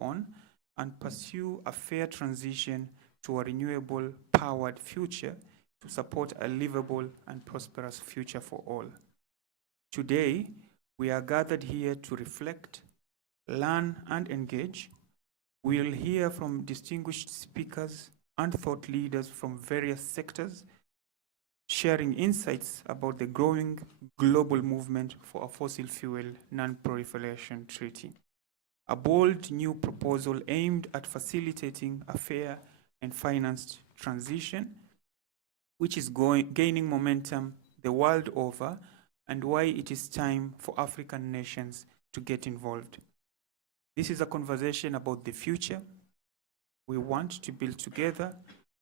on and pursue a fair transition to a renewable-powered future to support a livable and prosperous future for all. Today, we are gathered here to reflect, learn, and engage. We'll hear from distinguished speakers and thought leaders from various sectors, sharing insights about the growing global movement for a fossil fuel non-proliferation treaty, a bold new proposal aimed at facilitating a fair and financed transition, which is gaining momentum the world over, and why it is time for African nations to get involved. This is a conversation about the future we want to build together,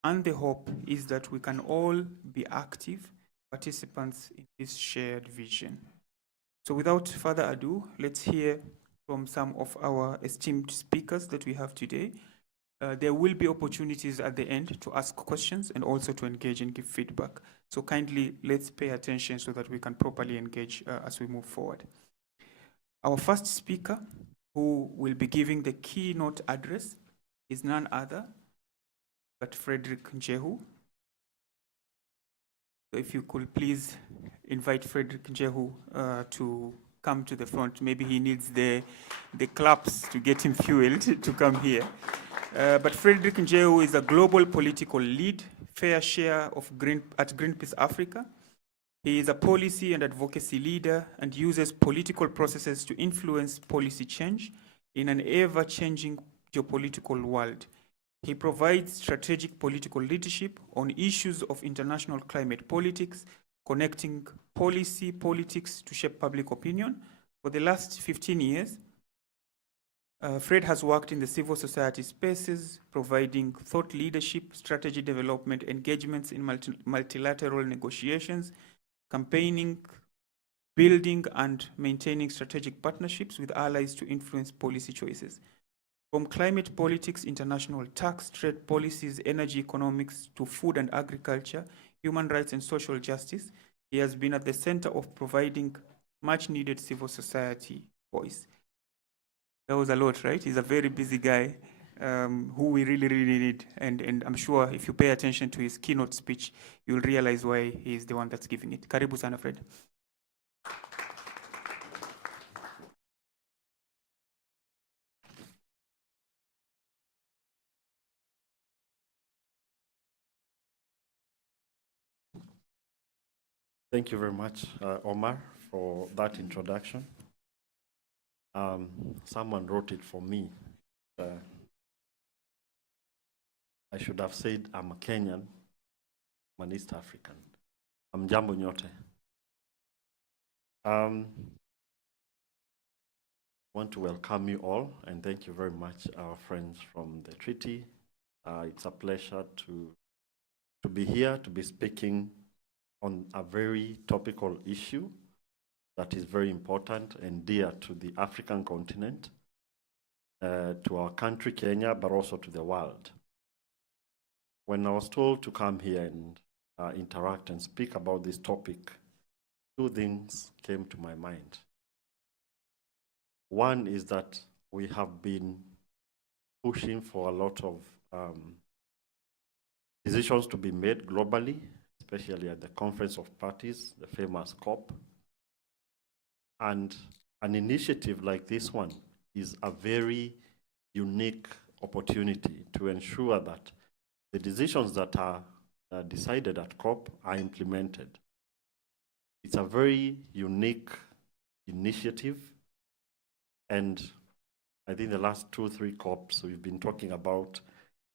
and the hope is that we can all be active participants in this shared vision. So without further ado, let's hear from some of our esteemed speakers that we have today. There will be opportunities at the end to ask questions and also to engage and give feedback. So kindly, let's pay attention so that we can properly engage as we move forward. Our first speaker, who will be giving the keynote address, is none other but Frederick Njehu. So if you could please invite Frederick Njehu to come to the front. Maybe he needs the claps to get him fueled to come here. But Frederick Njehu is a global political lead, fair share of at Greenpeace Africa. He is a policy and advocacy leader and uses political processes to influence policy change in an ever-changing geopolitical world. He provides strategic political leadership on issues of international climate politics, connecting policy politics to shape public opinion. For the last 15 years, Fred has worked in the civil society spaces, providing thought leadership, strategy development, engagements in multilateral negotiations, campaigning, building and maintaining strategic partnerships with allies to influence policy choices. From climate politics, international tax, trade policies, energy economics, to food and agriculture, human rights and social justice, he has been at the center of providing much needed civil society voice. That was a lot, right? He's a very busy guy who we really, really need. And I'm sure if you pay attention to his keynote speech, you'll realize why he's the one that's giving it. Karibu sana, Fred. Thank you very much, Omar, for that introduction. Someone wrote it for me. I should have said I'm a Kenyan, I'm an East African. I'm Jambo Nyote. Want to welcome you all and thank you very much, our friends from the treaty. It's a pleasure to be here, to be speaking on a very topical issue that is very important and dear to the African continent, to our country, Kenya, but also to the world. When I was told to come here and interact and speak about this topic, two things came to my mind. One is that we have been pushing for a lot of decisions to be made globally, especially at the Conference of Parties, the famous COP. And an initiative like this one is a very unique opportunity to ensure that the decisions that are decided at COP are implemented. It's a very unique initiative, and I think the last 2-3 COPs we've been talking about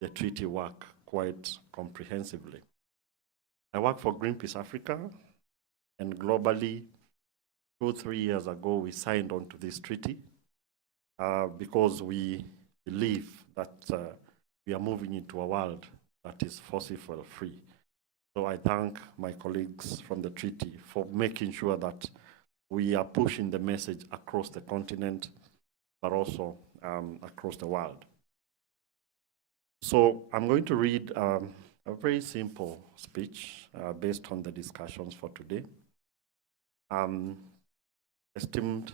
the treaty work quite comprehensively. I work for Greenpeace Africa, and globally, 2-3 years ago, we signed on to this treaty because we believe that we are moving into a world that is fossil fuel free. So I thank my colleagues from the treaty for making sure that we are pushing the message across the continent, but also across the world. So I'm going to read a very simple speech based on the discussions for today. Esteemed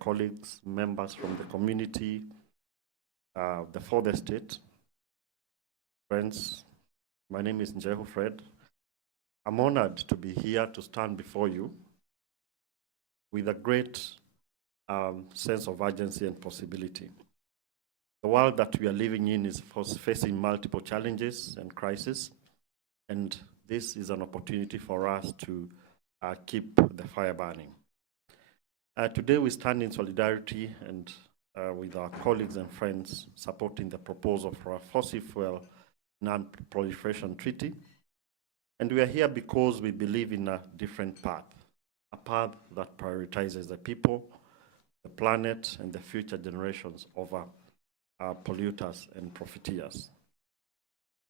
colleagues, members from the community, the fourth estate. Friends, my name is Njehu Fred. I'm honored to be here to stand before you with a great sense of urgency and possibility. The world that we are living in is facing multiple challenges and crises, and this is an opportunity for us to keep the fire burning. Today we stand in solidarity and with our colleagues and friends supporting the proposal for a Fossil Fuel Non-Proliferation Treaty. And we are here because we believe in a different path, a path that prioritizes the people, the planet, and the future generations over polluters and profiteers.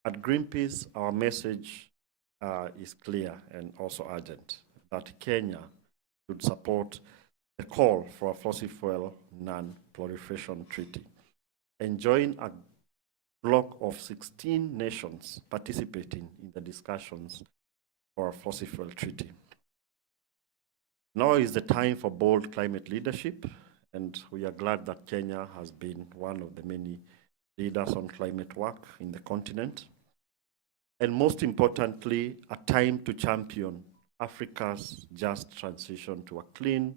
At Greenpeace, our message is clear and also urgent, that Kenya should support the call for a Fossil Fuel Non-Proliferation Treaty and join a bloc of 16 nations participating in the discussions for a Fossil Fuel Treaty. Now is the time for bold climate leadership, and we are glad that Kenya has been one of the many leaders on climate work in the continent. And most importantly, a time to champion Africa's just transition to a clean,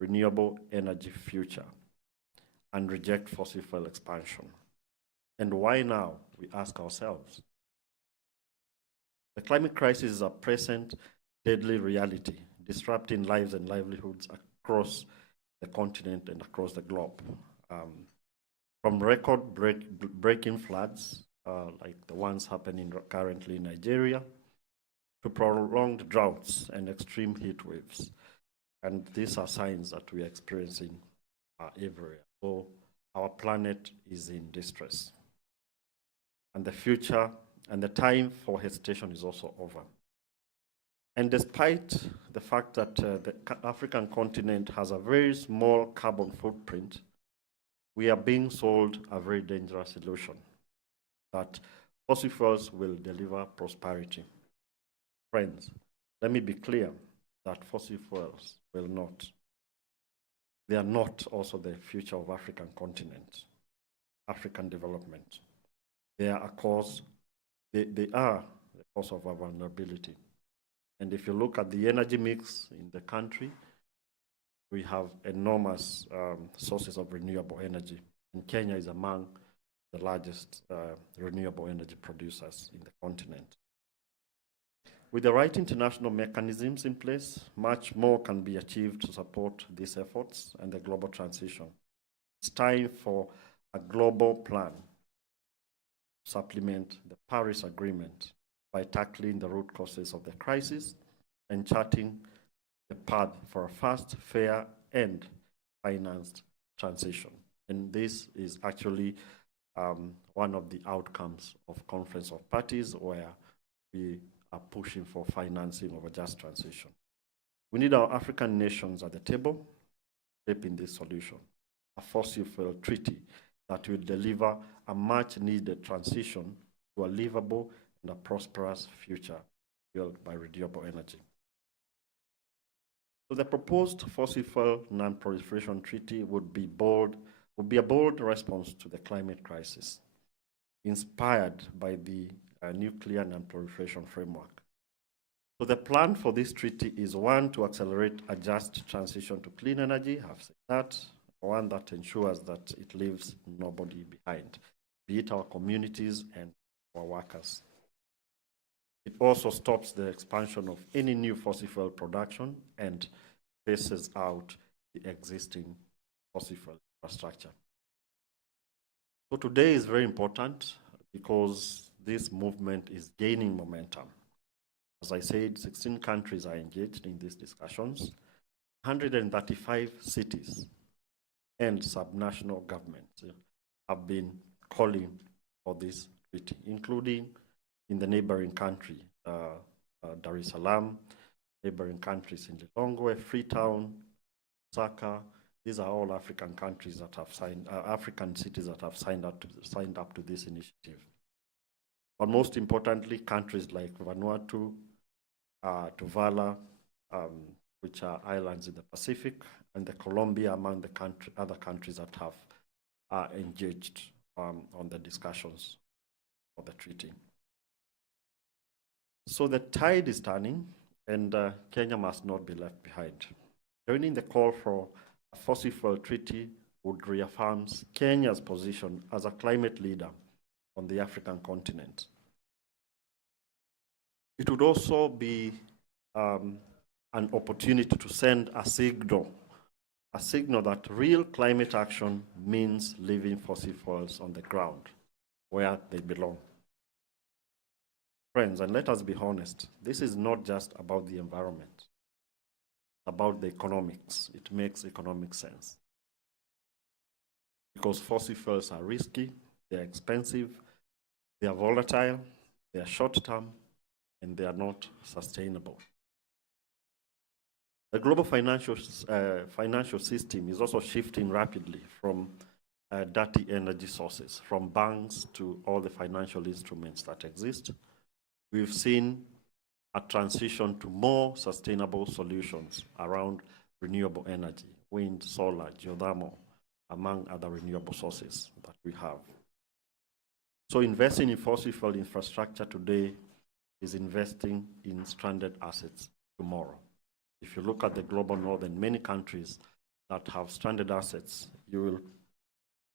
renewable energy future and reject fossil fuel expansion. And why now, we ask ourselves. The climate crisis is a present, deadly reality, disrupting lives and livelihoods across the continent and across the globe. From record-breaking floods, like the ones happening currently in Nigeria, to prolonged droughts and extreme heat waves. And these are signs that we are experiencing everywhere. So our planet is in distress. And the future and the time for hesitation is also over. And despite the fact that the African continent has a very small carbon footprint, we are being sold a very dangerous illusion that fossil fuels will deliver prosperity. Friends, let me be clear that fossil fuels will not. They are not also the future of African continent, African development. They are a cause, they are the cause of our vulnerability. And if you look at the energy mix in the country, we have enormous sources of renewable energy. And Kenya is among the largest renewable energy producers in the continent. With the right international mechanisms in place, much more can be achieved to support these efforts and the global transition. It's time for a global plan to supplement the Paris Agreement by tackling the root causes of the crisis and charting the path for a fast, fair, and financed transition. And this is actually one of the outcomes of Conference of Parties, where we are pushing for financing of a just transition. We need our African nations at the table shaping this solution, a fossil fuel treaty that will deliver a much needed transition to a livable and a prosperous future fueled by renewable energy. So the proposed Fossil Fuel Non-Proliferation Treaty would be a bold response to the climate crisis, inspired by the Nuclear Non-Proliferation Framework. So the plan for this treaty is one, to accelerate a just transition to clean energy, I've said that, one that ensures that it leaves nobody behind, be it our communities and our workers. It also stops the expansion of any new fossil fuel production and phases out the existing fossil fuel infrastructure. So today is very important because this movement is gaining momentum. As I said, 16 countries are engaged in these discussions, 135 cities and subnational governments have been calling for this treaty, including in the neighboring country, Dar es Salaam, neighboring countries in Lilongwe, Freetown, Lusaka. These are all African countries that have signed, African cities that have signed up to this initiative. But most importantly, countries like Vanuatu, Tuvalu, which are islands in the Pacific, and the Colombia among the other countries that have engaged on the discussions of the treaty. So the tide is turning, and Kenya must not be left behind. Joining the call for a fossil fuel treaty would reaffirm Kenya's position as a climate leader on the African continent. It would also be an opportunity to send a signal that real climate action means leaving fossil fuels on the ground where they belong. Friends, and let us be honest, this is not just about the environment, it's about the economics. It makes economic sense. Because fossil fuels are risky, they're expensive, they are volatile, they are short-term, and they are not sustainable. The global financial system is also shifting rapidly from dirty energy sources, from banks to all the financial instruments that exist. We've seen a transition to more sustainable solutions around renewable energy, wind, solar, geothermal, among other renewable sources that we have. So investing in fossil fuel infrastructure today is investing in stranded assets tomorrow. If you look at the global north and many countries that have stranded assets, you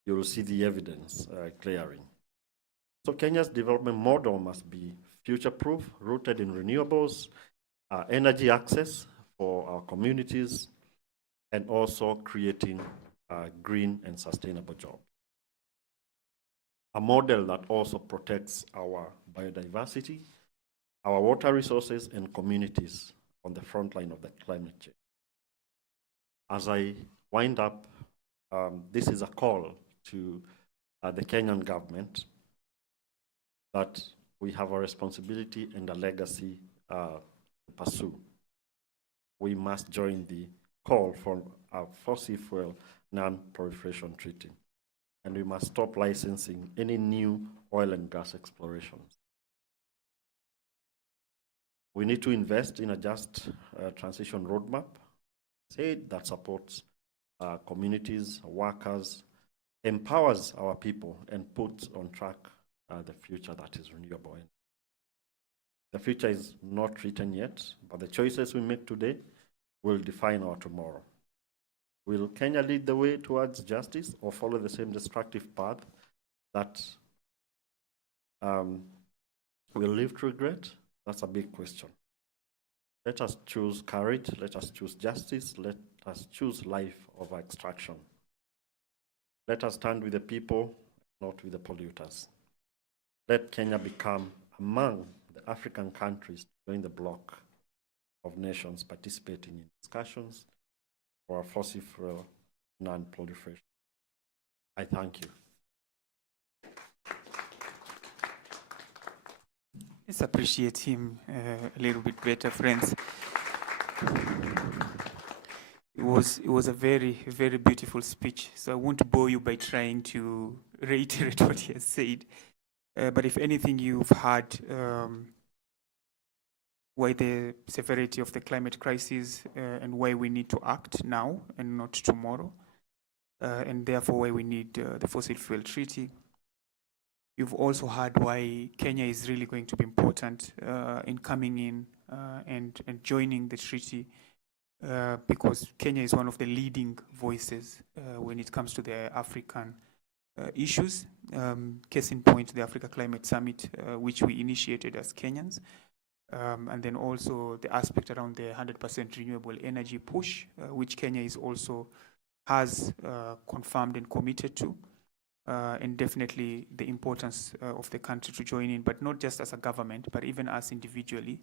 will see the evidence clearing. So Kenya's development model must be future-proof, rooted in renewables, energy access for our communities, and also creating green and sustainable jobs. A model that also protects our biodiversity, our water resources, and communities on the front line of the climate change. As I wind up, this is a call to the Kenyan government that we have a responsibility and a legacy to pursue. We must join the call for a Fossil Fuel Non-Proliferation Treaty, and we must stop licensing any new oil and gas explorations. We need to invest in a just transition roadmap, that supports communities, workers, empowers our people, and puts on track the future that is renewable. The future is not written yet, but the choices we make today will define our tomorrow. Will Kenya lead the way towards justice or follow the same destructive path that will live to regret? That's a big question. Let us choose courage, let us choose justice, let us choose life over extraction. Let us stand with the people, not with the polluters. Let Kenya become among the African countries to join the bloc of nations participating in discussions for a fossil fuel non-proliferation. I thank you. Let's appreciate him a little bit better, friends. It was a very, very beautiful speech. So I won't bore you by trying to reiterate what he has said. But if anything, you've heard why the severity of the climate crisis and why we need to act now and not tomorrow, and therefore why we need the Fossil Fuel Treaty. You've also heard why Kenya is really going to be important in coming in and joining the treaty, because Kenya is one of the leading voices when it comes to the African issues. Case in point, the Africa Climate Summit, which we initiated as Kenyans, and then also the aspect around the 100% renewable energy push, which Kenya is also has confirmed and committed to. And definitely the importance of the country to join in, but not just as a government, but even us individually.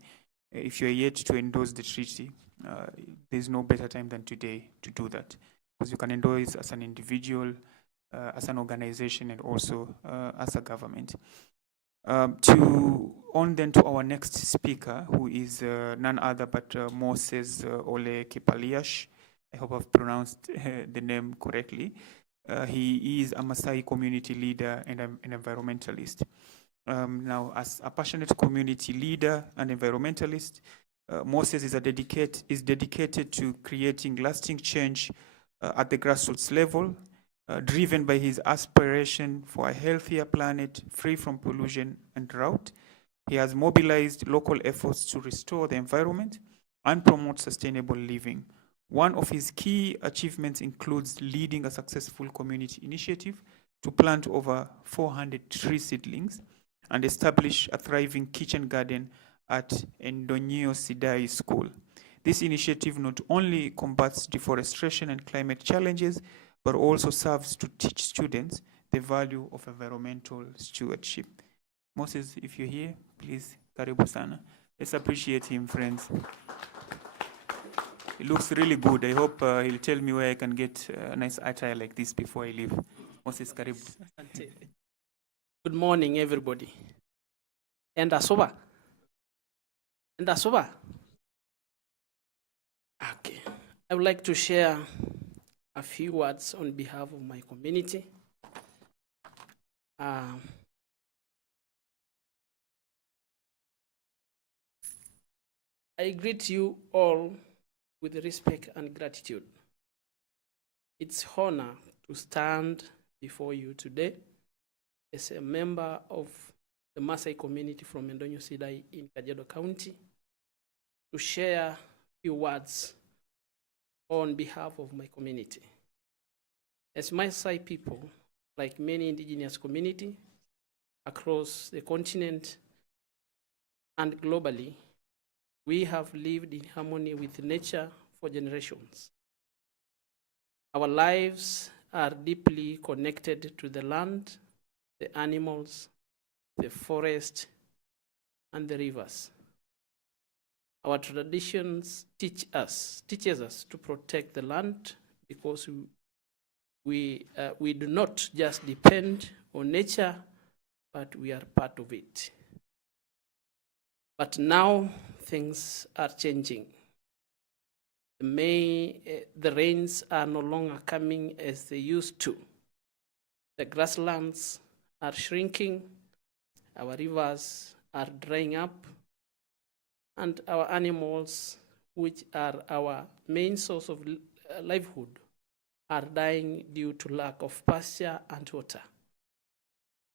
If you're yet to endorse the treaty, there's no better time than today to do that, because you can endorse as an individual, as an organization, and also as a government. Then to our next speaker, who is none other but Moses Ole Kipaliash. I hope I've pronounced the name correctly. He is a Maasai community leader and an environmentalist. Now, as a passionate community leader and environmentalist, Moses is dedicated to creating lasting change at the grassroots level, driven by his aspiration for a healthier planet free from pollution and drought. He has mobilized local efforts to restore the environment and promote sustainable living. One of his key achievements includes leading a successful community initiative to plant over 400 tree seedlings and establish a thriving kitchen garden at Endonyo Sidai School. This initiative not only combats deforestation and climate challenges, but also serves to teach students the value of environmental stewardship. Moses, if you're here, please, karibu sana. Let's appreciate him, friends. It looks really good. I hope he'll tell me where I can get a nice attire like this before I leave. Moses, karibu. Good morning, everybody. And Asoba. Okay. I would like to share a few words on behalf of my community. I greet you all with respect and gratitude. It's an honor to stand before you today as a member of the Maasai community from Endonyo Sidai in Kajiado County to share a few words on behalf of my community. As Maasai people, like many indigenous communities across the continent and globally, we have lived in harmony with nature for generations. Our lives are deeply connected to the land, the animals, the forest, and the rivers. Our traditions teaches us to protect the land because we do not just depend on nature, but we are part of it. But now things are changing. The rains are no longer coming as they used to. The grasslands are shrinking, our rivers are drying up, and our animals, which are our main source of livelihood, are dying due to lack of pasture and water.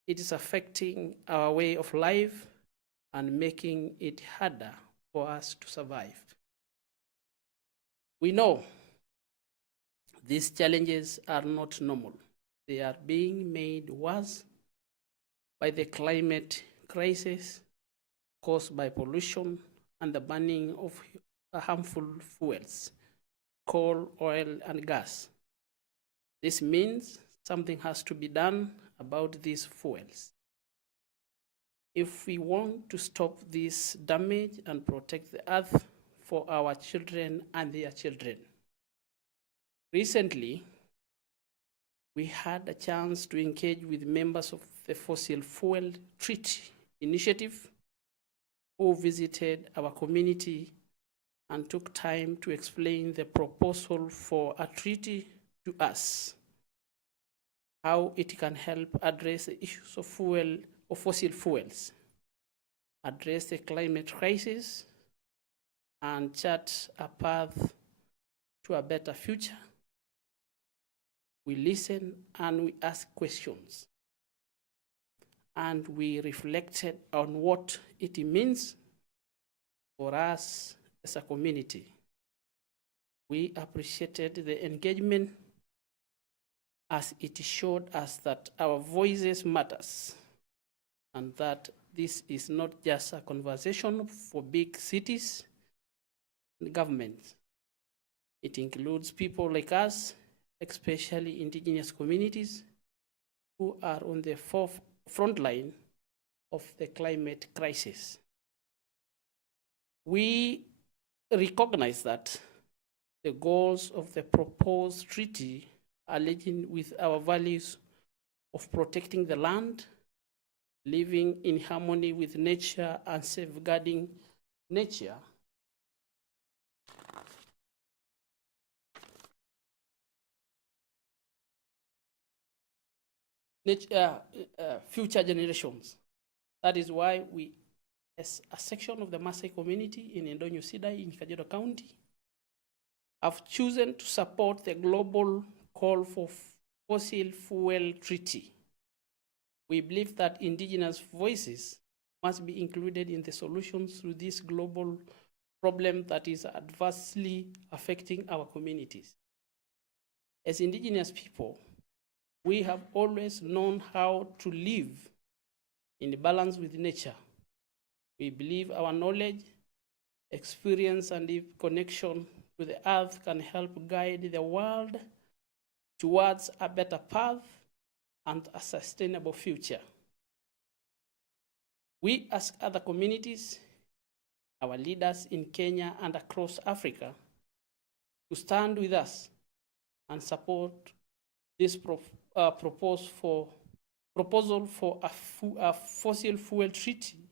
It is affecting our way of life and making it harder for us to survive. We know these challenges are not normal. They are being made worse by the climate crisis caused by pollution and the burning of harmful fuels, coal, oil, and gas. This means something has to be done about these fuels. If we want to stop this damage and protect the earth for our children and their children. Recently, we had a chance to engage with members of the Fossil Fuel Treaty initiative who visited our community and took time to explain the proposal for a treaty to us, how it can help address the issues of fossil fuels, address the climate crisis, and chart a path to a better future. We listen and we ask questions. And we reflected on what it means for us as a community. We appreciated the engagement as it showed us that our voices matters and that this is not just a conversation for big cities and governments. It includes people like us, especially indigenous communities, who are on the front line of the climate crisis. We recognize that the goals of the proposed treaty are aligning with our values of protecting the land, living in harmony with nature, and safeguarding nature. Future generations. That is why we, as a section of the Maasai community in Endonyo Sidai in Kajiado County, have chosen to support the global call for Fossil Fuel Treaty. We believe that indigenous voices must be included in the solutions to this global problem that is adversely affecting our communities. As indigenous people, we have always known how to live in balance with nature. We believe our knowledge, experience, and deep connection to the earth can help guide the world towards a better path and a sustainable future. We ask other communities, our leaders in Kenya and across Africa, to stand with us and support this proposal for a fossil fuel treaty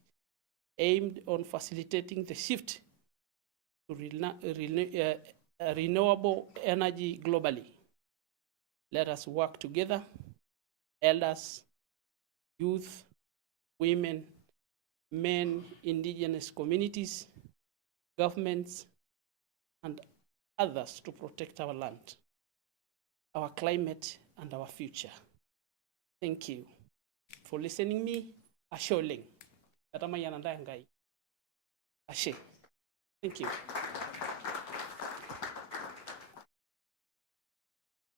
aimed on facilitating the shift to renewable energy globally. Let us work together, elders, youth, women, men, indigenous communities, governments, and others to protect our land, our climate, and our future. Thank you for listening me. Asholeng. Ashe. Thank you.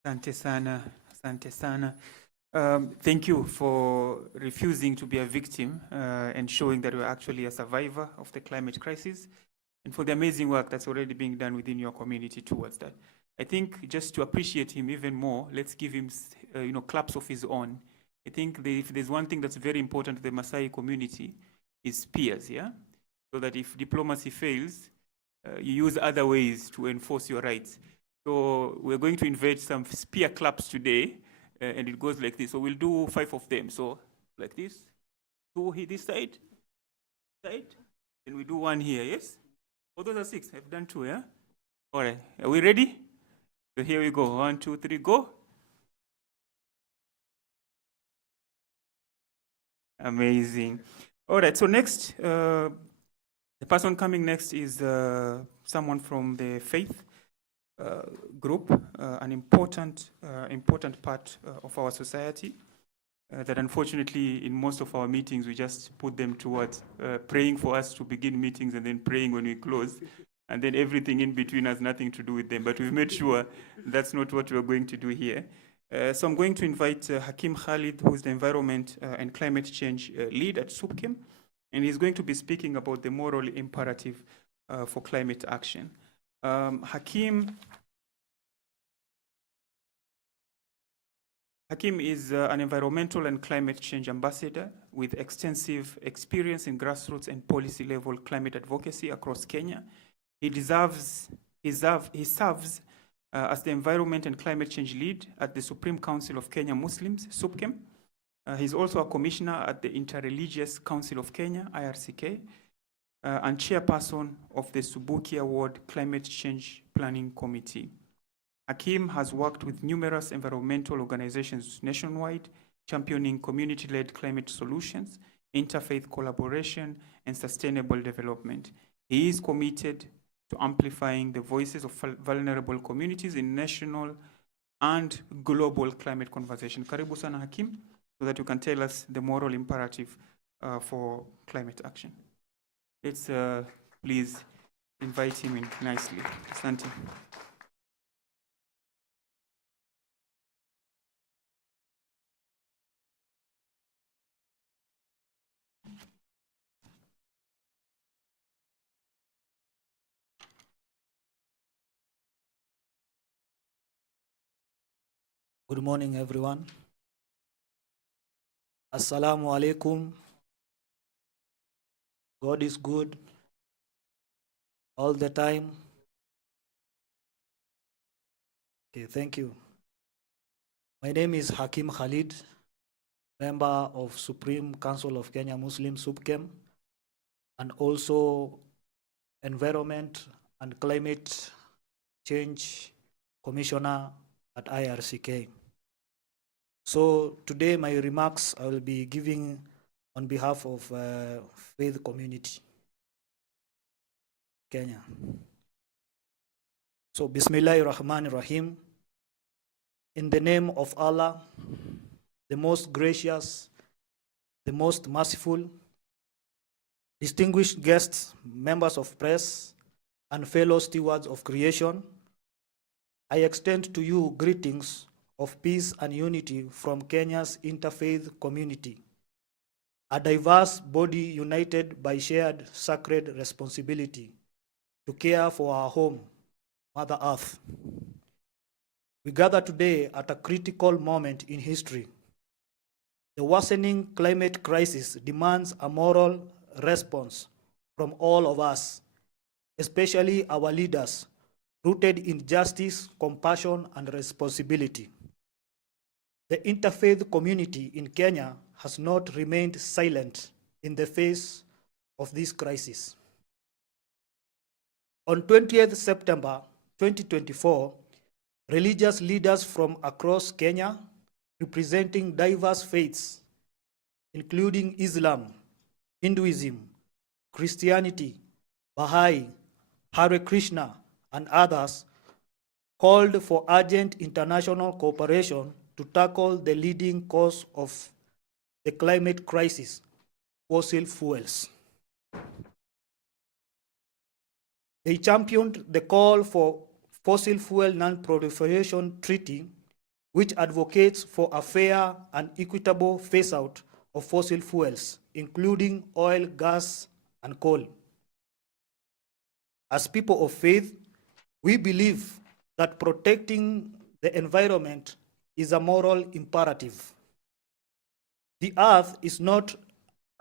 Asante sana, asante sana. Thank you for refusing to be a victim and showing that you're actually a survivor of the climate crisis, and for the amazing work that's already being done within your community towards that. I think just to appreciate him even more, let's give him claps of his own. I think if there's one thing that's very important to the Maasai community is peers, yeah? So that if diplomacy fails, you use other ways to enforce your rights. So we're going to invite some peer claps today, and it goes like this. So we'll do 5 of them. So like this, 2 this side, and we do 1 here, yes? Oh, those are 6. I've done 2, yeah? All right, are we ready? So here we go. 1, 2, 3, go. Amazing. All right, so next, the person coming next is someone from the faith group, an important part of our society that unfortunately in most of our meetings we just put them towards praying for us to begin meetings and then praying when we close, and then everything in between has nothing to do with them. But we've made sure that's not what we're going to do here. So I'm going to invite Hakim Khalid, who is the Environment and Climate Change Lead at SUPKEM, and he's going to be speaking about the moral imperative for climate action. Hakim is an environmental and climate change ambassador with extensive experience in grassroots and policy level climate advocacy across Kenya. He serves as the Environment and Climate Change Lead at the Supreme Council of Kenya Muslims, SUPKEM. He's also a commissioner at the Interreligious Council of Kenya, IRCK, and chairperson of the Subukia Ward Climate Change Planning Committee. Hakim has worked with numerous environmental organizations nationwide, championing community-led climate solutions, interfaith collaboration, and sustainable development. He is committed to amplifying the voices of vulnerable communities in national and global climate conversation. Karibu sana Hakim, so that you can tell us the moral imperative for climate action. Let's please invite him in nicely. Asante. Good morning, everyone. Assalamu alaikum. God is good all the time. Okay, thank you. My name is Hakim Khalid, member of Supreme Council of Kenya Muslim, SUPKEM, and also Environment and Climate Change Commissioner at IRCK. So today my remarks I will be giving on behalf of faith community, Kenya. So Bismillahir Rahmanir Rahim. In the name of Allah, the most gracious, the most merciful, distinguished guests, members of press, and fellow stewards of creation, I extend to you greetings of peace and unity from Kenya's interfaith community, a diverse body united by shared sacred responsibility to care for our home, Mother Earth. We gather today at a critical moment in history. The worsening climate crisis demands a moral response from all of us, especially our leaders, rooted in justice, compassion, and responsibility. The interfaith community in Kenya has not remained silent in the face of this crisis. On 20th September 2024, religious leaders from across Kenya, representing diverse faiths, including Islam, Hinduism, Christianity, Baha'i, Hare Krishna, and others, called for urgent international cooperation to tackle the leading cause of the climate crisis, fossil fuels. They championed the call for Fossil Fuel Non-Proliferation Treaty, which advocates for a fair and equitable phase-out of fossil fuels, including oil, gas, and coal. As people of faith, we believe that protecting the environment is a moral imperative. The earth is not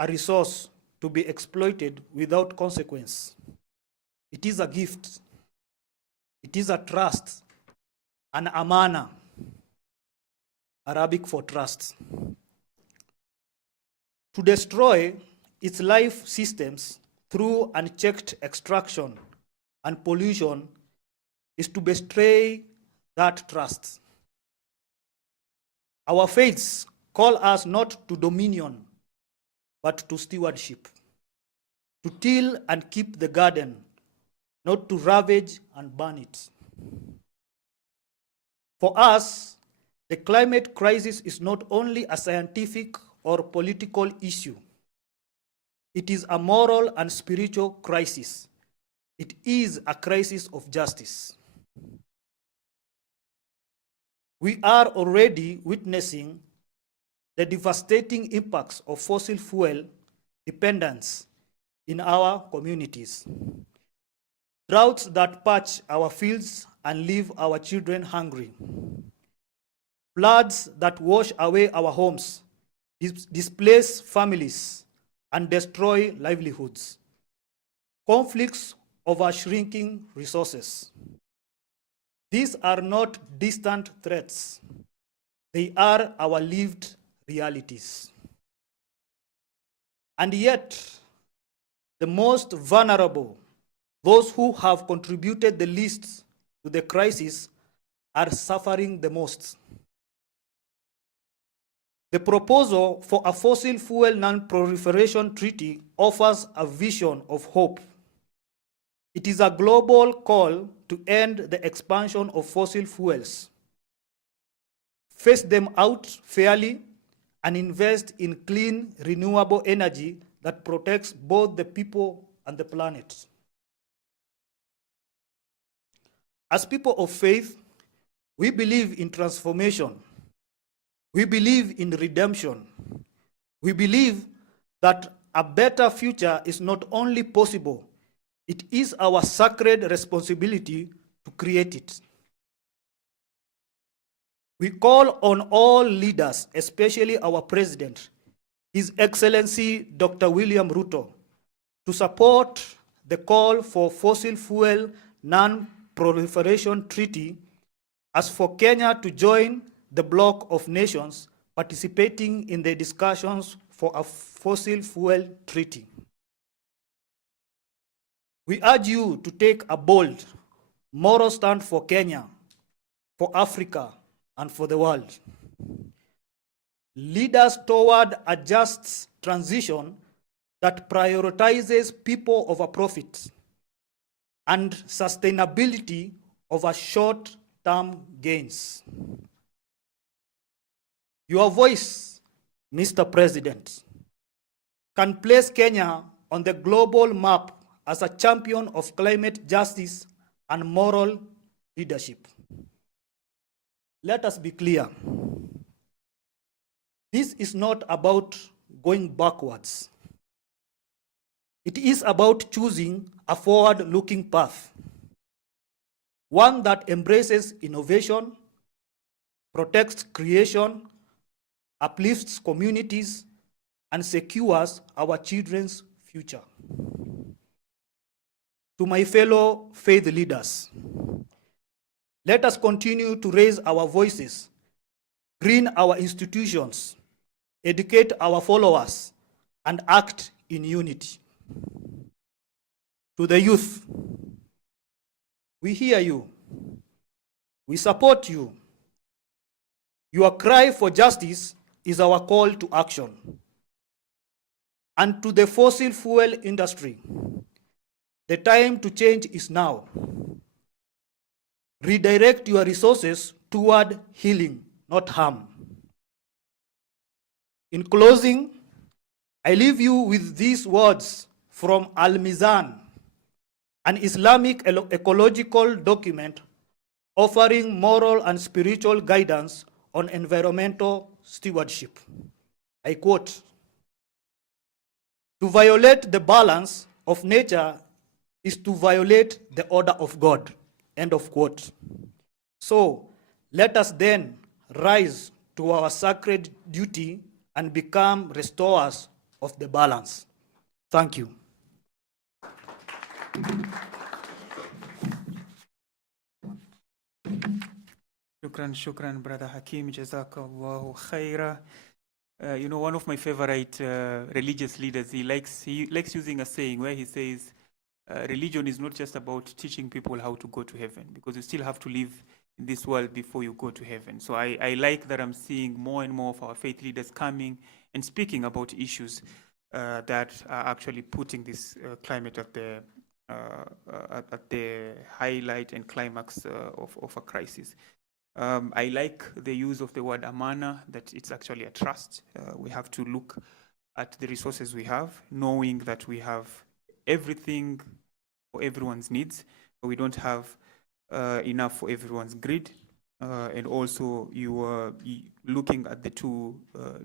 a resource to be exploited without consequence. It is a gift. It is a trust, an amana, Arabic for trust. To destroy its life systems through unchecked extraction and pollution is to betray that trust. Our faiths call us not to dominion, but to stewardship, to till and keep the garden, not to ravage and burn it. For us, the climate crisis is not only a scientific or political issue. It is a moral and spiritual crisis. It is a crisis of justice. We are already witnessing the devastating impacts of fossil fuel dependence in our communities. Droughts that parch our fields and leave our children hungry. Floods that wash away our homes, displace families, and destroy livelihoods. Conflicts over shrinking resources. These are not distant threats. They are our lived realities. And yet, the most vulnerable, those who have contributed the least to the crisis, are suffering the most. The proposal for a fossil fuel non-proliferation treaty offers a vision of hope. It is a global call to end the expansion of fossil fuels, phase them out fairly, and invest in clean, renewable energy that protects both the people and the planet. As people of faith, we believe in transformation. We believe in redemption. We believe that a better future is not only possible, it is our sacred responsibility to create it. We call on all leaders, especially our President, His Excellency Dr. William Ruto, to support the call for Fossil Fuel Non-Proliferation Treaty, as for Kenya to join the bloc of nations participating in the discussions for a fossil fuel treaty. We urge you to take a bold, moral stand for Kenya, for Africa, and for the world. Lead us toward a just transition that prioritizes people over profit and sustainability over short-term gains. Your voice, Mr. President, can place Kenya on the global map as a champion of climate justice and moral leadership. Let us be clear. This is not about going backwards. It is about choosing a forward-looking path, one that embraces innovation, protects creation, uplifts communities, and secures our children's future. To my fellow faith leaders, let us continue to raise our voices, green our institutions, educate our followers, and act in unity. To the youth, we hear you, we support you. Your cry for justice is our call to action. And to the fossil fuel industry, the time to change is now. Redirect your resources toward healing, not harm. In closing, I leave you with these words from Al-Mizan, an Islamic ecological document offering moral and spiritual guidance on environmental stewardship. I quote, "To violate the balance of nature is to violate the order of God," end of quote. So let us then rise to our sacred duty and become restorers of the balance. Thank you. Shukran, Brother Hakim. Jazakallahu khaira. You know, one of my favorite religious leaders, he likes using a saying where he says, religion is not just about teaching people how to go to heaven, because you still have to live in this world before you go to heaven. So I like that I'm seeing more and more of our faith leaders coming and speaking about issues that are actually putting this climate at the highlight and climax of a crisis. I like the use of the word amana, that it's actually a trust. We have to look at the resources we have, knowing that we have everything for everyone's needs, but we don't have enough for everyone's greed. And also you are looking at the two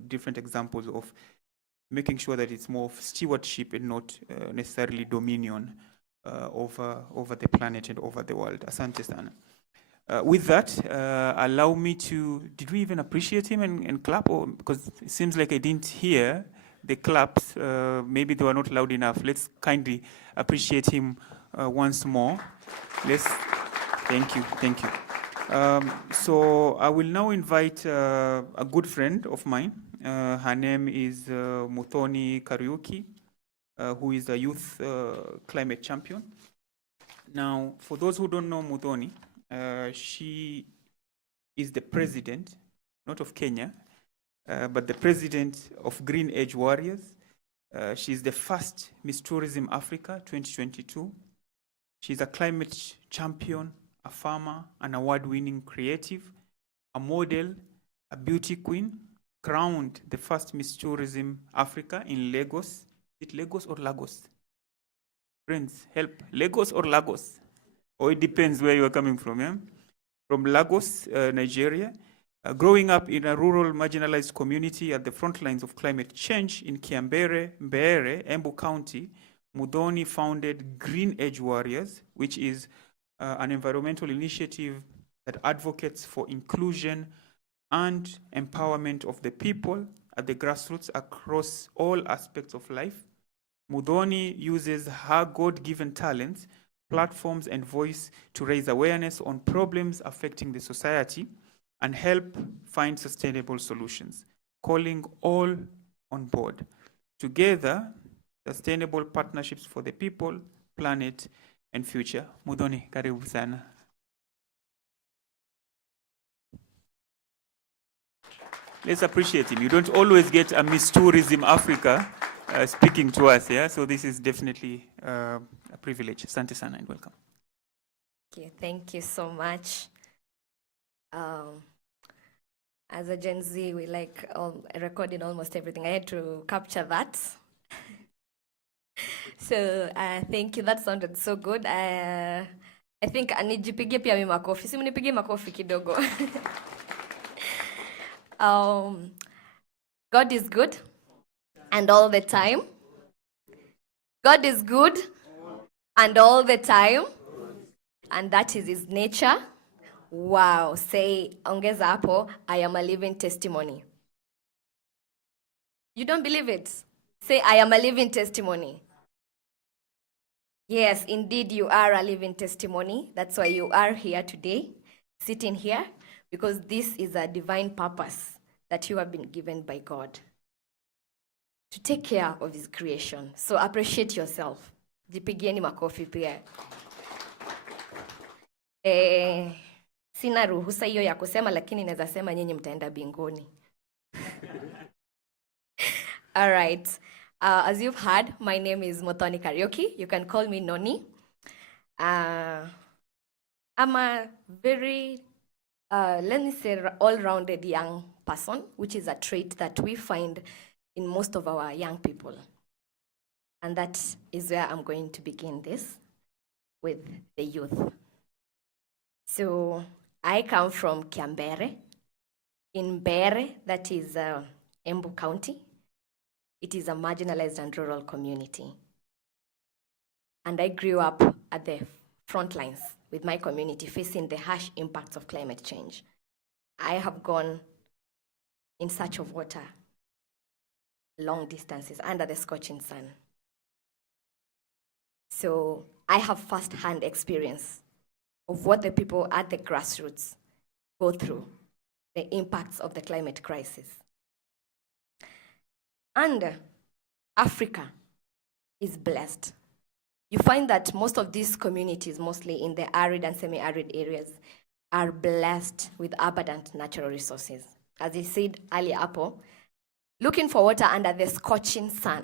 different examples of making sure that it's more of stewardship and not necessarily dominion over the planet and over the world. Asante sana. With that, allow me to, did we even appreciate him and clap? Or, because it seems like I didn't hear the claps. Maybe they were not loud enough. Let's kindly appreciate him once more. Thank you. So I will now invite a good friend of mine. Her name is Muthoni Kariuki, who is a youth climate champion. Now, for those who don't know Muthoni, she is the president, not of Kenya, but the president of Green Age Warriors. She's the first Miss Tourism Africa 2022. She's a climate champion, a farmer, an award-winning creative, a model, a beauty queen, crowned the first Miss Tourism Africa in Lagos. Is it Lagos or Lagos? Friends, help. Lagos or Lagos? Or it depends where you are coming from, yeah? From Lagos, Nigeria. Growing up in a rural marginalized community at the front lines of climate change in Kiambere, Mbeere, Embu County, Muthoni founded Green Age Warriors, which is an environmental initiative that advocates for inclusion and empowerment of the people at the grassroots across all aspects of life. Muthoni uses her God-given talents, platforms, and voice to raise awareness on problems affecting the society and help find sustainable solutions, calling all on board. Together, sustainable partnerships for the people, planet, and future. Muthoni, karibu sana. Let's appreciate him. You don't always get a Miss Tourism Africa speaking to us, yeah? So this is definitely a privilege. Asante sana and welcome. Thank you so much. As a Gen Z, we like recording almost everything. I had to capture that. So thank you. That sounded so good. I think nijipigie pia mimi makofi. Si mnipigie makofi kidogo. God is good and all the time. God is good and all the time. And that is his nature. Wow. Say, ongeza hapo, I am a living testimony. You don't believe it? Say, I am a living testimony. Yes, indeed, you are a living testimony. That's why you are here today, sitting here, because this is a divine purpose that you have been given by God to take care of his creation. So appreciate yourself. Jipigieni makofi pia. Sina ruhusa hiyo ya kusema, lakini naweza sema nyinyi mtaenda binguni. All right. As you've heard, my name is Mothoni Karaoke. You can call me Noni. I'm a very, let me say, all-rounded young person, which is a trait that we find in most of our young people. And that is where I'm going to begin this, with the youth. So I come from Kiambere, in Bere, that is Embu County. It is a marginalized and rural community. And I grew up at the front lines with my community facing the harsh impacts of climate change. I have gone in search of water long distances under the scorching sun. So I have first-hand experience of what the people at the grassroots go through, the impacts of the climate crisis. And Africa is blessed. You find that most of these communities, mostly in the arid and semi-arid areas, are blessed with abundant natural resources. As I said earlier, looking for water under the scorching sun,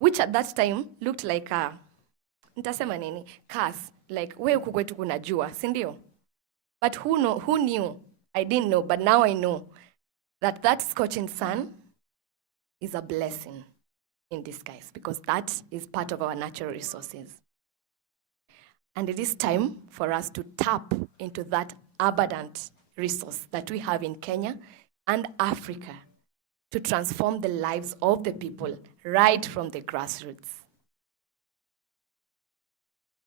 which at that time looked like a, nitasema nini, curse, like we huku kwetu kuna jua, si ndio? But who knew? I didn't know, but now I know that that scorching sun is a blessing in disguise, because that is part of our natural resources. And it is time for us to tap into that abundant resource that we have in Kenya and Africa to transform the lives of the people right from the grassroots.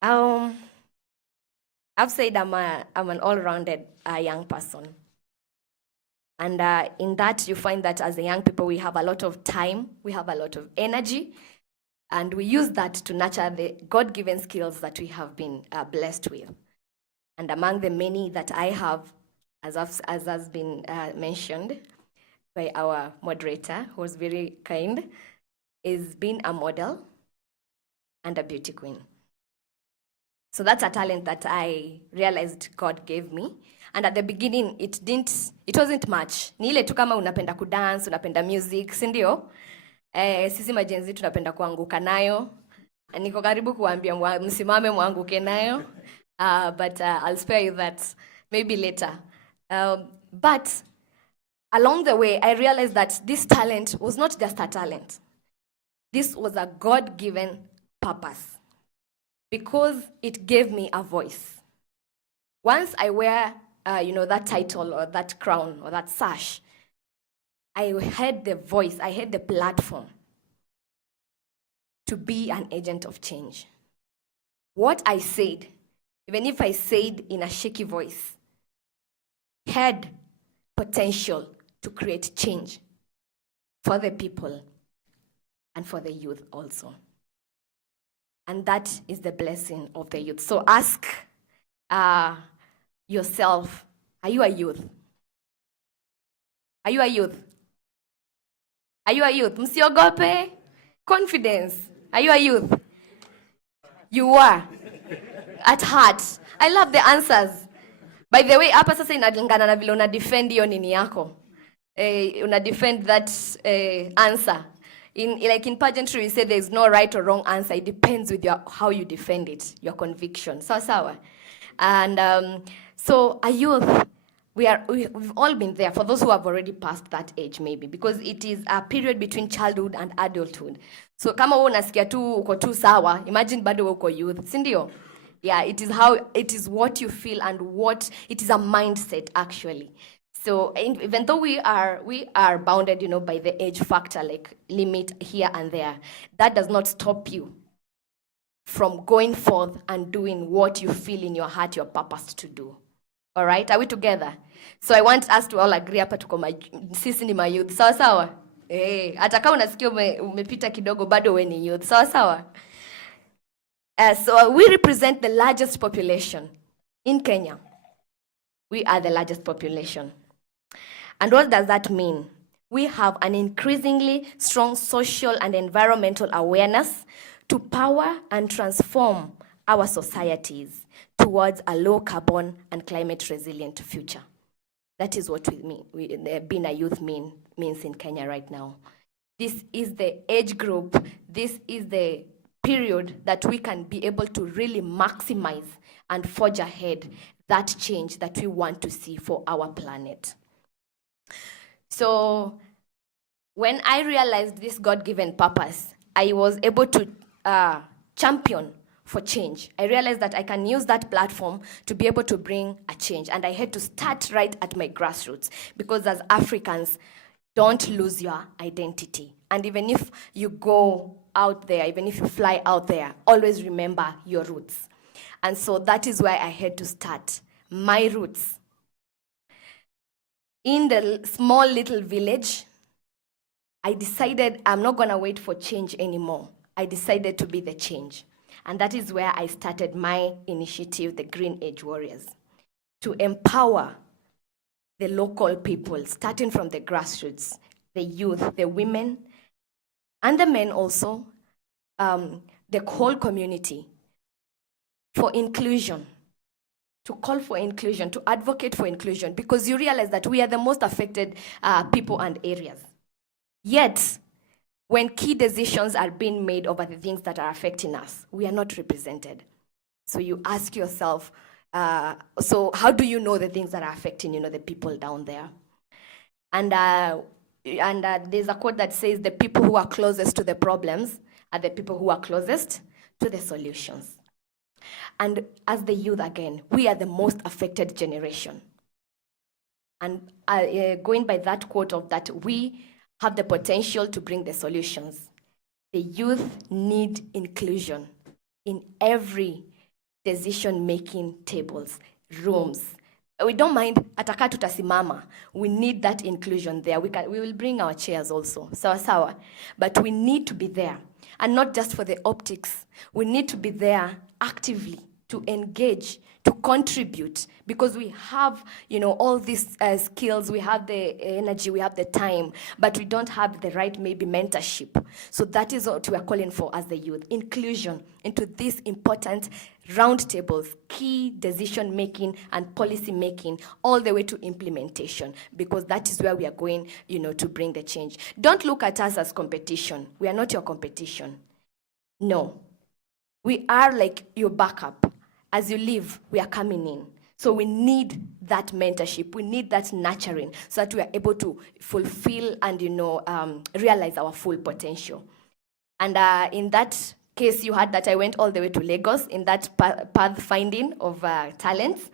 I've said I'm an all-rounded young person. And in that, you find that as a young people, we have a lot of time, we have a lot of energy, and we use that to nurture the God-given skills that we have been blessed with. And among the many that I have, as has been mentioned by our moderator, who was very kind, is being a model and a beauty queen. So that's a talent that I realized God gave me. And at the beginning, it wasn't much. Ni ile tu kama unapenda kudance, unapenda music, si ndio? Sisi majenzi tunapenda kuanguka nayo. Niko karibu kuambia msimame muanguke nayo. But I'll spare you that maybe later. But along the way, I realized that this talent was not just a talent. This was a God-given purpose, because it gave me a voice. Once I wear that title or that crown or that sash, I had the voice, I had the platform to be an agent of change. What I said, even if I said in a shaky voice, had potential to create change for the people and for the youth also. And that is the blessing of the youth. So ask yourself, are you a youth? Are you a youth? Are you a youth? Msiogope. Confidence. Are you a youth? You are. At heart. I love the answers. By the way, hapa sasa inalingana na vile una defend hiyo nini yako. Una defend that answer. Like in pageantry, we say there is no right or wrong answer. It depends with how you defend it, your conviction. Sawa. And so a youth, we've all been there, for those who have already passed that age maybe, because it is a period between childhood and adulthood. So kama wewe unasikia tu uko tu sawa, imagine bado uko youth, si ndio? Yeah, it is what you feel and what, it is a mindset actually. So even though we are bounded, by the age factor, like limit here and there, that does not stop you from going forth and doing what you feel in your heart you're purposed to do. All right, are we together? So I want us to all agree hapa tuko sisi ni youth. Sawa sawa? Hata kama unasikia umepita kidogo bado wewe ni youth. Sawa sawa? So we represent the largest population in Kenya. We are the largest population. And what does that mean? We have an increasingly strong social and environmental awareness to power and transform our societies towards a low carbon and climate resilient future. That is what being a youth means in Kenya right now. This is the age group, this is the period that we can be able to really maximize and forge ahead that change that we want to see for our planet. So when I realized this God-given purpose, I was able to champion for change. I realized that I can use that platform to be able to bring a change. And I had to start right at my grassroots, because as Africans, don't lose your identity. And even if you go out there, even if you fly out there, always remember your roots. And so that is why I had to start my roots. In the small little village, I decided I'm not gonna wait for change anymore. I decided to be the change. And that is where I started my initiative, the Green Age Warriors, to empower the local people, starting from the grassroots, the youth, the women, and the men also, the whole community, for inclusion, to call for inclusion, to advocate for inclusion, because you realize that we are the most affected people and areas. Yet, when key decisions are being made over the things that are affecting us, we are not represented. So you ask yourself, so how do you know the things that are affecting, the people down there? And there's a quote that says, the people who are closest to the problems are the people who are closest to the solutions. And as the youth, again, we are the most affected generation. And going by that quote of that, we have the potential to bring the solutions. The youth need inclusion in every decision-making tables, rooms. We don't mind, ataka tutasimama. We need that inclusion there. We will bring our chairs also, sawa sawa. But we need to be there. And not just for the optics. We need to be there actively to engage, to contribute, because we have, all these skills, we have the energy, we have the time, but we don't have the right, maybe, mentorship. So that is what we are calling for as the youth, inclusion into these important roundtables, key decision-making and policy-making, all the way to implementation, because that is where we are going, to bring the change. Don't look at us as competition. We are not your competition. No. We are like your backup. As you leave, we are coming in. So we need that mentorship. We need that nurturing so that we are able to fulfill and, realize our full potential. And in that case, you heard that I went all the way to Lagos in that path finding of talents.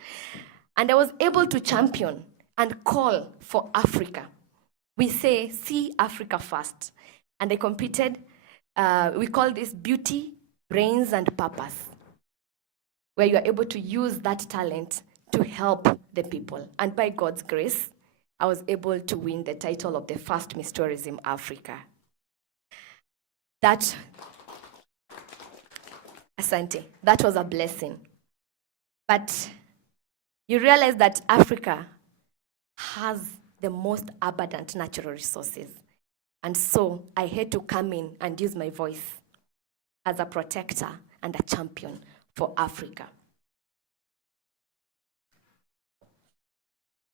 And I was able to champion and call for Africa. We say, see Africa first. And I competed, we call this beauty, brains, and purpose, where you are able to use that talent to help the people. And by God's grace, I was able to win the title of the first Miss Tourism Africa. Asante, that was a blessing. But you realize that Africa has the most abundant natural resources. And so I had to come in and use my voice as a protector and a champion for Africa.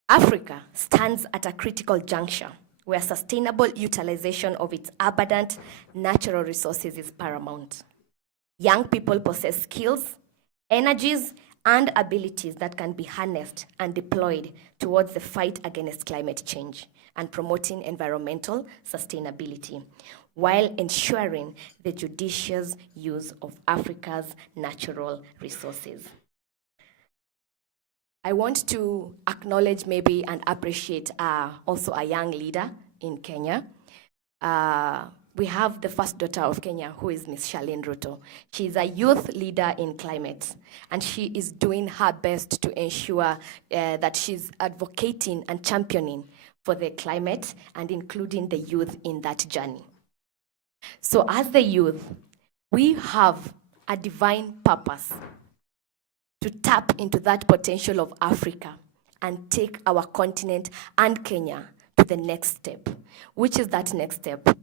Africa stands at a critical juncture where sustainable utilization of its abundant natural resources is paramount. Young people possess skills, energies, and abilities that can be harnessed and deployed towards the fight against climate change and promoting environmental sustainability, while ensuring the judicious use of Africa's natural resources. I want to acknowledge maybe and appreciate also a young leader in Kenya. We have the first daughter of Kenya, who is Ms. Charlene Ruto. She's a youth leader in climate, and she is doing her best to ensure that she's advocating and championing for the climate and including the youth in that journey. So as the youth, we have a divine purpose to tap into that potential of Africa and take our continent and Kenya to the next step. Which is that next step?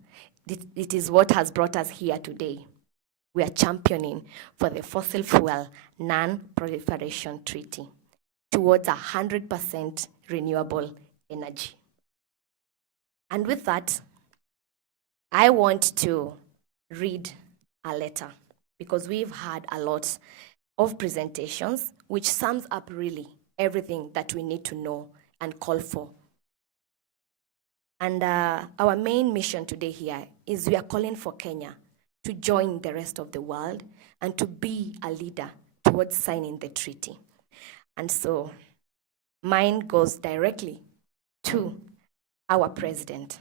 It is what has brought us here today. We are championing for the Fossil Fuel Non-Proliferation Treaty towards 100% renewable energy. And with that, I want to read a letter because we've had a lot of presentations which sums up really everything that we need to know and call for. And our main mission today here is we are calling for Kenya to join the rest of the world and to be a leader towards signing the treaty. And so mine goes directly to our president.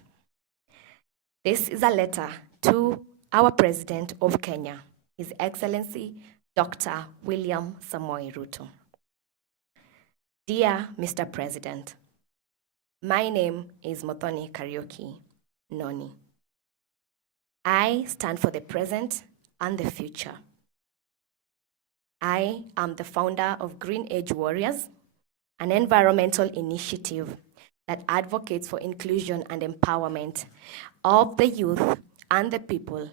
This is a letter to our president of Kenya, His Excellency Dr. William Samoei Ruto. Dear Mr. President, my name is Mothoni Karaoke Noni. I stand for the present and the future. I am the founder of Green Age Warriors, an environmental initiative that advocates for inclusion and empowerment of the youth and the people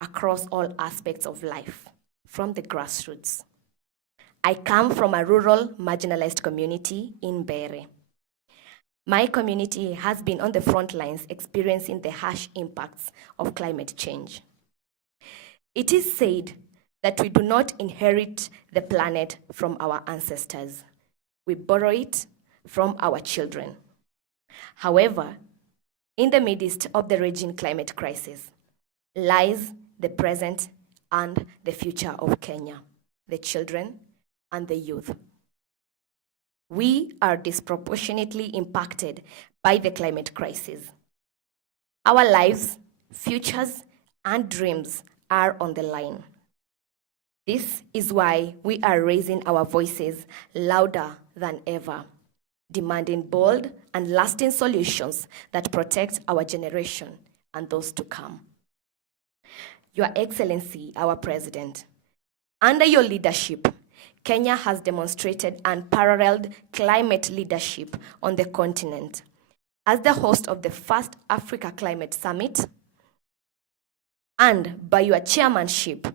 across all aspects of life, from the grassroots. I come from a rural, marginalized community in Bere. My community has been on the front lines experiencing the harsh impacts of climate change. It is said that we do not inherit the planet from our ancestors. We borrow it from our children. However, in the midst of the raging climate crisis lies the present and the future of Kenya, the children and the youth. We are disproportionately impacted by the climate crisis. Our lives, futures, and dreams are on the line. This is why we are raising our voices louder than ever, demanding bold and lasting solutions that protect our generation and those to come. Your Excellency, our President, under your leadership, Kenya has demonstrated unparalleled climate leadership on the continent. As the host of the first Africa Climate Summit, and by your chairmanship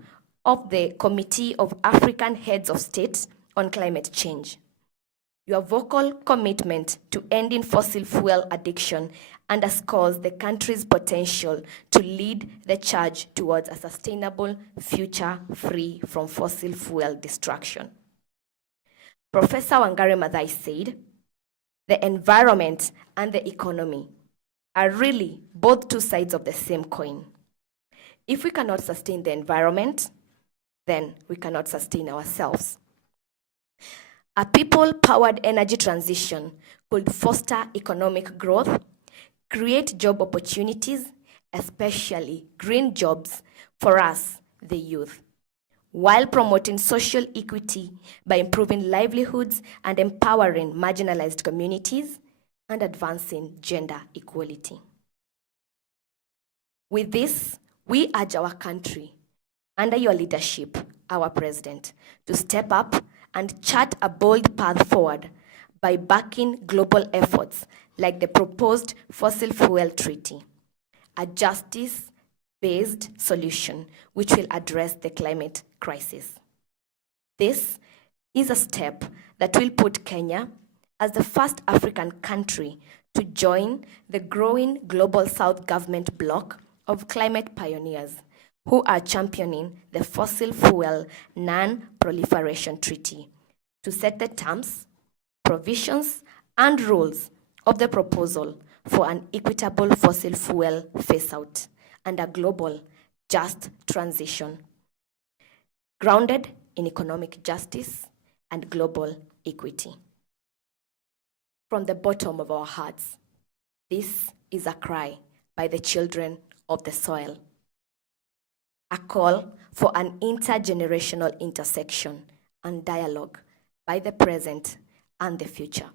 of the Committee of African Heads of State on Climate Change. Your vocal commitment to ending fossil fuel addiction underscores the country's potential to lead the charge towards a sustainable future free from fossil fuel destruction. Professor Wangari Maathai said, the environment and the economy are really both two sides of the same coin. If we cannot sustain the environment, then we cannot sustain ourselves. A people-powered energy transition could foster economic growth, create job opportunities, especially green jobs for us, the youth, while promoting social equity by improving livelihoods and empowering marginalized communities and advancing gender equality. With this, we urge our country, under your leadership, our President, to step up and chart a bold path forward by backing global efforts like the proposed Fossil Fuel Treaty, a justice-based solution which will address the climate crisis. This is a step that will put Kenya as the first African country to join the growing Global South government bloc of climate pioneers who are championing the Fossil Fuel Non-Proliferation Treaty, to set the terms, provisions, and rules of the proposal for an equitable fossil fuel phase-out and a global just transition, grounded in economic justice and global equity. From the bottom of our hearts, this is a cry by the children of the soil, a call for an intergenerational intersection and dialogue by the present and the future.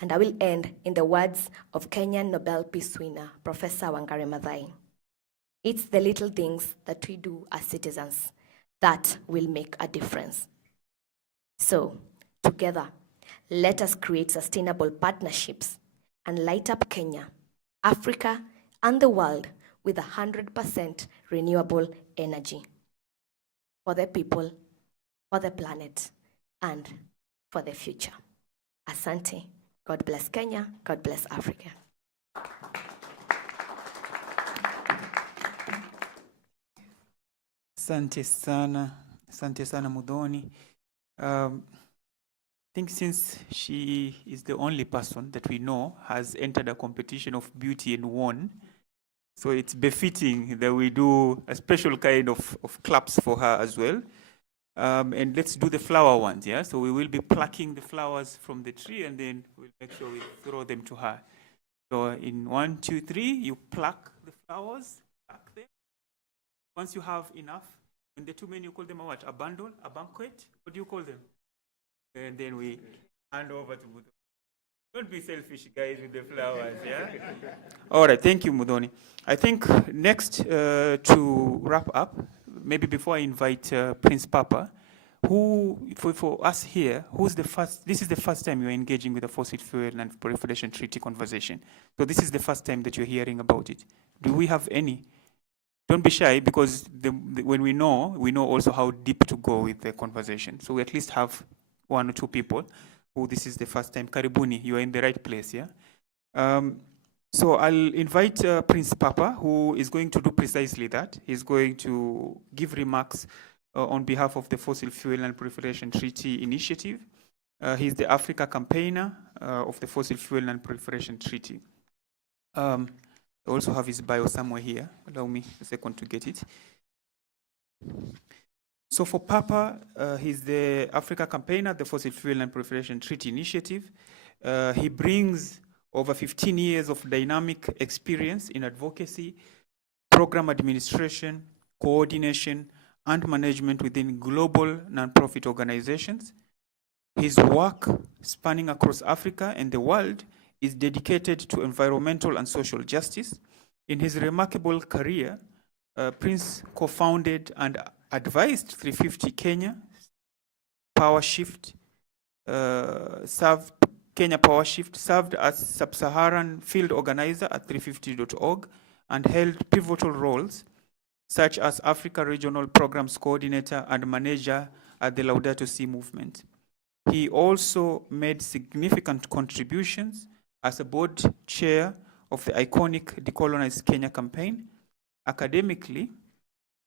And I will end in the words of Kenyan Nobel Peace winner, Professor Wangari Maathai. It's the little things that we do as citizens that will make a difference. So, together, let us create sustainable partnerships and light up Kenya, Africa, and the world with 100% renewable energy for the people, for the planet, and for the future. Asante. God bless Kenya. God bless Africa. Asante sana Mudhoni. I think since she is the only person that we know has entered a competition of beauty and won, so it's befitting that we do a special kind of claps for her as well. And let's do the flower ones, yeah? So we will be plucking the flowers from the tree and then we'll make sure we throw them to her. So in 1, 2, 3, you pluck the flowers, pluck them. Once you have enough, when they're too many, you call them a what? A bundle? A banquet? What do you call them? And then we hand over to Mudhoni. Don't be selfish, guys, with the flowers, yeah? All right, thank you, Mudhoni. I think next to wrap up, maybe before I invite Prince Papa, who, for us here, who's the first, this is the first time you're engaging with the Fossil Fuel Non-Proliferation Treaty conversation. So this is the first time that you're hearing about it. Do we have any? Don't be shy, because when we know also how deep to go with the conversation. So we at least have 1 or 2 people who this is the first time. Karibuni, you are in the right place, yeah? So I'll invite Prince Papa, who is going to do precisely that. He's going to give remarks on behalf of the Fossil Fuel Non-Proliferation Treaty Initiative. He's the Africa campaigner of the Fossil Fuel Non-Proliferation Treaty. I also have his bio somewhere here. Allow me a second to get it. So for Papa, he's the Africa campaigner, the Fossil Fuel Non-Proliferation Treaty Initiative. He brings over 15 years of dynamic experience in advocacy, program administration, coordination, and management within global nonprofit organizations. His work, spanning across Africa and the world, is dedicated to environmental and social justice. In his remarkable career, Prince co-founded and advised 350 Kenya, Power Shift, Kenya Power Shift, served as sub-Saharan field organizer at 350.org, and held pivotal roles such as Africa Regional Programs Coordinator and Manager at the Laudato Si movement. He also made significant contributions as a board chair of the iconic Decolonize Kenya campaign. Academically,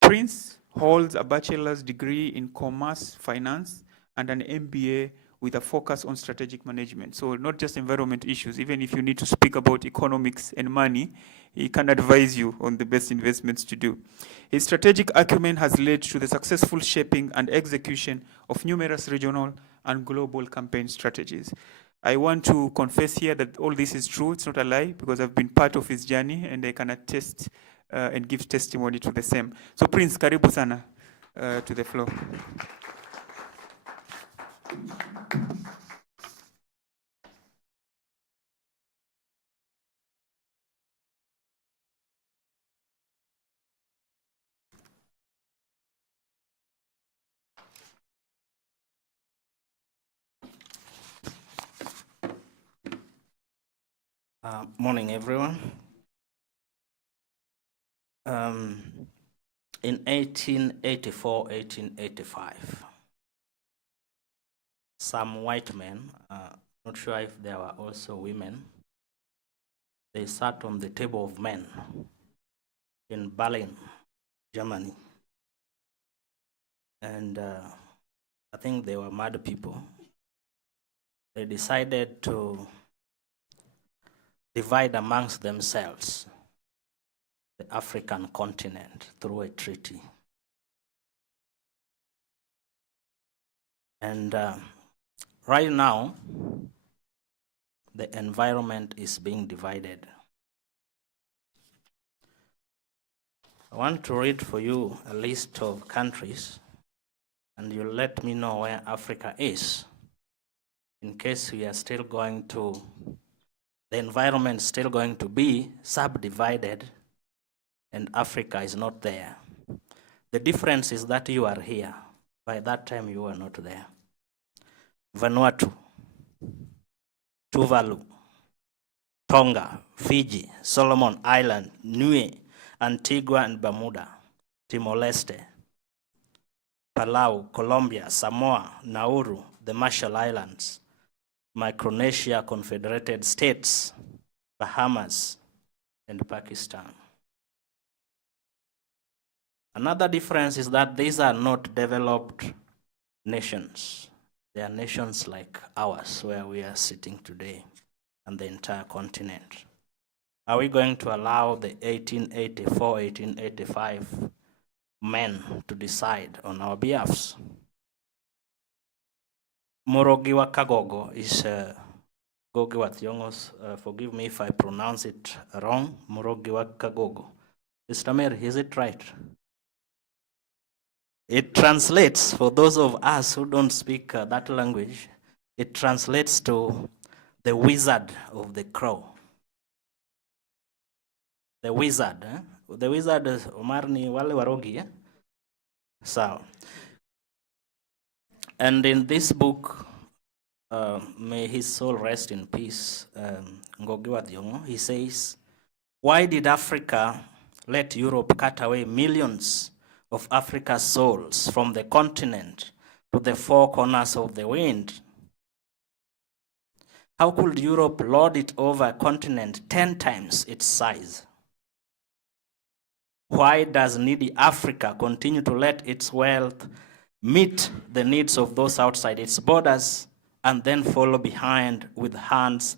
Prince holds a bachelor's degree in commerce, finance, and an MBA with a focus on strategic management. So not just environment issues, even if you need to speak about economics and money, he can advise you on the best investments to do. His strategic acumen has led to the successful shaping and execution of numerous regional and global campaign strategies. I want to confess here that all this is true, it's not a lie, because I've been part of his journey and I can attest and give testimony to the same. So Prince, karibu sana to the floor. Morning, everyone. In 1884, 1885, some white men, not sure if there were also women, they sat on the table of men in Berlin, Germany. And I think they were mad people. They decided to divide amongst themselves the African continent through a treaty. And right now, the environment is being divided. I want to read for you a list of countries, and you let me know where Africa is, in case we are still going to, the environment is still going to be subdivided, and Africa is not there. The difference is that you are here. By that time, you were not there. Vanuatu, Tuvalu, Tonga, Fiji, Solomon Island, Niue, Antigua and Bermuda, Timor-Leste, Palau, Colombia, Samoa, Nauru, the Marshall Islands, Micronesia, Confederated States, Bahamas, and Pakistan. Another difference is that these are not developed nations. They are nations like ours, where we are sitting today, and the entire continent. Are we going to allow the 1884, 1885 men to decide on our behalves? Morogiwa Kagogo is Gogiwa Thiongos, forgive me if I pronounce it wrong, Morogiwa Kagogo. Mr. Mayor, is it right? It translates, for those of us who don't speak that language, it translates to the wizard of the crow. The wizard, The wizard is Omar ni wale warogi, So, and in this book, may his soul rest in peace, Ngugi wa Thiong'o, he says, why did Africa let Europe cut away millions of Africa's souls from the continent to the four corners of the wind? How could Europe lord it over a continent 10 times its size? Why does needy Africa continue to let its wealth meet the needs of those outside its borders and then follow behind with hands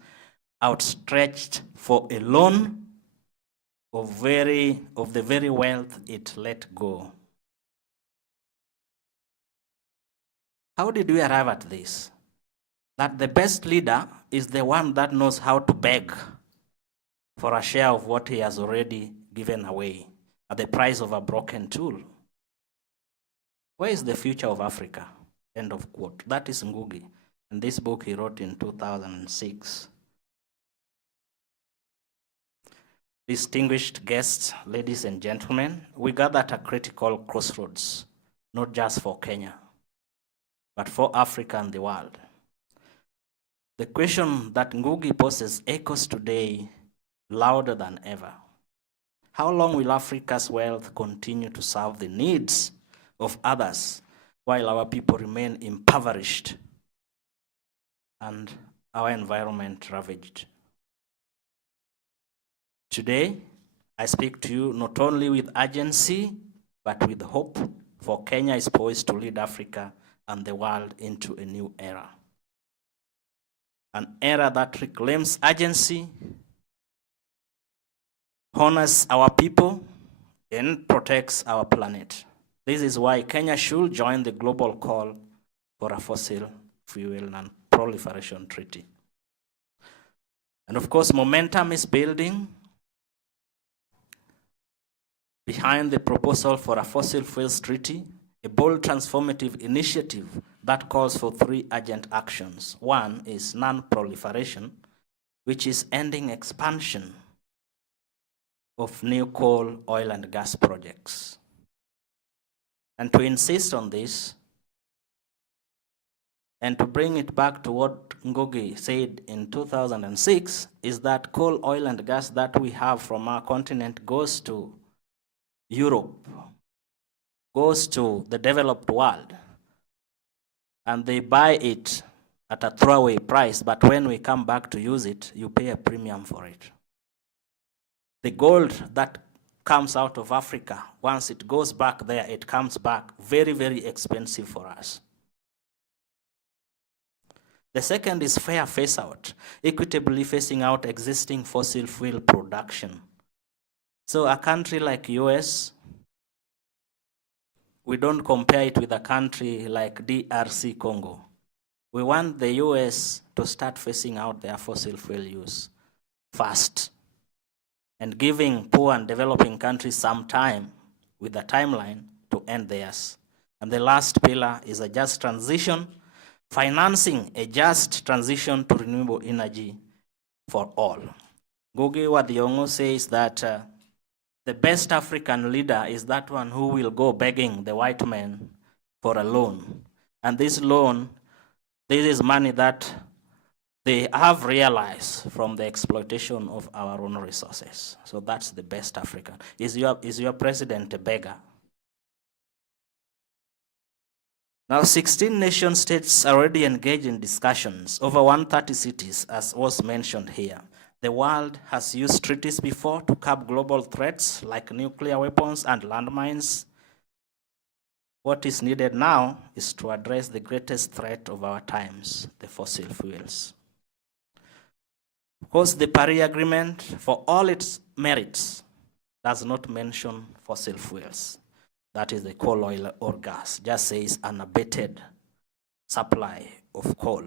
outstretched for a loan of the very wealth it let go? How did we arrive at this? That the best leader is the one that knows how to beg for a share of what he has already given away at the price of a broken tool. Where is the future of Africa? End of quote. That is Ngugi. And this book he wrote in 2006. Distinguished guests, ladies and gentlemen, we gather at a critical crossroads, not just for Kenya, but for Africa and the world. The question that Ngugi poses echoes today louder than ever. How long will Africa's wealth continue to serve the needs of others while our people remain impoverished and our environment ravaged? Today, I speak to you not only with urgency, but with hope, for Kenya is poised to lead Africa and the world into a new era. An era that reclaims urgency, honors our people, and protects our planet. This is why Kenya should join the global call for a Fossil Fuel Non-Proliferation Treaty. And of course, momentum is building behind the proposal for a Fossil Fuels Treaty, a bold transformative initiative that calls for 3 urgent actions. One is non-proliferation, which is ending expansion of new coal, oil, and gas projects. And to insist on this, and to bring it back to what Ngugi said in 2006, is that coal, oil, and gas that we have from our continent goes to Europe, goes to the developed world, and they buy it at a throwaway price, but when we come back to use it, you pay a premium for it. The gold that comes out of Africa, once it goes back there, it comes back very, very expensive for us. The second is fair phase out, equitably phasing out existing fossil fuel production. So a country like US, we don't compare it with a country like DRC Congo. We want the US to start phasing out their fossil fuel use fast and giving poor and developing countries some time with a timeline to end theirs. And the last pillar is a just transition, financing a just transition to renewable energy for all. Ngugi wa Thiong'o says that the best African leader is that one who will go begging the white man for a loan. And this loan, this is money that they have realized from the exploitation of our own resources. So that's the best African. Is your president a beggar? Now, 16 nation states are already engaged in discussions, over 130 cities, as was mentioned here. The world has used treaties before to curb global threats like nuclear weapons and landmines. What is needed now is to address the greatest threat of our times, the fossil fuels. Of course, the Paris Agreement, for all its merits, does not mention fossil fuels. That is the coal, oil, or gas, just says unabated supply of coal.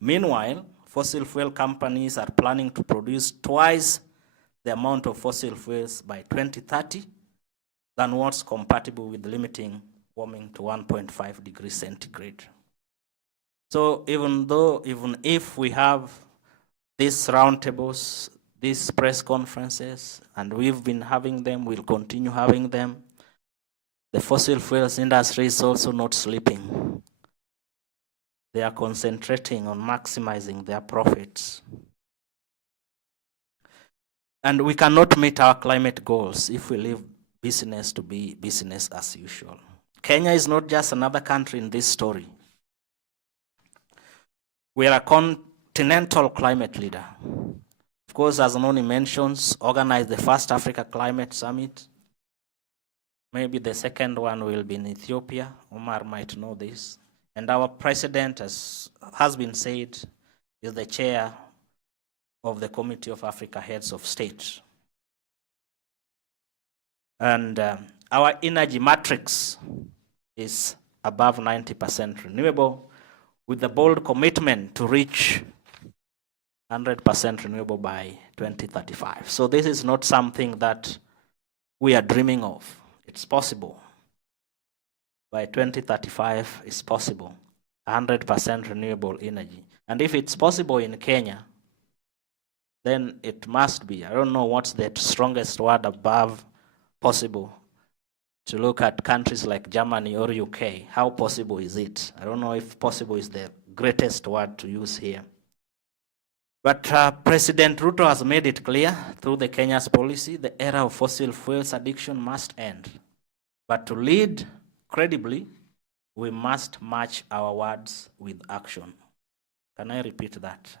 Meanwhile, fossil fuel companies are planning to produce twice the amount of fossil fuels by 2030 than what's compatible with limiting warming to 1.5 degrees centigrade. So even if we have these roundtables, these press conferences, and we've been having them, we'll continue having them, the fossil fuels industry is also not sleeping. They are concentrating on maximizing their profits. And we cannot meet our climate goals if we leave business to be business as usual. Kenya is not just another country in this story. We are a continental climate leader. Of course, as Noni mentions, organized the first Africa Climate Summit. Maybe the second one will be in Ethiopia. Omar might know this. And our president, as has been said, is the chair of the Committee of Africa Heads of State. And our energy matrix is above 90% renewable, with the bold commitment to reach 100% renewable by 2035. So this is not something that we are dreaming of. It's possible. By 2035, it's possible. 100% renewable energy. And if it's possible in Kenya, then it must be, I don't know what's the strongest word above possible, to look at countries like Germany or UK. How possible is it? I don't know if possible is the greatest word to use here. But President Ruto has made it clear through the Kenya's policy, the era of fossil fuels addiction must end. But to lead credibly, we must match our words with action. Can I repeat that?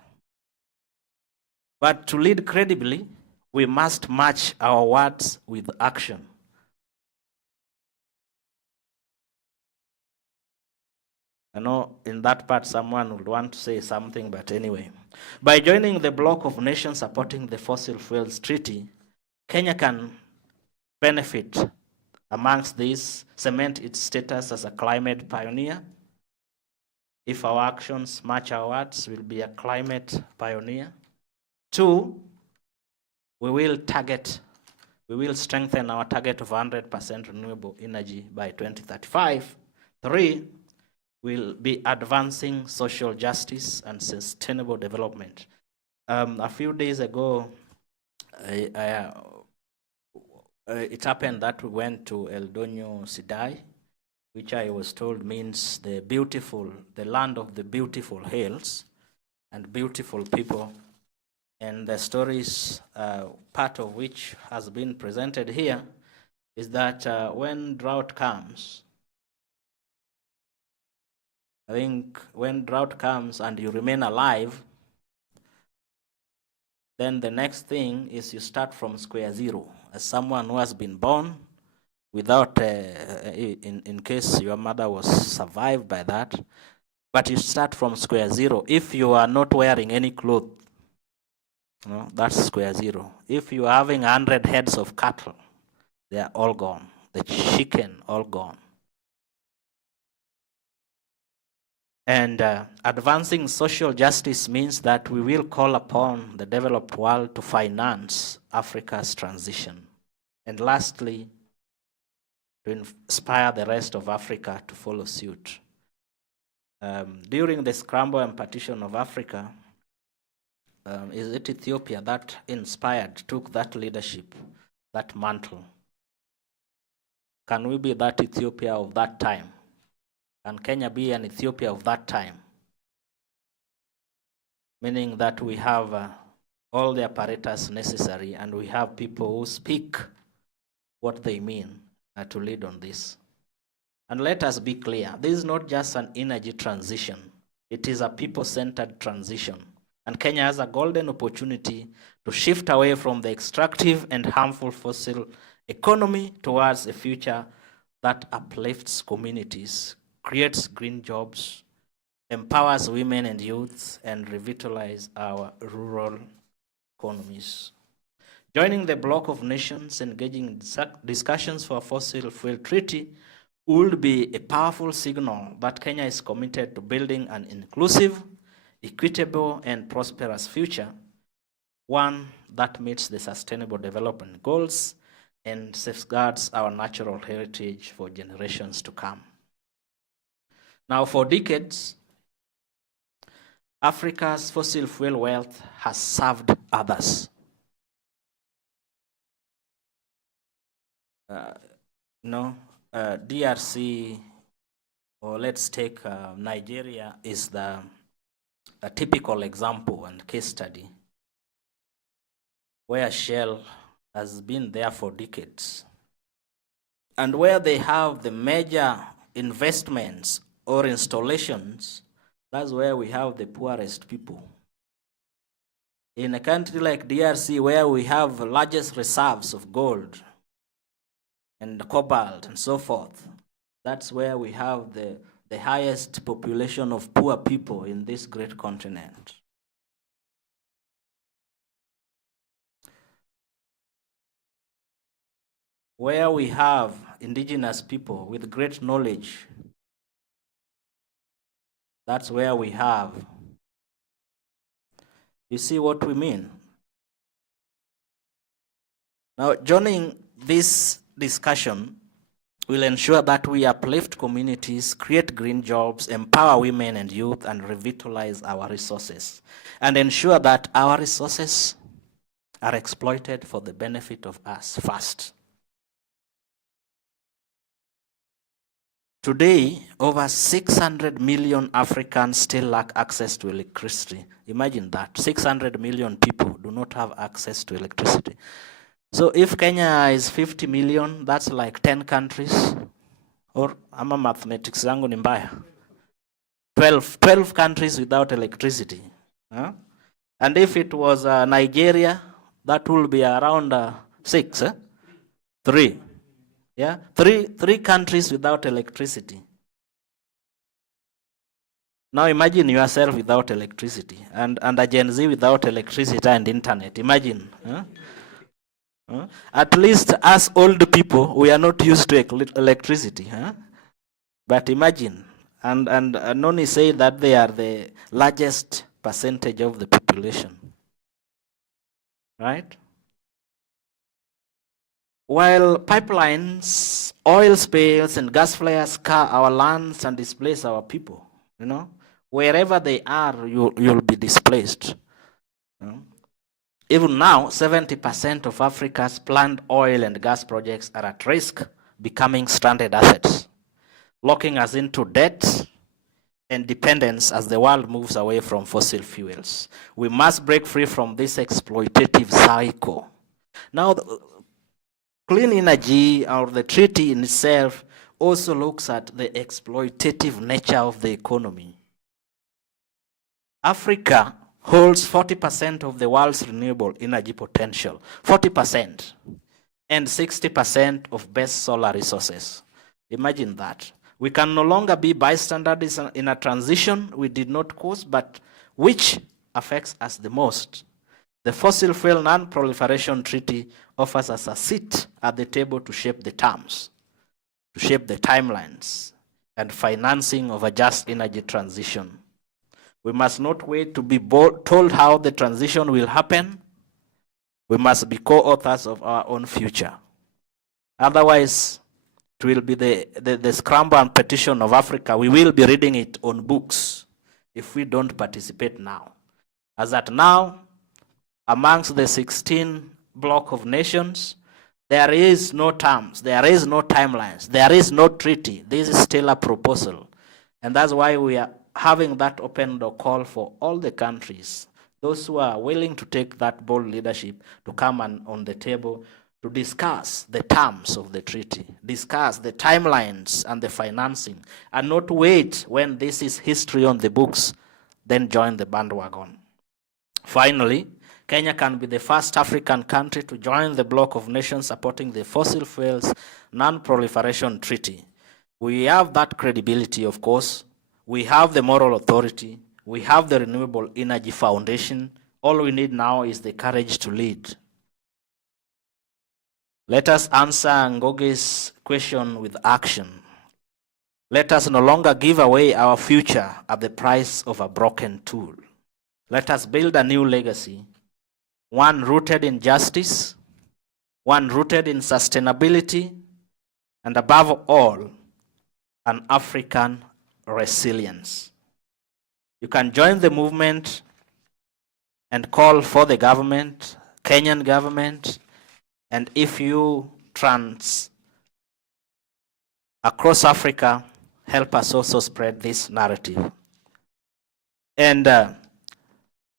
But to lead credibly, we must match our words with action. I know in that part someone would want to say something, but anyway. By joining the bloc of nations supporting the Fossil Fuels Treaty, Kenya can benefit amongst these, cement its status as a climate pioneer. If our actions match our words, we'll be a climate pioneer. 2, we will strengthen our target of 100% renewable energy by 2035. 3, we'll be advancing social justice and sustainable development. A few days ago, it happened that we went to El Doño Sidai, which I was told means the land of the beautiful hills and beautiful people. And the stories, part of which has been presented here, is that when drought comes, I think when drought comes and you remain alive, then the next thing is you start from square zero. As someone who has been born without, in case your mother was survived by that, but you start from square zero. If you are not wearing any clothes, that's square zero. If you are having 100 heads of cattle, they are all gone. The chicken, all gone. And advancing social justice means that we will call upon the developed world to finance Africa's transition. And lastly, to inspire the rest of Africa to follow suit. During the scramble and partition of Africa, is it Ethiopia that took that leadership, that mantle? Can we be that Ethiopia of that time? Can Kenya be an Ethiopia of that time? Meaning that we have all the apparatus necessary and we have people who speak what they mean to lead on this. And let us be clear, this is not just an energy transition. It is a people-centered transition. And Kenya has a golden opportunity to shift away from the extractive and harmful fossil economy towards a future that uplifts communities, creates green jobs, empowers women and youth, and revitalizes our rural economies. Joining the bloc of nations engaging in discussions for a fossil fuel treaty would be a powerful signal that Kenya is committed to building an inclusive, equitable, and prosperous future, one that meets the Sustainable Development Goals and safeguards our natural heritage for generations to come. Now, for decades, Africa's fossil fuel wealth has served others. DRC, or let's take Nigeria, is a typical example and case study where Shell has been there for decades and where they have the major investments or installations. That's where we have the poorest people. In a country like DRC, where we have the largest reserves of gold and cobalt and so forth, that's where we have the highest population of poor people in this great continent. Where we have indigenous people with great knowledge, that's where we have. You see what we mean? Now, joining this discussion will ensure that we uplift communities, create green jobs, empower women and youth, and revitalize our resources, and ensure that our resources are exploited for the benefit of us first. Today, over 600 million Africans still lack access to electricity. Imagine that, 600 million people do not have access to electricity. So if Kenya is 50 million, that's like 10 countries, or ama mathematics zangu ni mbaya. 12 countries without electricity. Huh? And if it was Nigeria, that will be around 6, 3. Yeah, three countries without electricity. Now imagine yourself without electricity, and a Gen Z without electricity and internet. Imagine. Huh? At least us old people, we are not used to electricity. Huh? But imagine, and Noni say that they are the largest percentage of the population. Right? While pipelines, oil spills, and gas flares scar our lands and displace our people, wherever they are, you'll be displaced. Even now, 70% of Africa's planned oil and gas projects are at risk becoming stranded assets, locking us into debt and dependence as the world moves away from fossil fuels. We must break free from this exploitative cycle. Now, clean energy, or the treaty in itself, also looks at the exploitative nature of the economy. Africa holds 40% of the world's renewable energy potential, 40%, and 60% of best solar resources. Imagine that. We can no longer be bystanders in a transition we did not cause, but which affects us the most. The Fossil Fuel Non-Proliferation Treaty offers us a seat at the table to shape the terms, to shape the timelines, and financing of a just energy transition. We must not wait to be told how the transition will happen. We must be co-authors of our own future. Otherwise, it will be the scramble and petition of Africa. We will be reading it on books if we don't participate now. As at now, amongst the 16 block of nations, there is no terms, there is no timelines, there is no treaty. This is still a proposal. And that's why we are having that open door call for all the countries, those who are willing to take that bold leadership to come on the table to discuss the terms of the treaty, discuss the timelines and the financing, and not wait when this is history on the books, then join the bandwagon. Finally, Kenya can be the first African country to join the bloc of nations supporting the Fossil Fuels Non-Proliferation Treaty. We have that credibility, of course. We have the moral authority. We have the Renewable Energy Foundation. All we need now is the courage to lead. Let us answer Ngoge's question with action. Let us no longer give away our future at the price of a broken tool. Let us build a new legacy, one rooted in justice, one rooted in sustainability, and above all, an African resilience. You can join the movement and call for the government, Kenyan government, and if you across Africa, help us also spread this narrative. And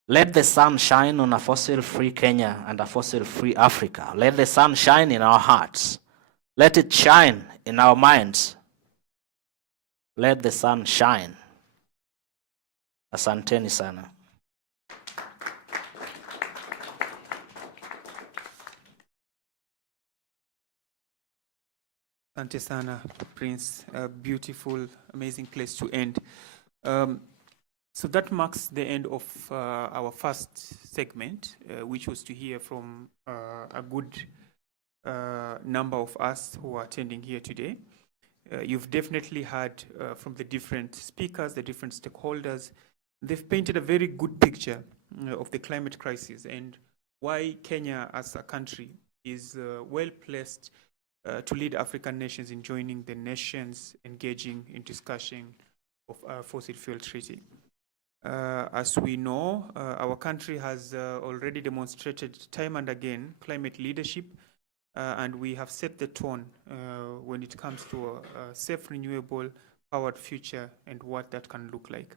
let the sun shine on a fossil-free Kenya and a fossil-free Africa. Let the sun shine in our hearts. Let it shine in our minds. Let the sun shine. Asanteni sana. Asante sana, Prince. A beautiful, amazing place to end. So that marks the end of our first segment, which was to hear from a good number of us who are attending here today. You've definitely heard from the different speakers, the different stakeholders. They've painted a very good picture of the climate crisis and why Kenya as a country is well placed to lead African nations in joining the nations engaging in discussion of a fossil fuel treaty. As we know, our country has already demonstrated time and again climate leadership, and we have set the tone when it comes to a safe, renewable, powered future and what that can look like.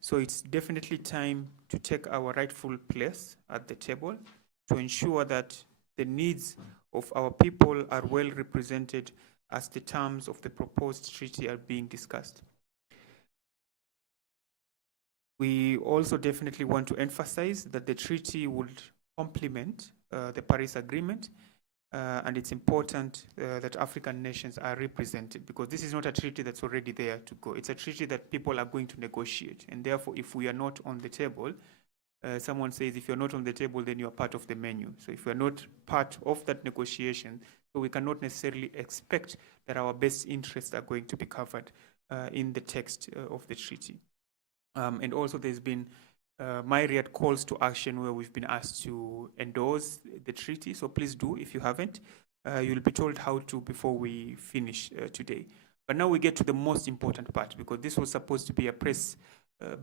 So it's definitely time to take our rightful place at the table to ensure that the needs of our people are well represented as the terms of the proposed treaty are being discussed. We also definitely want to emphasize that the treaty would complement the Paris Agreement, and it's important that African nations are represented because this is not a treaty that's already there to go. It's a treaty that people are going to negotiate, and therefore if we are not on the table, someone says if you're not on the table, then you're part of the menu. So if we're not part of that negotiation, so we cannot necessarily expect that our best interests are going to be covered in the text of the treaty. And also there's been myriad calls to action where we've been asked to endorse the treaty. So please do, if you haven't. You'll be told how to before we finish today. But now we get to the most important part, because this was supposed to be a press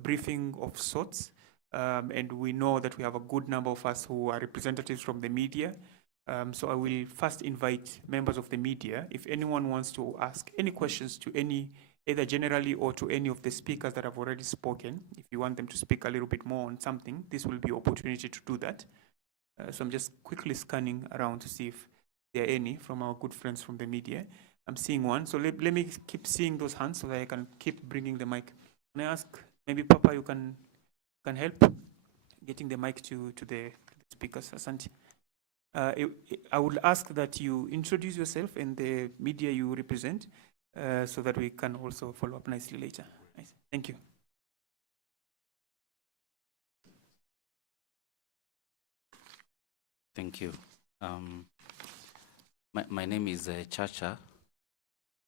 briefing of sorts. And we know that we have a good number of us who are representatives from the media. So I will first invite members of the media, if anyone wants to ask any questions to any, either generally or to any of the speakers that have already spoken. If you want them to speak a little bit more on something, this will be an opportunity to do that. So I'm just quickly scanning around to see if there are any from our good friends from the media. I'm seeing one, so let me keep seeing those hands so that I can keep bringing the mic. Can I ask, maybe Papa, you can help getting the mic to the speakers, Asante. I would ask that you introduce yourself and the media you represent, so that we can also follow up nicely later. Nice. Thank you. Thank you. My name is Chacha.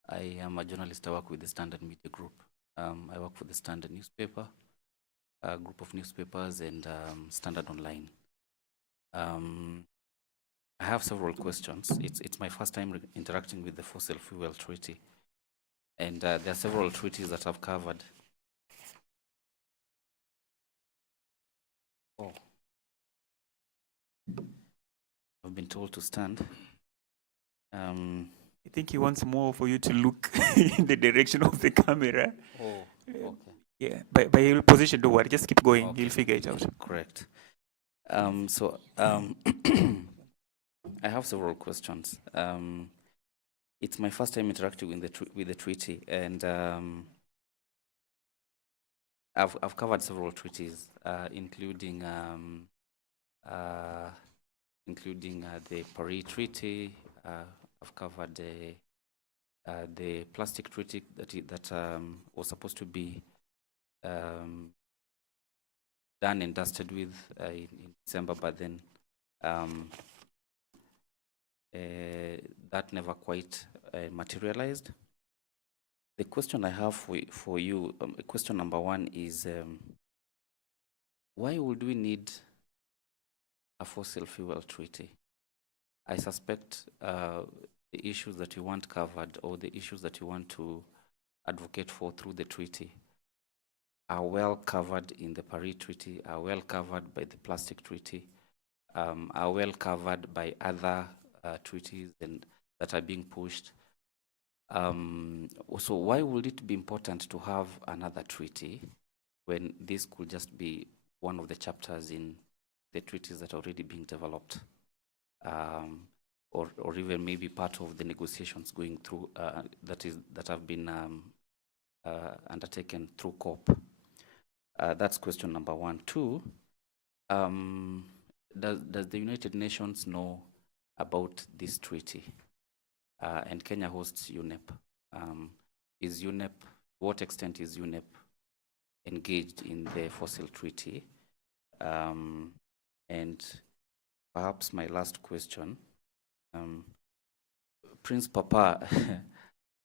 I am a journalist. I work with the Standard Media Group. I work for the Standard newspaper, a group of newspapers, and Standard Online. I have several questions. It's my first time interacting with the Fossil Fuel Treaty. And there are several treaties that I've covered. Oh. I've been told to stand. I think he wants more for you to look in the direction of the camera. Oh, okay. Yeah, by your position, don't worry, just keep going. Okay. You'll figure it out. Correct. I have several questions. It's my first time interacting with the treaty, and I've covered several treaties, including the Paris Treaty. I've covered the plastic treaty that was supposed to be done and dusted with in December, but then that never quite materialized. The question I have for you, question number one is, why would we need a fossil fuel treaty? I suspect the issues that you want covered, or the issues that you want to advocate for through the treaty, are well covered in the Paris Treaty, are well covered by the Plastic Treaty, are well covered by other treaties that are being pushed. So why would it be important to have another treaty when this could just be one of the chapters in the treaties that are already being developed, or even maybe part of the negotiations going through that have been undertaken through COP? That's question number one. Two, does the United Nations know about this treaty? And Kenya hosts UNEP. Is UNEP, what extent is UNEP engaged in the fossil treaty? And perhaps my last question, Prince Papa,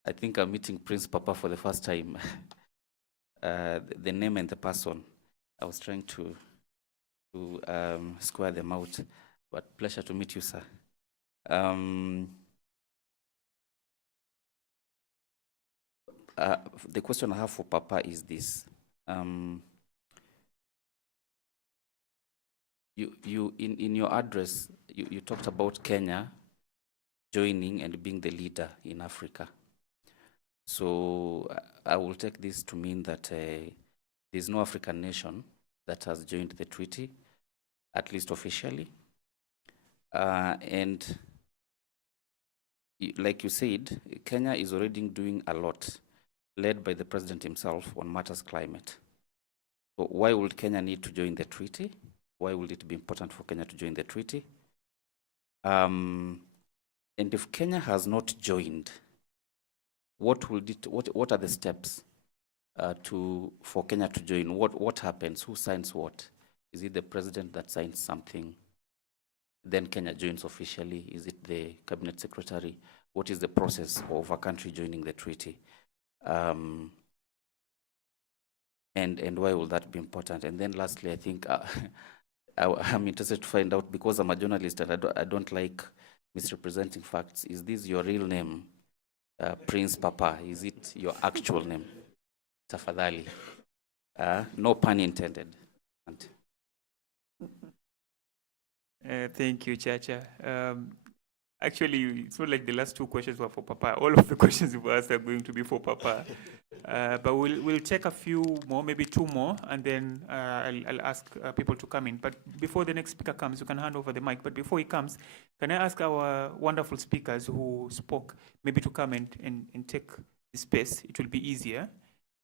I think I'm meeting Prince Papa for the first time. The name and the person, I was trying to square them out, but pleasure to meet you, sir. The question I have for Papa is this. You in your address, you talked about Kenya joining and being the leader in Africa. So I will take this to mean that there's no African nation that has joined the treaty, at least officially. And like you said, Kenya is already doing a lot, led by the president himself, on matters climate. So why would Kenya need to join the treaty? Why would it be important for Kenya to join the treaty? And if Kenya has not joined, what are the steps for Kenya to join? What happens? Who signs what? Is it the president that signs something, then Kenya joins officially? Is it the cabinet secretary? What is the process of a country joining the treaty? And why will that be important? And then lastly, I think I'm interested to find out, because I'm a journalist and I don't like misrepresenting facts. Is this your real name, Prince Papa? Is it your actual name? Tafadhali. No pun intended. Thank you, Chacha. Actually, it's not like the last two questions were for Papa. All of the questions you've asked are going to be for Papa. But we'll check a few more, maybe two more, and then I'll ask people to come in. But before the next speaker comes, you can hand over the mic. But before he comes, can I ask our wonderful speakers who spoke maybe to come and take the space? It will be easier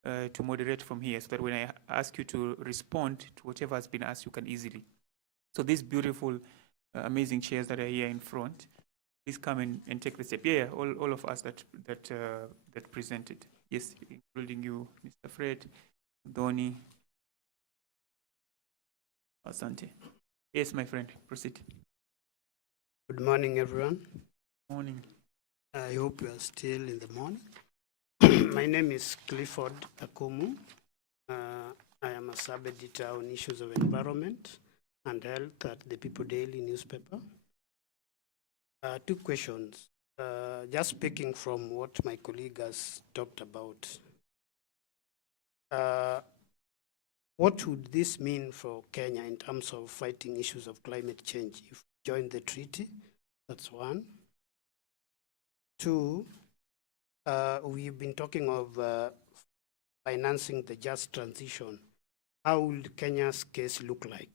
to moderate from here, so that when I ask you to respond to whatever has been asked, you can easily. So these beautiful, amazing chairs that are here in front, please come and take the step. Yeah, all of us that presented. Yes, including you, Mr. Fred, Donny, Asante. Yes, my friend, proceed. Good morning, everyone. Morning. I hope you are still in the morning. My name is Clifford Akumu. I am a sub-editor on issues of environment and health at the People Daily newspaper. 2 questions. Just speaking from what my colleague has talked about. What would this mean for Kenya in terms of fighting issues of climate change if we join the treaty? That's 1. 2, we've been talking of financing the just transition. How would Kenya's case look like?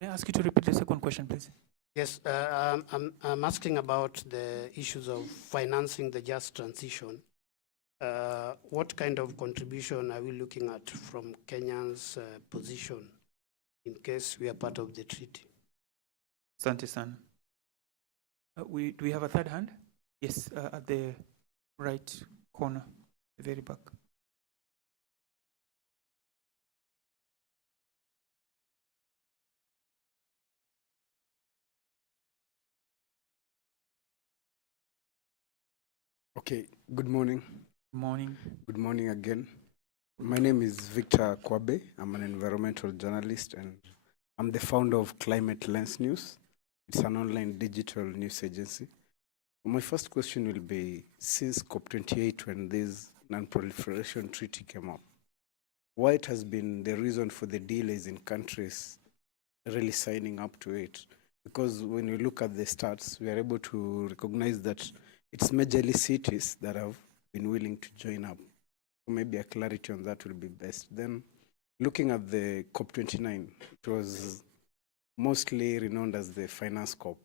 May I ask you to repeat the second question, please? Yes, I'm asking about the issues of financing the just transition. What kind of contribution are we looking at from Kenya's position in case we are part of the treaty? Asante sana. Do we have a third hand? Yes, at the right corner, the very back. Okay, good morning. Morning. Good morning again. My name is Victor Kwabe. I'm an environmental journalist and I'm the founder of Climate Lens News. It's an online digital news agency. My first question will be, since COP28 when this non-proliferation treaty came up, what has been the reason for the delays in countries really signing up to it? Because when we look at the stats, we are able to recognize that it's majorly cities that have been willing to join up. So maybe a clarity on that will be best. Then looking at the COP29, it was mostly renowned as the finance COP.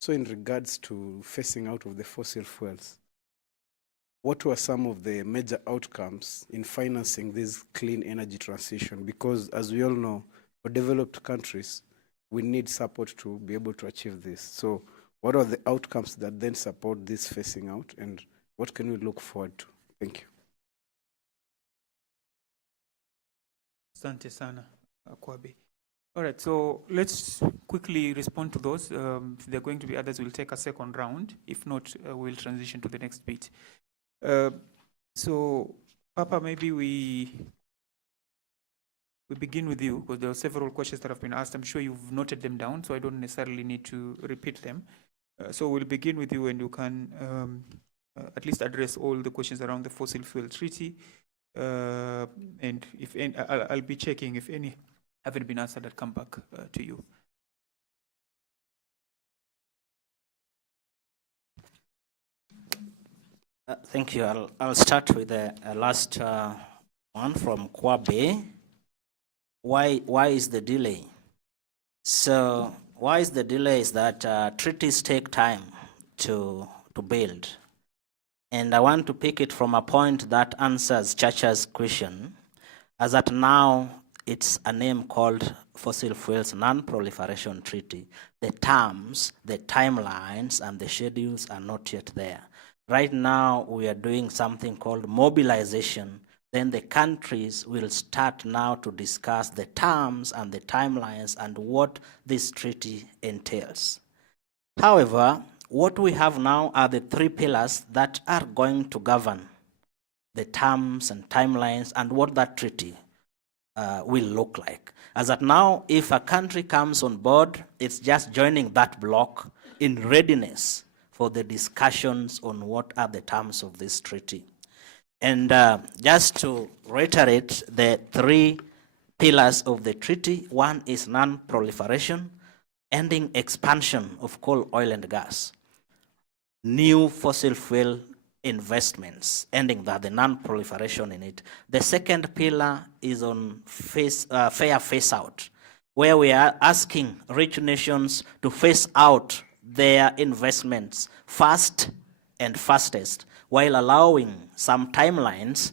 So in regards to phasing out of the fossil fuels, what were some of the major outcomes in financing this clean energy transition? Because as we all know, for developed countries, we need support to be able to achieve this. So what are the outcomes that then support this phasing out, and what can we look forward to? Thank you. Asante sana, Kwabe. All right, so let's quickly respond to those. If there are going to be others, we'll take a second round. If not, we'll transition to the next bit. So, Papa, maybe we begin with you, because there are several questions that have been asked. I'm sure you've noted them down, so I don't necessarily need to repeat them. So we'll begin with you, and you can at least address all the questions around the Fossil Fuel Treaty. And if any, I'll be checking if any haven't been answered, I'll come back to you. Thank you. I'll start with the last one from Kwabe. Why is the delay? So why is the delay is that treaties take time to build. And I want to pick it from a point that answers Chacha's question, as that now it's a name called Fossil Fuels Non-Proliferation Treaty. The terms, the timelines, and the schedules are not yet there. Right now, we are doing something called mobilization. Then the countries will start now to discuss the terms and the timelines and what this treaty entails. However, what we have now are the 3 pillars that are going to govern the terms and timelines and what that treaty will look like. As at now, if a country comes on board, it's just joining that block in readiness for the discussions on what are the terms of this treaty. And just to reiterate the 3 pillars of the treaty, one is non-proliferation, ending expansion of coal, oil, and gas. New fossil fuel investments, ending that, the non-proliferation in it. The second pillar is on fair phase-out, where we are asking rich nations to phase out their investments fast and fastest, while allowing some timelines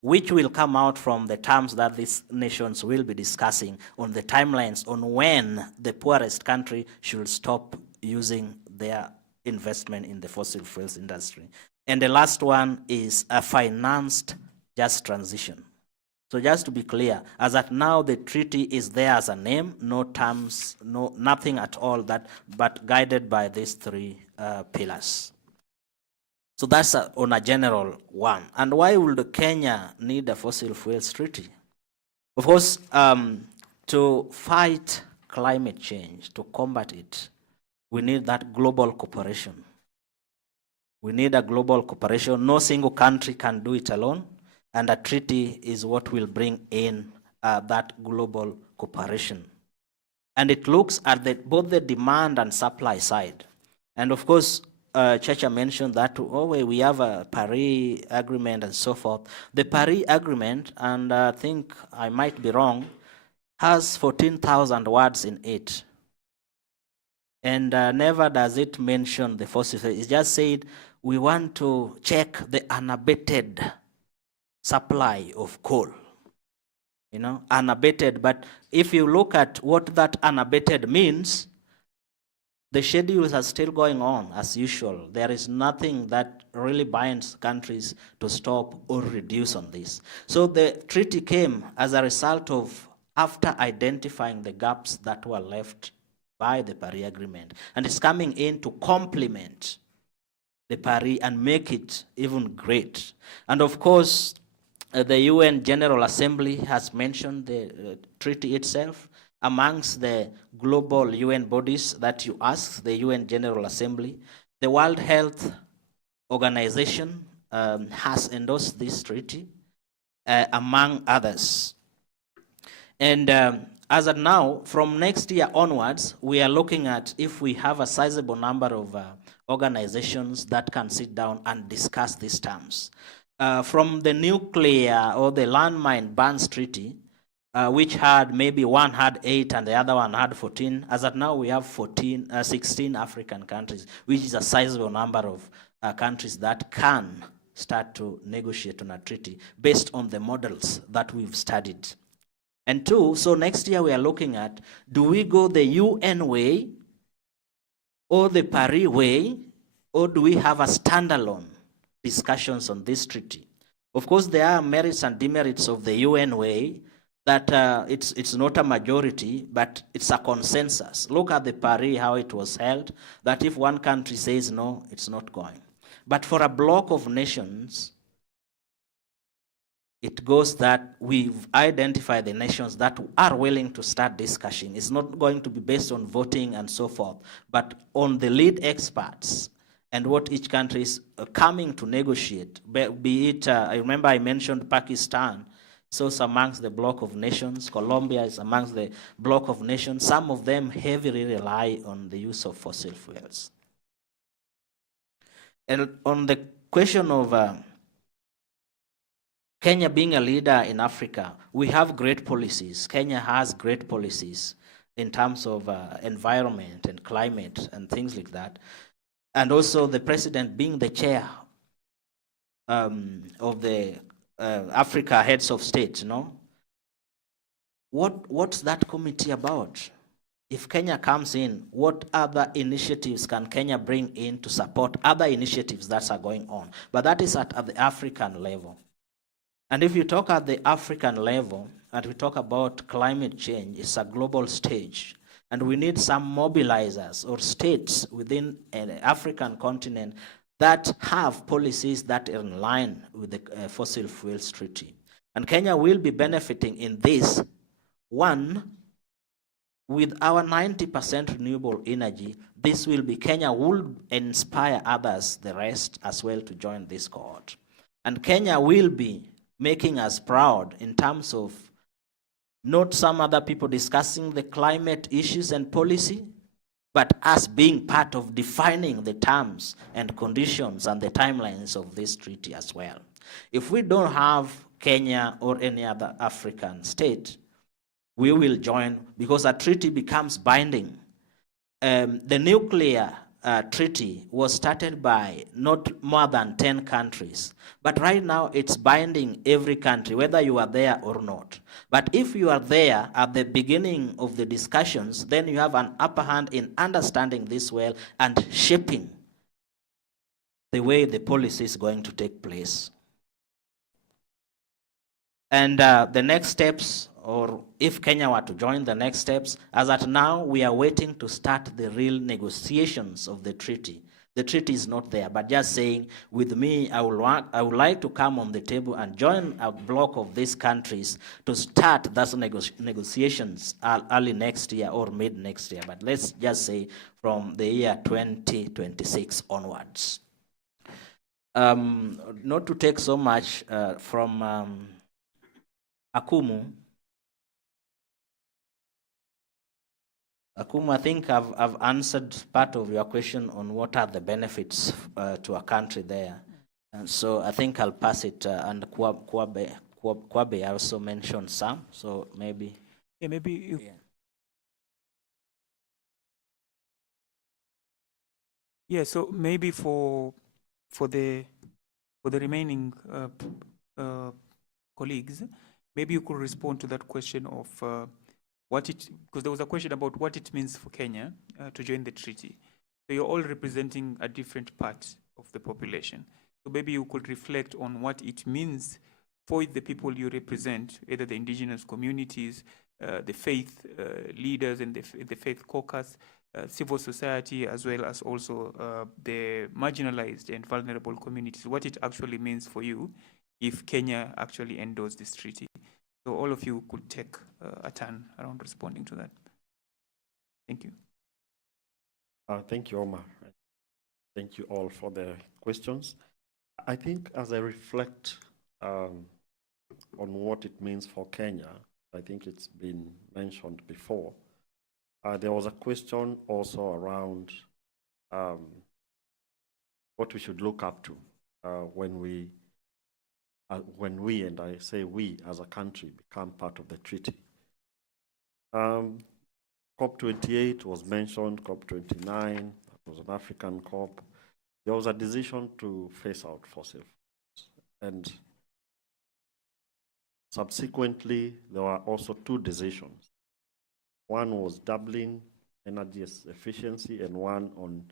which will come out from the terms that these nations will be discussing on the timelines on when the poorest country should stop using their investment in the fossil fuels industry. And the last one is a financed just transition. So just to be clear, as at now, the treaty is there as a name, no terms, nothing at all, but guided by these three pillars. So that's on a general one. And why would Kenya need a fossil fuels treaty? Of course, to fight climate change, to combat it, we need that global cooperation. We need a global cooperation. No single country can do it alone. And a treaty is what will bring in that global cooperation. And it looks at both the demand and supply side. And of course, Chacha mentioned that we have a Paris Agreement and so forth. The Paris Agreement, and I think I might be wrong, has 14,000 words in it. And never does it mention the fossil fuel. It just said, we want to check the unabated supply of coal, unabated. But if you look at what that unabated means, the schedules are still going on as usual. There is nothing that really binds countries to stop or reduce on this. So the treaty came as a result of after identifying the gaps that were left by the Paris Agreement. And it's coming in to complement the Paris and make it even great. And of course, the UN General Assembly has mentioned the treaty itself. Amongst the global UN bodies that you ask, the UN General Assembly, the World Health Organization has endorsed this treaty, among others. And as of now, from next year onwards, we are looking at if we have a sizable number of organizations that can sit down and discuss these terms. From the nuclear or the landmine bans treaty, which had maybe one had 8 and the other one had 14. As of now, we have 16 African countries, which is a sizable number of countries that can start to negotiate on a treaty based on the models that we've studied. And 2, so next year we are looking at, do we go the UN way or the Paris way, or do we have a standalone discussions on this treaty? Of course, there are merits and demerits of the UN way, that it's not a majority, but it's a consensus. Look at the Paris, how it was held, that if one country says no, it's not going. But for a block of nations, it goes that we've identified the nations that are willing to start discussion. It's not going to be based on voting and so forth, but on the lead experts and what each country is coming to negotiate. Be it, I remember I mentioned Pakistan. So it's amongst the block of nations. Colombia is amongst the block of nations. Some of them heavily rely on the use of fossil fuels. And on the question of Kenya being a leader in Africa, we have great policies. Kenya has great policies in terms of environment and climate and things like that. And also the president being the chair of the Africa heads of state, What's that committee about? If Kenya comes in, what other initiatives can Kenya bring in to support other initiatives that are going on? But that is at the African level. And if you talk at the African level, and we talk about climate change, it's a global stage. And we need some mobilizers or states within an African continent that have policies that are in line with the Fossil Fuels Treaty. And Kenya will be benefiting in this. One, with our 90% renewable energy, this will be, Kenya will inspire others, the rest as well, to join this cohort. And Kenya will be making us proud in terms of not some other people discussing the climate issues and policy, but us being part of defining the terms and conditions and the timelines of this treaty as well. If we don't have Kenya or any other African state, we will join because a treaty becomes binding. The nuclear treaty was started by not more than 10 countries. But right now, it's binding every country, whether you are there or not. But if you are there at the beginning of the discussions, then you have an upper hand in understanding this well and shaping the way the policy is going to take place. And the next steps, or if Kenya were to join, the next steps, as at now, we are waiting to start the real negotiations of the treaty. The treaty is not there, but just saying, with me, I would like to come on the table and join a block of these countries to start those negotiations early next year or mid next year. But let's just say from the year 2026 onwards. Not to take so much from Akumu. Akumu, I think I've answered part of your question on what are the benefits to a country there. And so I think I'll pass it, and Kwabe also mentioned some, so maybe. Yeah, maybe you, Yeah. yeah, so maybe for the remaining colleagues, maybe you could respond to that question of what it, because there was a question about what it means for Kenya to join the treaty. So you're all representing a different part of the population. So maybe you could reflect on what it means for the people you represent, either the indigenous communities, the faith leaders and the faith caucus, civil society, as well as also the marginalized and vulnerable communities, what it actually means for you if Kenya actually endorsed this treaty. So all of you could take a turn around responding to that. Thank you. Thank you, Omar. Thank you all for the questions. I think as I reflect on what it means for Kenya, I think it's been mentioned before. There was a question also around what we should look up to when we, and I say we as a country, become part of the treaty. COP28 was mentioned, COP29, that was an African COP. There was a decision to phase out fossil fuels. And subsequently, there were also two decisions. One was doubling energy efficiency and one on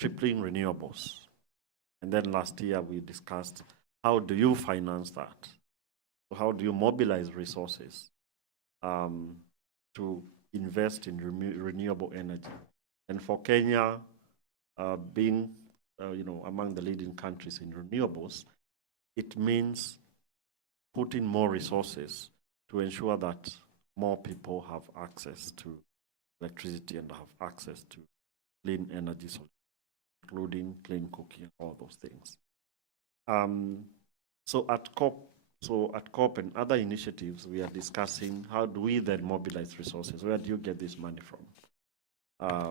tripling renewables. And then last year we discussed, how do you finance that? So how do you mobilize resources to invest in renewable energy? And for Kenya, being among the leading countries in renewables, it means putting more resources to ensure that more people have access to electricity and have access to clean energy sources, including clean cooking and all those things. So at COP and other initiatives, we are discussing how do we then mobilize resources? Where do you get this money from?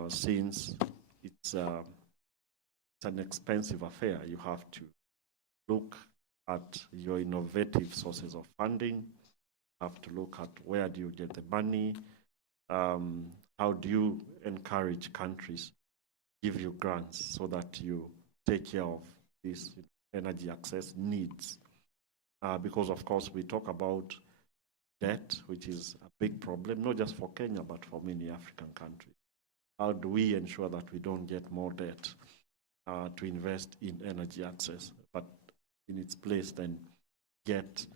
Since it's an expensive affair, you have to look at your innovative sources of funding, have to look at where do you get the money, how do you encourage countries, give you grants so that you take care of these energy access needs. Because of course we talk about debt, which is a big problem, not just for Kenya, but for many African countries. How do we ensure that we don't get more debt to invest in energy access, but in its place then get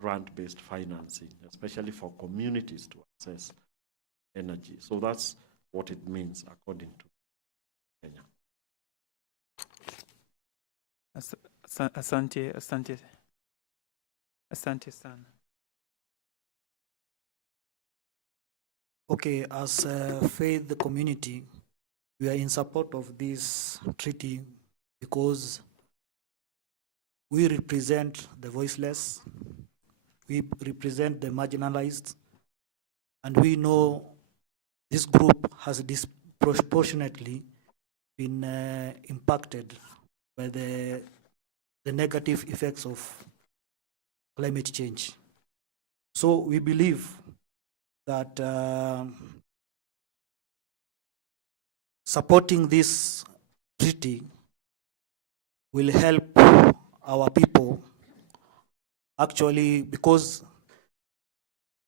grant-based financing, especially for communities to access energy. So that's what it means according to Kenya. Asante sana. Okay, as a faith community, we are in support of this treaty because we represent the voiceless, we represent the marginalized, and we know this group has disproportionately been impacted by the negative effects of climate change. So we believe that supporting this treaty will help our people actually, because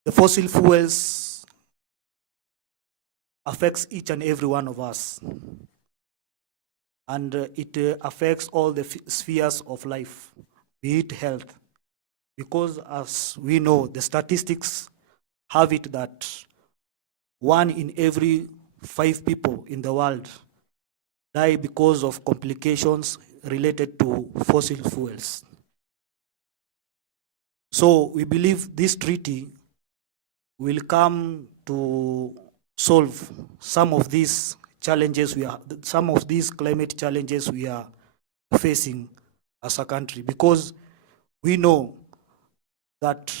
the fossil fuels affects each and every one of us, and it affects all the spheres of life, be it health, because as we know, the statistics have it that 1 in every 5 people in the world die because of complications related to fossil fuels. So we believe this treaty will come to solve some of these challenges some of these climate challenges we are facing as a country, because we know that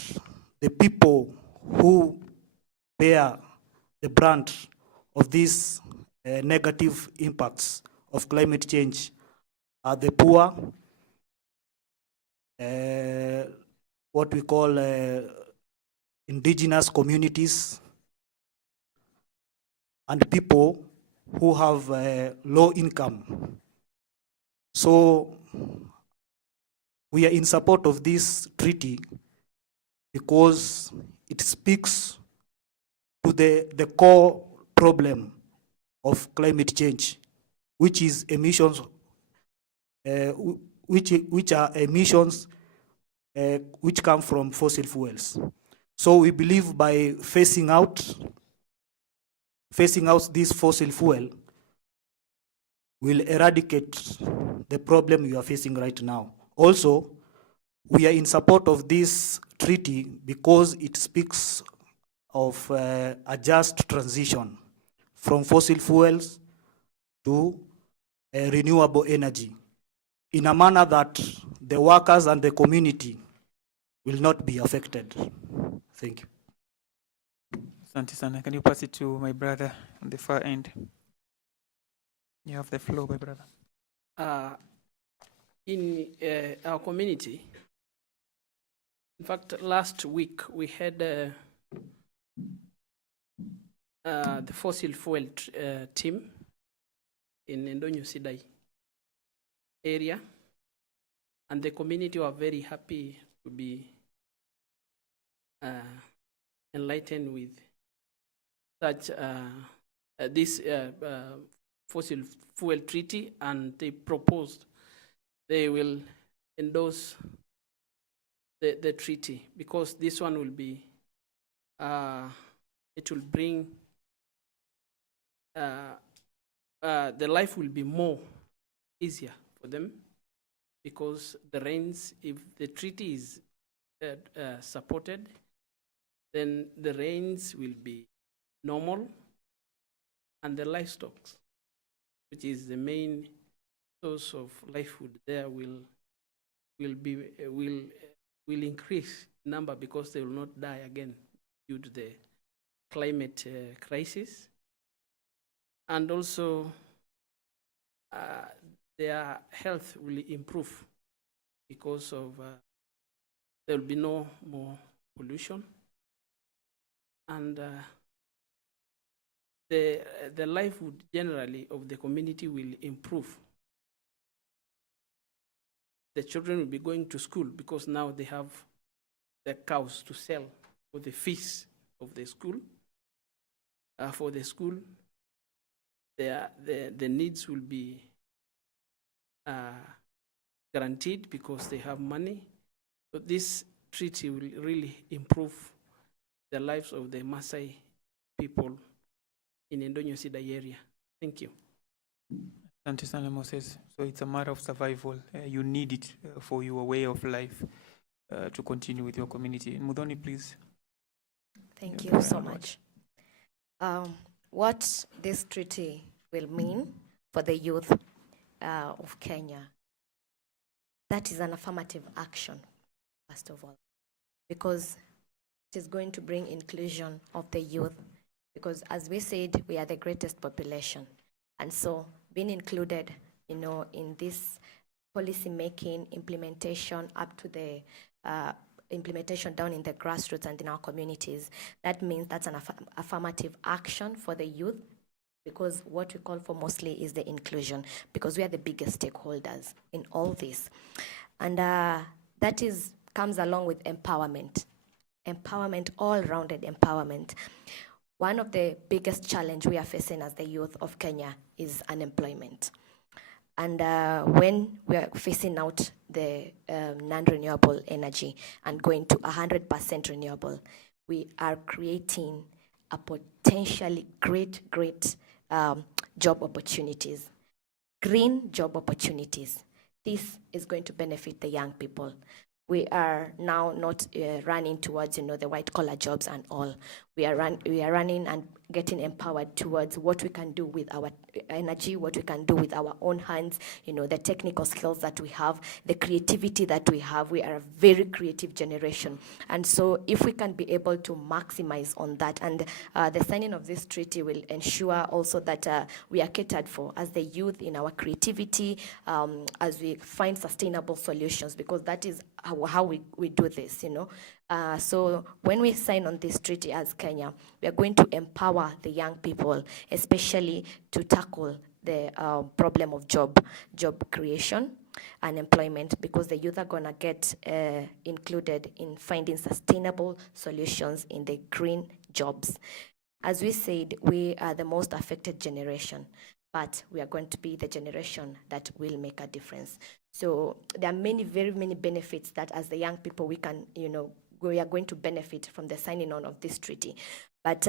the people who bear the brunt of these negative impacts of climate change are the poor, what we call indigenous communities, and people who have low income. So we are in support of this treaty because it speaks to the core problem of climate change, which is emissions, which are emissions which come from fossil fuels. So we believe by phasing out this fossil fuel will eradicate the problem we are facing right now. Also, we are in support of this treaty because it speaks of a just transition from fossil fuels to renewable energy in a manner that the workers and the community will not be affected. Thank you. Asante sana. Can you pass it to my brother on the far end? You have the floor, my brother. In our community, in fact, last week we had the fossil fuel team in Ndonyo Sidai area, and the community were very happy to be enlightened with such this fossil fuel treaty, and they proposed they will endorse the treaty because this one will be it will bring the life will be more easier for them, because the rains, if the treaty is supported, then the rains will be normal, and the livestock, which is the main source of livelihood there, will increase number, because they will not die again due to the climate crisis. And also their health will improve because of there will be no more pollution, and the livelihood generally of the community will improve. The children will be going to school because now they have the cows to sell for the fees of the school. For the school, the needs will be guaranteed because they have money. So this treaty will really improve the lives of the Maasai people in Ndonyo Sidai area. Thank you. Asante sana, Moses. So it's a matter of survival. You need it for your way of life to continue with your community. Mudhoni, please. Thank you so much. What this treaty will mean for the youth of Kenya, that is an affirmative action, first of all, because it is going to bring inclusion of the youth, because as we said, we are the greatest population. And so being included, in this policy making, implementation up to the implementation down in the grassroots and in our communities, that means that's an affirmative action for the youth, because what we call for mostly is the inclusion, because we are the biggest stakeholders in all this. And that comes along with empowerment, all-rounded empowerment. One of the biggest challenge we are facing as the youth of Kenya is unemployment. And when we are phasing out the non-renewable energy and going to 100% renewable, we are creating a potentially great job opportunities, green job opportunities. This is going to benefit the young people. We are now not running towards, the white collar jobs and all. We are running and getting empowered towards what we can do with our energy, what we can do with our own hands, the technical skills that we have, the creativity that we have. We are a very creative generation. And so if we can be able to maximize on that, and the signing of this treaty will ensure also that we are catered for as the youth in our creativity, as we find sustainable solutions, because that is how we do this, So when we sign on this treaty as Kenya, we are going to empower the young people, especially to tackle the problem of job creation and employment, because the youth are going to get included in finding sustainable solutions in the green jobs. As we said, we are the most affected generation, but we are going to be the generation that will make a difference. So there are very many benefits that as the young people we can, we are going to benefit from the signing on of this treaty. But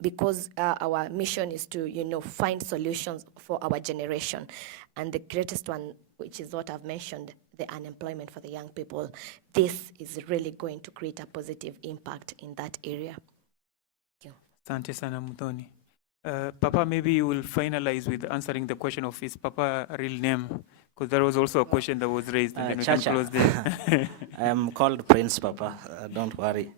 because our mission is to, find solutions for our generation, and the greatest one, which is what I've mentioned, the unemployment for the young people, this is really going to create a positive impact in that area. Thank you. Asante sana Muthoni. Papa, maybe you will finalize with answering the question of his Papa real name, because there was also a question that was raised, and then we can close there. I am called Prince Papa, don't worry.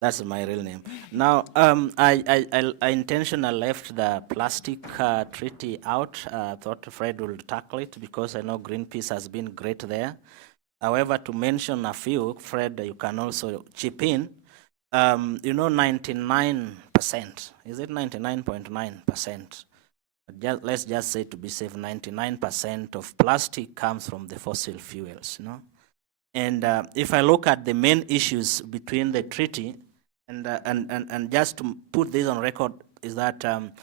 That's my real name. Now, I intentionally left the plastic treaty out. I thought Fred would tackle it because I know Greenpeace has been great there. However, to mention a few, Fred, you can also chip in. 99%, is it 99.9%? Let's just say, to be safe, 99% of plastic comes from the fossil fuels, And if I look at the main issues between the treaty, and just to put this on record, is that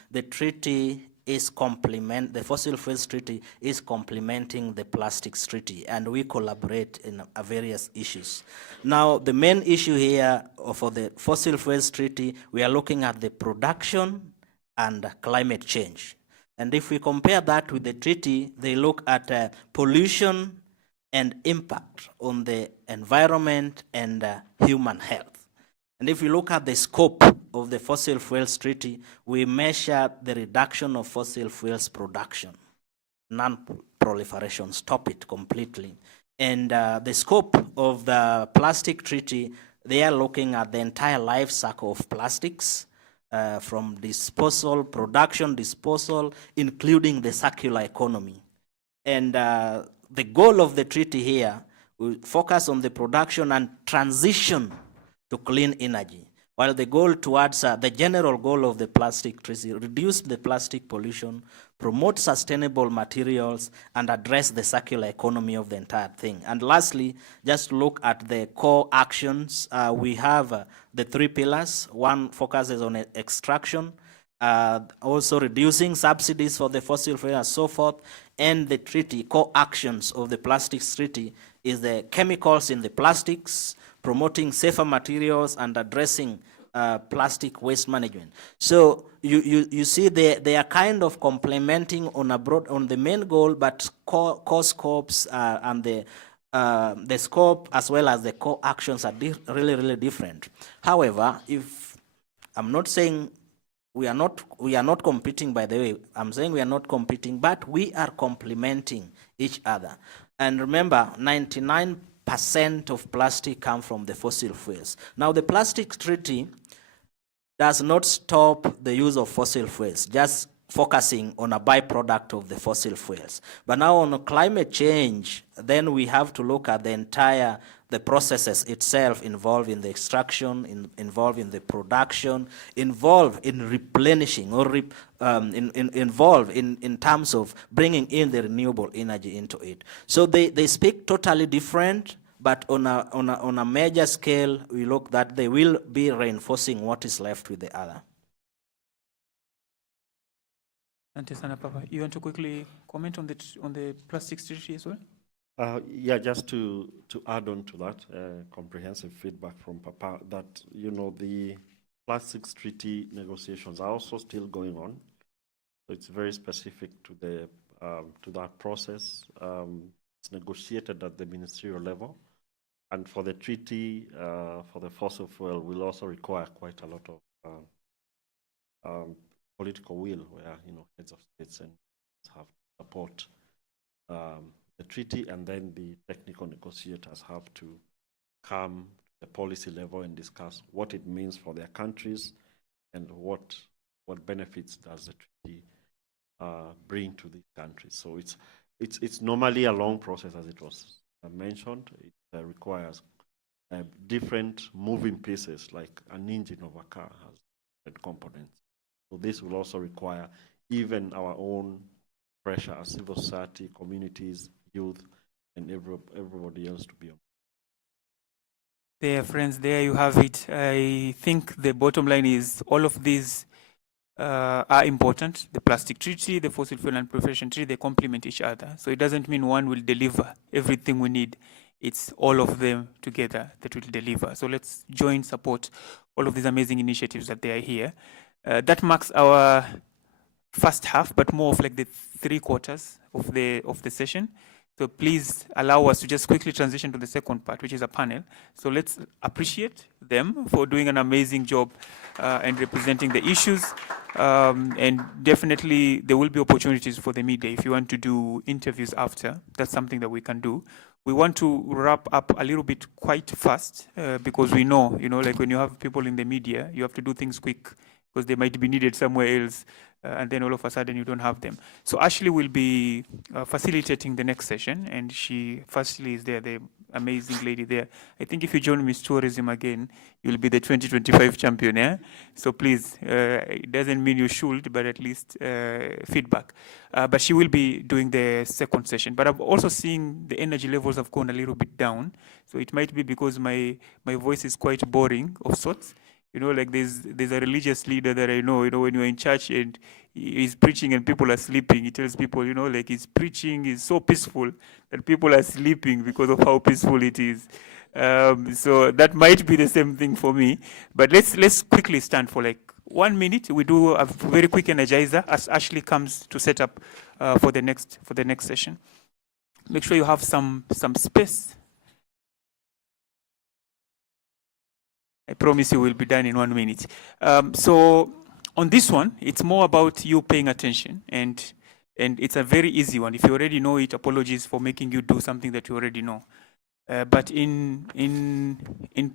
the treaty is the fossil fuels treaty is complementing the plastics treaty, and we collaborate in various issues. Now, the main issue here for the fossil fuels treaty, we are looking at the production and climate change. And if we compare that with the treaty, they look at pollution and impact on the environment and human health. And if we look at the scope of the fossil fuels treaty, we measure the reduction of fossil fuels production, non-proliferation, stop it completely. And the scope of the plastic treaty, they are looking at the entire life cycle of plastics, from disposal, production, disposal, including the circular economy. And the goal of the treaty here will focus on the production and transition to clean energy, while the goal towards the general goal of the plastic treaty, reduce the plastic pollution, promote sustainable materials, and address the circular economy of the entire thing. And lastly, just look at the core actions. We have the 3 pillars. One focuses on extraction, also reducing subsidies for the fossil fuel and so forth. And the treaty, core actions of the plastics treaty, is the chemicals in the plastics, promoting safer materials, and addressing plastic waste management. So you see they are kind of complementing on the main goal, but core scopes and the scope as well as the core actions are really different. However, if I'm not saying we are not competing, by the way, I'm saying we are not competing, but we are complementing each other. And remember, 99% of plastic come from the fossil fuels. Now, the plastic treaty does not stop the use of fossil fuels. Just focusing on a byproduct of the fossil fuels. But now on climate change, then we have to look at the processes itself involved in the extraction, involved in the production, involved in replenishing, or involved in terms of bringing in the renewable energy into it. So they speak totally different, but on a major scale, we look that they will be reinforcing what is left with the other. Asante sana, Papa. You want to quickly comment on the plastics treaty as well? Yeah, just to add on to that, comprehensive feedback from Papa, that, you know, the plastics treaty negotiations are also still going on. So it's very specific to that process. It's negotiated at the ministerial level. And for the treaty, for the fossil fuel, will also require quite a lot of political will, where, you know, heads of states and have to support the treaty, and then the technical negotiators have to come to the policy level and discuss what it means for their countries and what benefits does the treaty bring to these countries. So it's normally a long process, as it was mentioned. It requires different moving pieces, like an engine of a car has different components. So this will also require even our own pressure as civil society, communities, youth, and everybody else to be on. There, friends, there you have it. I think the bottom line is all of these are important. The plastic treaty, the fossil fuel non-proliferation treaty, they complement each other. So it doesn't mean one will deliver everything we need. It's all of them together that will deliver. So let's join, support all of these amazing initiatives that they are here. That marks our first half, but more of like the 3/4 of the session. So please allow us to just quickly transition to the second part, which is a panel. So let's appreciate them for doing an amazing job and representing the issues. And definitely there will be opportunities for the media. If you want to do interviews after, that's something that we can do. We want to wrap up a little bit quite fast because we know, like when you have people in the media, you have to do things quick because they might be needed somewhere else. And then all of a sudden you don't have them. So Ashley will be facilitating the next session, and she firstly is there, the amazing lady there. I think if you join Miss Tourism again, you'll be the 2025 champion, yeah? So please, it doesn't mean you should, but at least feedback. But she will be doing the second session. But I'm also seeing the energy levels have gone a little bit down. So it might be because my voice is quite boring of sorts. Like there's a religious leader that I know, when you're in church and he's preaching and people are sleeping, he tells people, like his preaching is so peaceful that people are sleeping because of how peaceful it is. So that might be the same thing for me. But let's quickly stand for like 1 minute. We do a very quick energizer as Ashley comes to set up for the next session. Make sure you have some space. I promise you will be done in 1 minute. So on this one, it's more about you paying attention, and it's a very easy one. If you already know it, apologies for making you do something that you already know. But in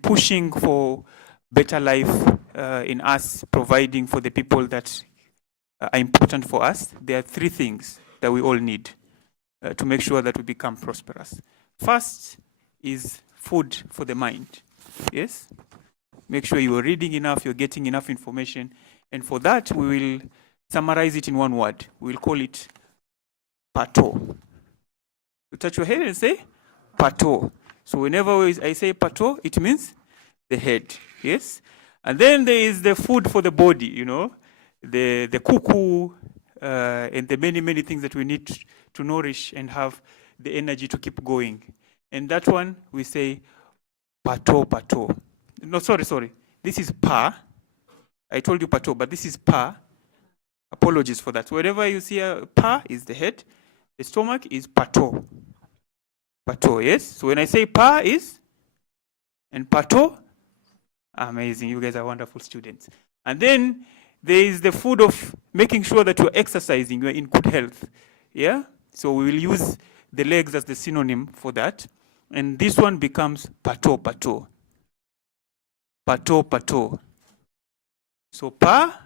pushing for better life, in us providing for the people that are important for us, there are 3 things that we all need to make sure that we become prosperous. First is food for the mind. Yes? Make sure you are reading enough, you're getting enough information. And for that, we will summarize it in one word. We'll call it pato. You touch your head and say pato. So whenever I say pato, it means the head. Yes? And then there is the food for the body, the kuku, and the many, many things that we need to nourish and have the energy to keep going. And that one, we say pato. No, sorry. This is pa. I told you pato, but this is pa. Apologies for that. Wherever you see a pa is the head, the stomach is pato. Pato, yes? So when I say pa is, and pato, amazing. You guys are wonderful students. And then there is the food of making sure that you're exercising, you're in good health. Yeah? So we will use the legs as the synonym for that. And this one becomes pato. Pato. So pa,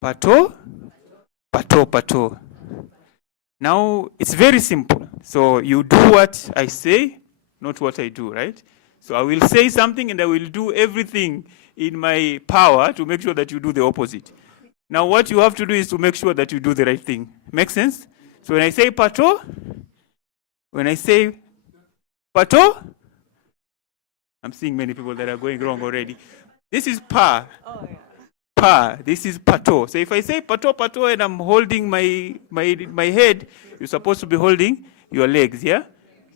pato, pato. Now, it's very simple. So you do what I say, not what I do, right? So I will say something and I will do everything in my power to make sure that you do the opposite. Now, what you have to do is to make sure that you do the right thing. Make sense? So when I say pato, I'm seeing many people that are going wrong already. This is pa. Oh, yeah. Pa. This is pato. So if I say pato, and I'm holding my head, you're supposed to be holding your legs, yeah?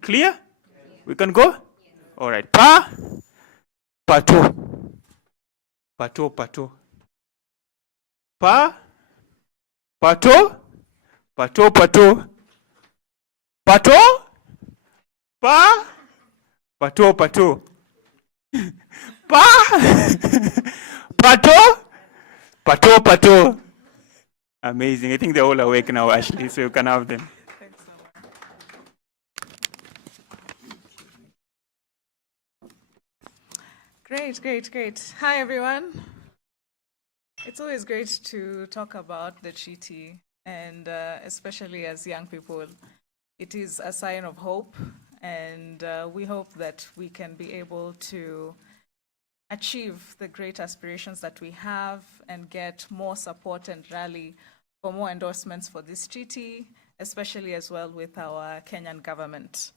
Clear? We can go? All right. Pa, pato. Pato. Pa, pato. Pato. Pato, pa, pato. Pa, pato. Amazing. I think they're all awake now, Ashley, so you can have them. Thanks so much. Great. Hi, everyone. It's always great to talk about the treaty, and especially as young people, it is a sign of hope, and we hope that we can be able to achieve the great aspirations that we have and get more support and rally for more endorsements for this treaty, especially as well with our Kenyan government.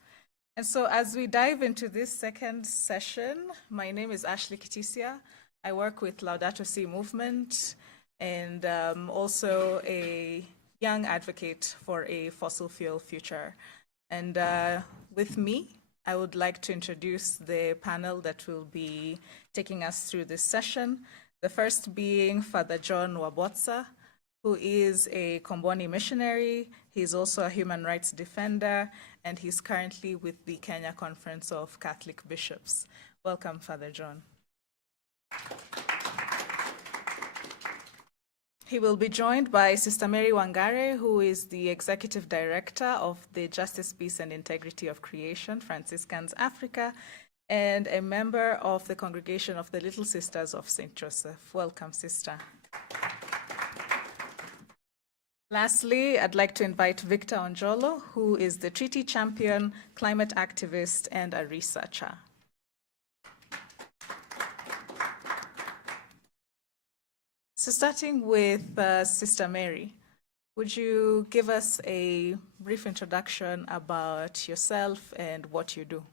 And so as we dive into this second session, my name is Ashley Kitisia. I work with Laudato Si movement and also a young advocate for a fossil fuel future. And with me, I would like to introduce the panel that will be taking us through this session. The first being Father John Wabotsa, who is a Komboni missionary. He's also a human rights defender, and he's currently with the Kenya Conference of Catholic Bishops. Welcome, Father John. He will be joined by Sister Mary Wangare, who is the Executive Director of the Justice, Peace and Integrity of Creation, Franciscans Africa, and a member of the Congregation of the Little Sisters of St. Joseph. Welcome, Sister. Lastly, I'd like to invite Victor Onjolo, who is the treaty champion, climate activist, and a researcher. So starting with Sister Mary, would you give us a brief introduction about yourself and what you do?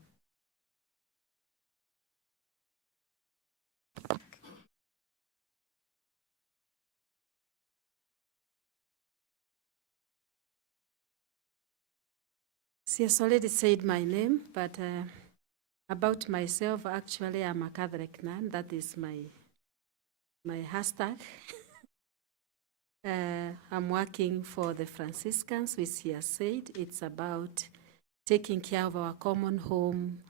She has already said my name, but about myself, actually, I'm a Catholic nun. That is my hashtag. I'm working for the Franciscans, which he has said. It's about taking care of our common home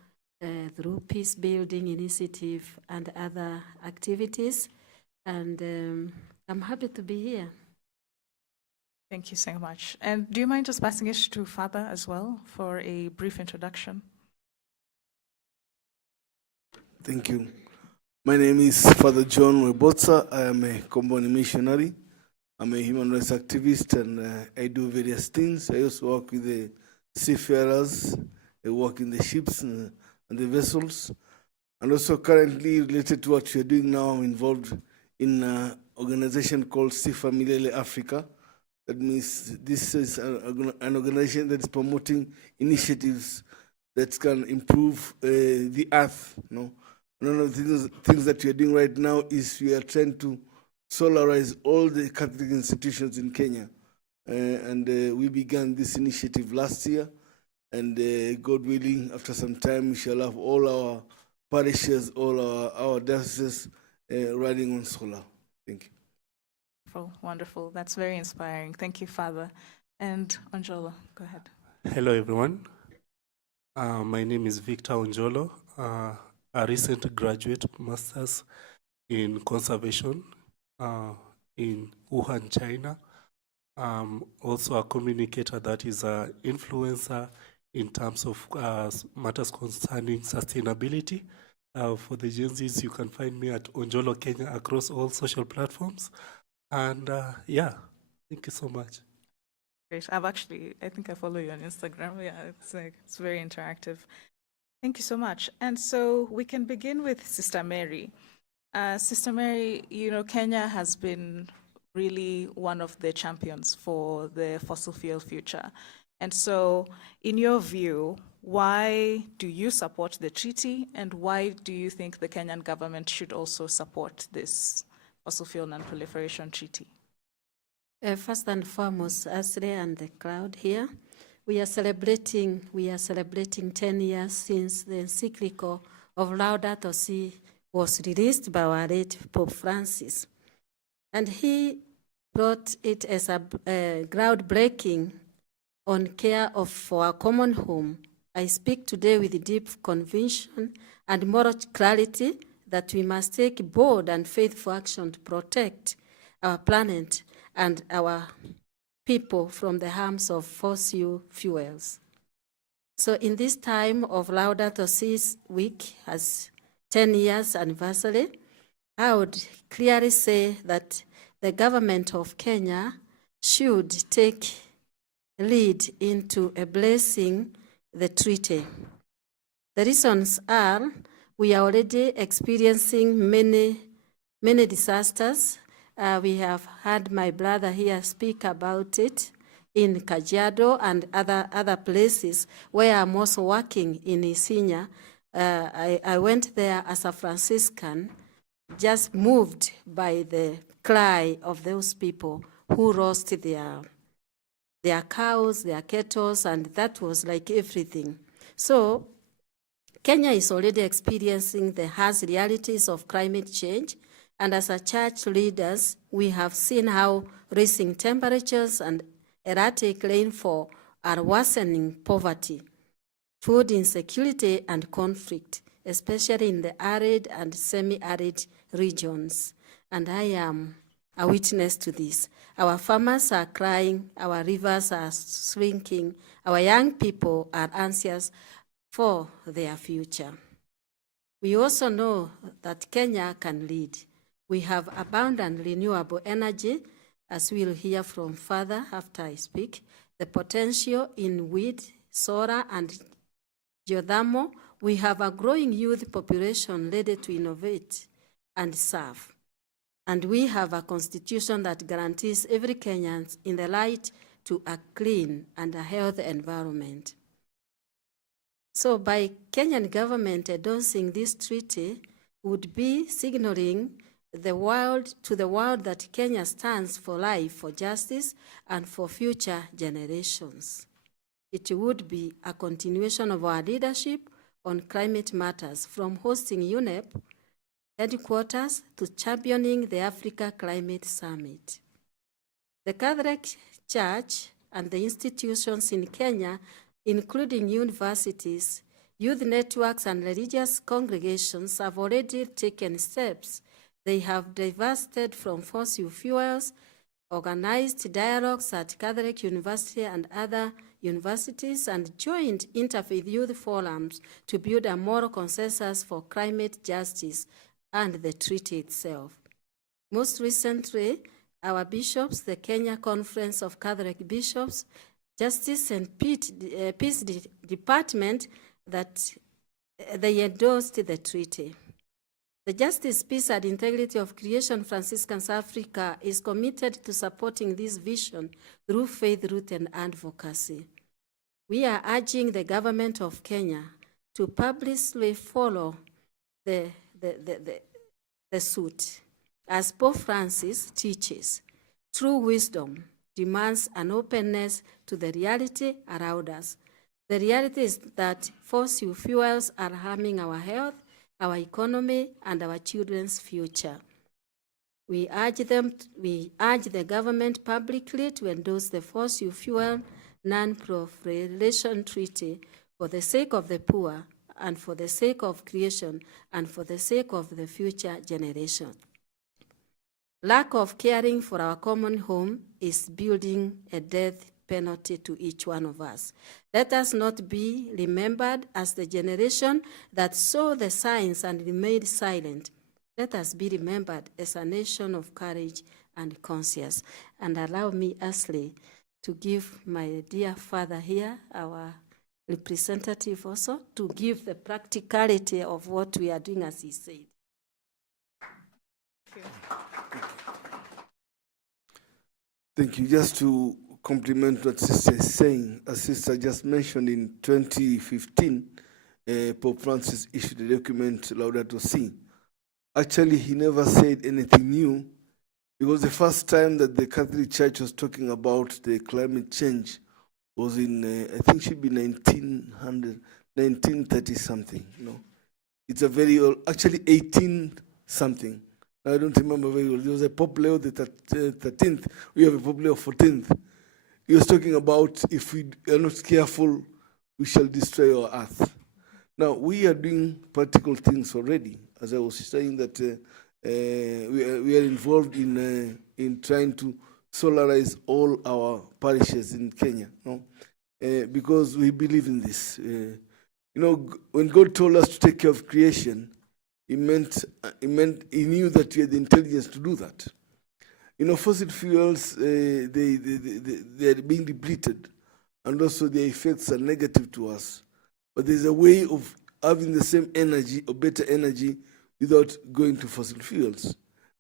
through peace building initiative and other activities. And I'm happy to be here. Thank you so much. And do you mind just passing it to Father as well for a brief introduction? Thank you. My name is Father John Webotsa. I am a Komboni missionary. I'm a human rights activist, and I do various things. I also work with the seafarers. I work in the ships and the vessels. And also currently, related to what you're doing now, I'm involved in an organization called Sifamilele Africa. That means this is an organization that is promoting initiatives that can improve the earth. You know? One of the things that we are doing right now is we are trying to solarize all the Catholic institutions in Kenya. And we began this initiative last year. And God willing, after some time, we shall have all our parishes, all our dioceses running on solar. Thank you. Wonderful. That's very inspiring. Thank you, Father. And Onjolo, go ahead. Hello, everyone. My name is Victor Onjolo, a recent graduate master's in conservation in Wuhan, China. Also a communicator that is an influencer in terms of matters concerning sustainability. For the Gen Zs, you can find me at Onjolo Kenya across all social platforms. And yeah, Thank you so much. Great. I think I follow you on Instagram. Yeah, it's very interactive. Thank you so much. And so we can begin with Sister Mary. Sister Mary, Kenya has been really one of the champions for the fossil fuel future. And so, in your view, why do you support the treaty, and why do you think the Kenyan government should also support this Fossil Fuel Non-Proliferation Treaty? First and foremost, Ashley and the crowd here, we are celebrating 10 years since the encyclical of Laudato Si was released by our late Pope Francis. And he brought it as a groundbreaking on care for our common home. I speak today with deep conviction and moral clarity that we must take bold and faithful action to protect our planet and our people from the harms of fossil fuels. So in this time of Laudato Si week, as 10 years anniversary, I would clearly say that the government of Kenya should take lead into embracing the treaty. The reasons are we are already experiencing many disasters. We have had my brother here speak about it in Kajiado and other places where I'm also working in Isinya. I went there as a Franciscan, just moved by the cry of those people who lost their cows, their cattle, and that was like everything. So Kenya is already experiencing the harsh realities of climate change, and as a church leaders, we have seen how rising temperatures and erratic rainfall are worsening poverty, food insecurity, and conflict, especially in the arid and semi-arid regions. And I am a witness to this. Our farmers are crying, our rivers are shrinking, our young people are anxious for their future. We also know that Kenya can lead. We have abundant renewable energy, as we'll hear from further after I speak. The potential in wind, solar, and geothermal. We have a growing youth population ready to innovate and serve. And we have a constitution that guarantees every Kenyan in the right to a clean and a healthy environment. So by Kenyan government endorsing this treaty would be signaling to the world that Kenya stands for life, for justice, and for future generations. It would be a continuation of our leadership on climate matters, from hosting UNEP headquarters to championing the Africa Climate Summit. The Catholic Church and the institutions in Kenya, including universities, youth networks, and religious congregations, have already taken steps. They have divested from fossil fuels, organized dialogues at Catholic University and other universities, and joined interfaith youth forums to build a moral consensus for climate justice and the treaty itself. Most recently, our bishops, the Kenya Conference of Catholic Bishops, Justice and Peace Department, that they endorsed the treaty. The Justice, Peace, and Integrity of Creation Franciscans Africa is committed to supporting this vision through faith, root, and advocacy. We are urging the government of Kenya to publicly follow the suit. As Pope Francis teaches, true wisdom demands an openness to the reality around us. The reality is that fossil fuels are harming our health, our economy, and our children's future. We urge the government publicly to endorse the Fossil Fuel Non-Proliferation Treaty for the sake of the poor, and for the sake of creation, and for the sake of the future generation. Lack of caring for our common home is building a death penalty to each one of us. Let us not be remembered as the generation that saw the signs and remained silent. Let us be remembered as a nation of courage and conscious. And allow me, Ashley, to give my dear father here, our representative also, to give the practicality of what we are doing, as he said. Thank you. Just to complement what Sister is saying, as Sister just mentioned, in 2015, Pope Francis issued a document, Laudato Si. Actually, he never said anything new. It was the first time that the Catholic Church was talking about the climate change was in, I think it should be 1930 something. No, it's a very old, actually 18 something. I don't remember very well. There was a Pope Leo the 13th. We have a Pope Leo 14th. He was talking about if we are not careful, we shall destroy our earth. Now, we are doing practical things already. As I was saying that we are involved in trying to solarize all our parishes in Kenya, no? Because we believe in this. You know, when God told us to take care of creation, He knew that we had the intelligence to do that. You know, fossil fuels, they are being depleted, and also their effects are negative to us. But there's a way of having the same energy or better energy without going to fossil fuels.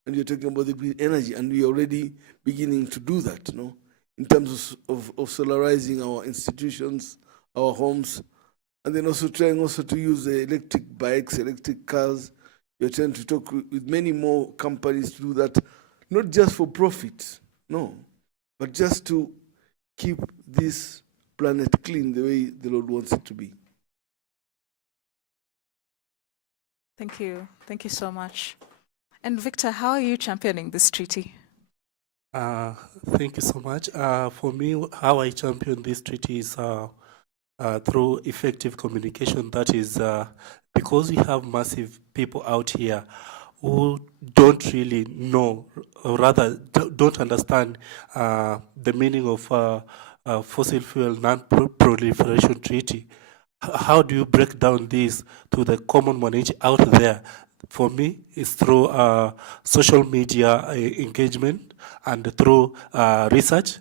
And you're talking about the green energy, and we're already beginning to do that, you know, in terms of solarizing our institutions, our homes, and then also trying also to use electric bikes, electric cars. You're trying to talk with many more companies to do that, not just for profit, no, but just to keep this planet clean the way the Lord wants it to be. Thank you. Thank you so much. And Victor, how are you championing this treaty? Thank you so much. For me, how I champion this treaty is through effective communication. That is because we have massive people out here who don't really know, or rather don't understand the meaning of Fossil Fuel Non-Proliferation Treaty. How do you break down this to the common man out there? For me, it's through social media engagement and through research.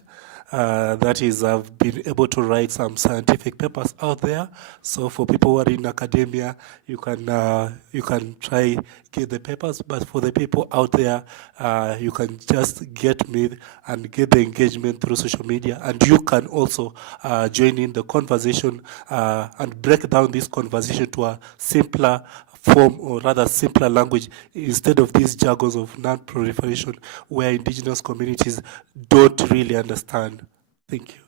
That is, I've been able to write some scientific papers out there. So for people who are in academia, you can try get the papers. But for the people out there, you can just get me and get the engagement through social media. And you can also join in the conversation and break down this conversation to a simpler form, or rather simpler language, instead of these jargons of non-proliferation where indigenous communities don't really understand. Thank you.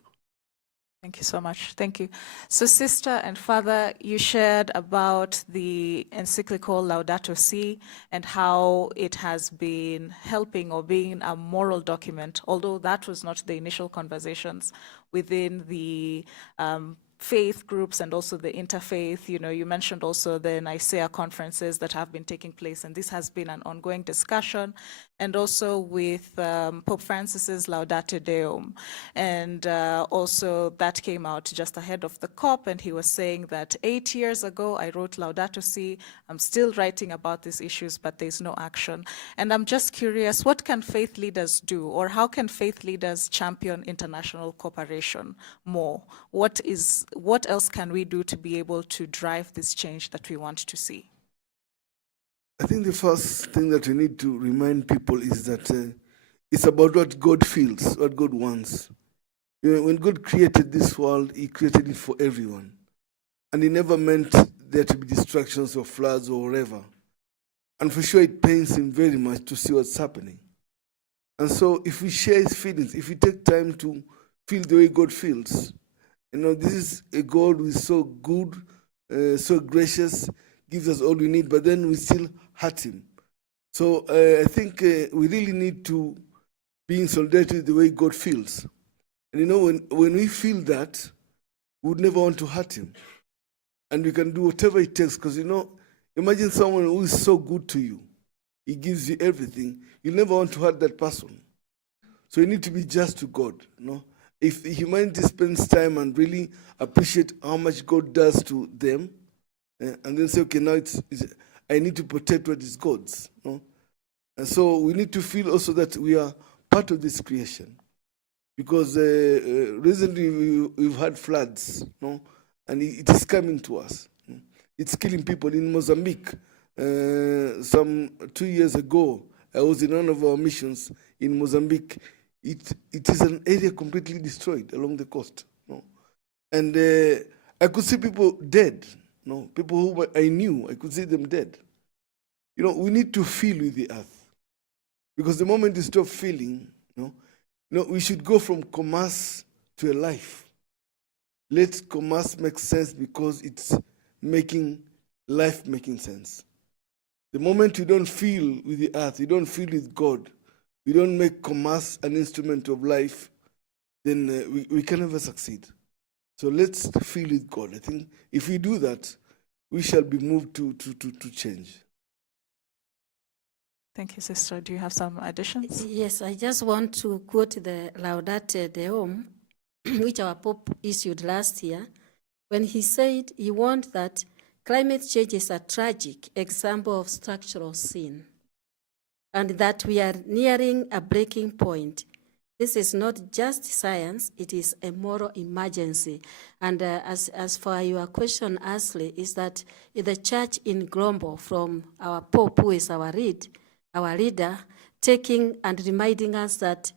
Thank you so much. Thank you. So, Sister and Father, you shared about the encyclical Laudato Si and how it has been helping or being a moral document, although that was not the initial conversations within the faith groups and also the interfaith. You know, you mentioned also the Nicaea conferences that have been taking place, and this has been an ongoing discussion, and also with Pope Francis's Laudate Deum. And also that came out just ahead of the COP, and he was saying that 8 years ago, I wrote Laudato Si, I'm still writing about these issues, but there's no action. And I'm just curious, what can faith leaders do, or how can faith leaders champion international cooperation more? What else can we do to be able to drive this change that we want to see? I think the first thing that we need to remind people is that it's about what God feels, what God wants. You know, when God created this world, He created it for everyone. And He never meant there to be distractions or floods or whatever. And for sure, it pains Him very much to see what's happening. And so if we share His feelings, if we take time to feel the way God feels, you know, this is a God who is so good, so gracious, gives us all we need, but then we still hurt Him. So I think we really need to be in solidarity with the way God feels. And you know, when we feel that, we would never want to hurt Him. And we can do whatever it takes, because, you know, imagine someone who is so good to you. He gives you everything. You'll never want to hurt that person. So you need to be just to God, you know. If humanity spends time and really appreciate how much God does to them, and then say, okay, now I need to protect what is God's. You know? And so we need to feel also that we are part of this creation. Because recently we've had floods, no? And it is coming to us. It's killing people in Mozambique. Some 2 years ago, I was in one of our missions in Mozambique. It is an area completely destroyed along the coast. No? And I could see people dead. No, people who I knew, I could see them dead. You know, we need to feel with the earth. Because the moment you stop feeling, we should go from commerce to a life. Let commerce make sense because it's making life making sense. The moment you don't feel with the earth, you don't feel with God, you don't make commerce an instrument of life, then we can never succeed. So let's feel with God. I think if we do that, we shall be moved to change. Thank you, Sister. Do you have some additions? Yes, I just want to quote the Laudate Deum, which our Pope issued last year, when he said he warned that climate change is a tragic example of structural sin, and that we are nearing a breaking point. This is not just science, it is a moral emergency. And as for your question, Ashley, is that the church in Glombo, from our Pope, who is our leader, taking and reminding us that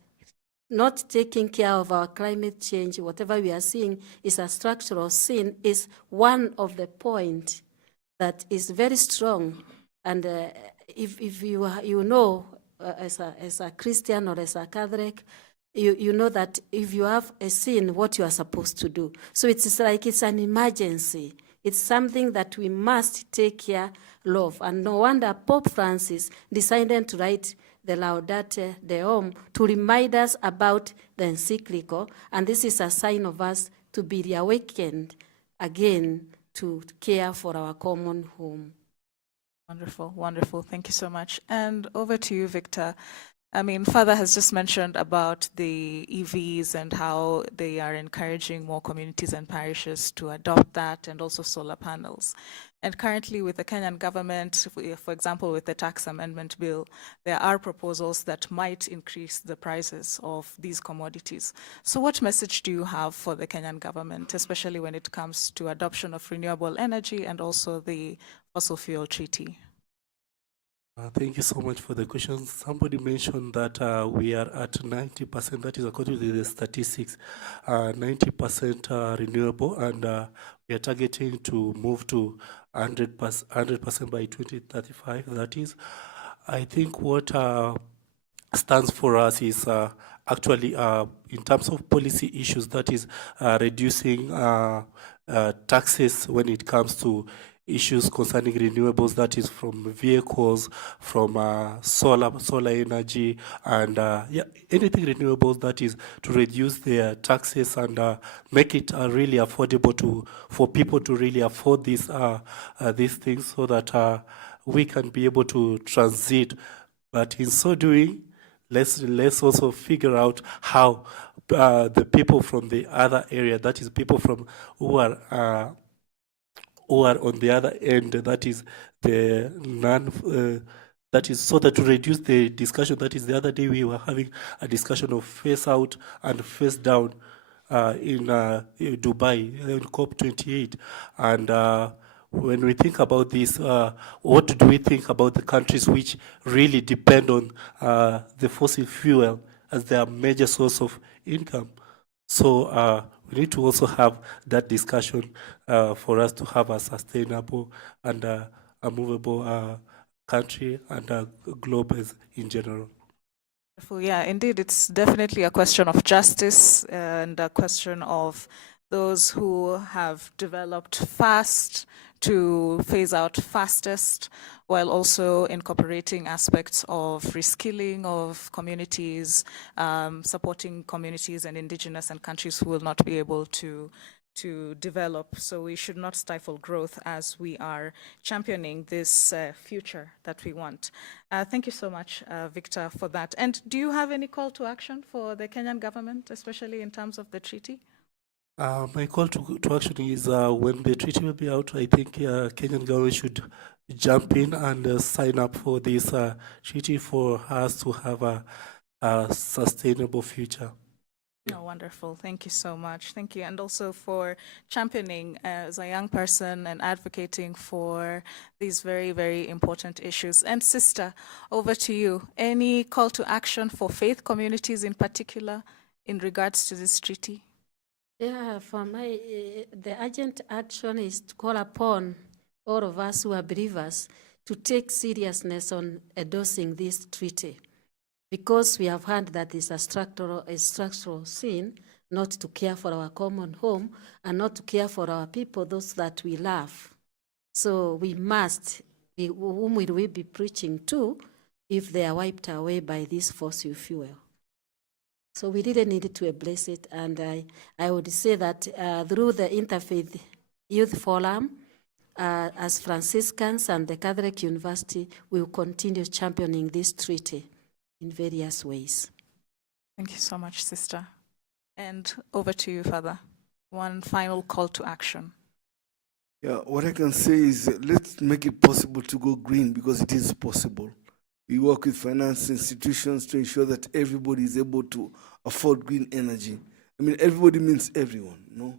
not taking care of our climate change, whatever we are seeing is a structural sin, is one of the points that is very strong. And if you know, as a Christian or as a Catholic, you know that if you have a sin, what you are supposed to do. So it's like it's an emergency. It's something that we must take care of. And no wonder Pope Francis decided to write the Laudate Deum to remind us about the encyclical. And this is a sign of us to be reawakened again to care for our common home. Wonderful, wonderful. Thank you so much. And over to you, Victor. I mean, Father has just mentioned about the EVs and how they are encouraging more communities and parishes to adopt that, and also solar panels. And currently with the Kenyan government, for example, with the tax amendment bill, there are proposals that might increase the prices of these commodities. So what message do you have for the Kenyan government, especially when it comes to adoption of renewable energy and also the Fossil Fuel Treaty? Thank you so much for the question. Somebody mentioned that we are at 90%, that is according to the statistics, 90% renewable, and we are targeting to move to 100% by 2035. That is, I think what stands for us is actually in terms of policy issues, that is reducing taxes when it comes to issues concerning renewables, that is from vehicles, from solar energy, and anything renewables, that is to reduce their taxes and make it really affordable for people to really afford these things, so that we can be able to transit. But in so doing, let's also figure out how the people from the other area, that is people from who are on the other end, that is the that is so that to reduce the discussion. That is, the other day we were having a discussion of phase out and phase down in Dubai, in COP28. And when we think about this, what do we think about the countries which really depend on the fossil fuel as their major source of income? So we need to also have that discussion for us to have a sustainable and a movable country and a globe in general. Yeah, indeed, it's definitely a question of justice and a question of those who have developed fast to phase out fastest, while also incorporating aspects of reskilling of communities, supporting communities and indigenous and countries who will not be able to develop. So we should not stifle growth as we are championing this future that we want. Thank you so much, Victor, for that. And do you have any call to action for the Kenyan government, especially in terms of the treaty? My call to action is when the treaty will be out, I think Kenyan government should jump in and sign up for this treaty for us to have a sustainable future. Oh, wonderful. Thank you so much. Thank you. And also for championing as a young person and advocating for these very, very important issues. And sister, over to you. Any call to action for faith communities in particular in regards to this treaty? Yeah, for the urgent action is to call upon all of us who are believers to take seriousness on endorsing this treaty, because we have heard that it's a structural sin not to care for our common home and not to care for our people, those that we love. So we must, whom will we be preaching to if they are wiped away by this fossil fuel? So we really need to embrace it, and I would say that through the Interfaith Youth Forum, as Franciscans and the Catholic University, we will continue championing this treaty in various ways. Thank you so much, sister. And over to you, Father. One final call to action. Yeah, what I can say is let's make it possible to go green, because it is possible. We work with finance institutions to ensure that everybody is able to afford green energy. I mean, everybody means everyone, no?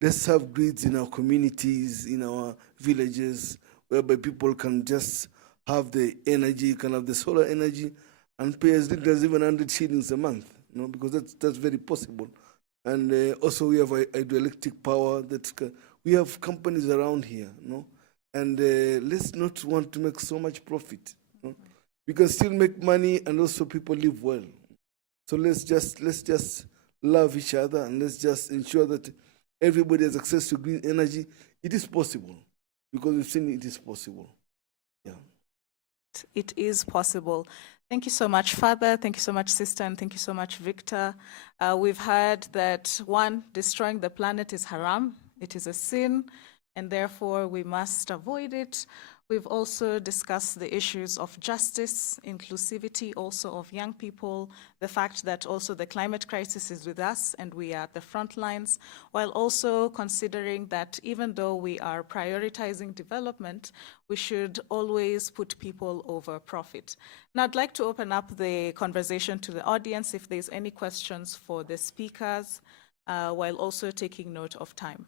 Let's have grids in our communities, in our villages, whereby people can just have the energy, can have the solar energy, and pay as little as even 100 shillings a month, no? Because that's very possible. And also we have hydroelectric power. We have companies around here, no? And let's not want to make so much profit. No? We can still make money, and also people live well. So let's just love each other, and let's just ensure that everybody has access to green energy. It is possible, because we've seen it is possible. Yeah. It is possible. Thank you so much, Father. Thank you so much, sister, and thank you so much, Victor. We've heard that, one, destroying the planet is haram. It is a sin, and therefore we must avoid it. We've also discussed the issues of justice, inclusivity also of young people, the fact that also the climate crisis is with us and we are at the front lines, while also considering that even though we are prioritizing development, we should always put people over profit. Now I'd like to open up the conversation to the audience if there's any questions for the speakers, while also taking note of time.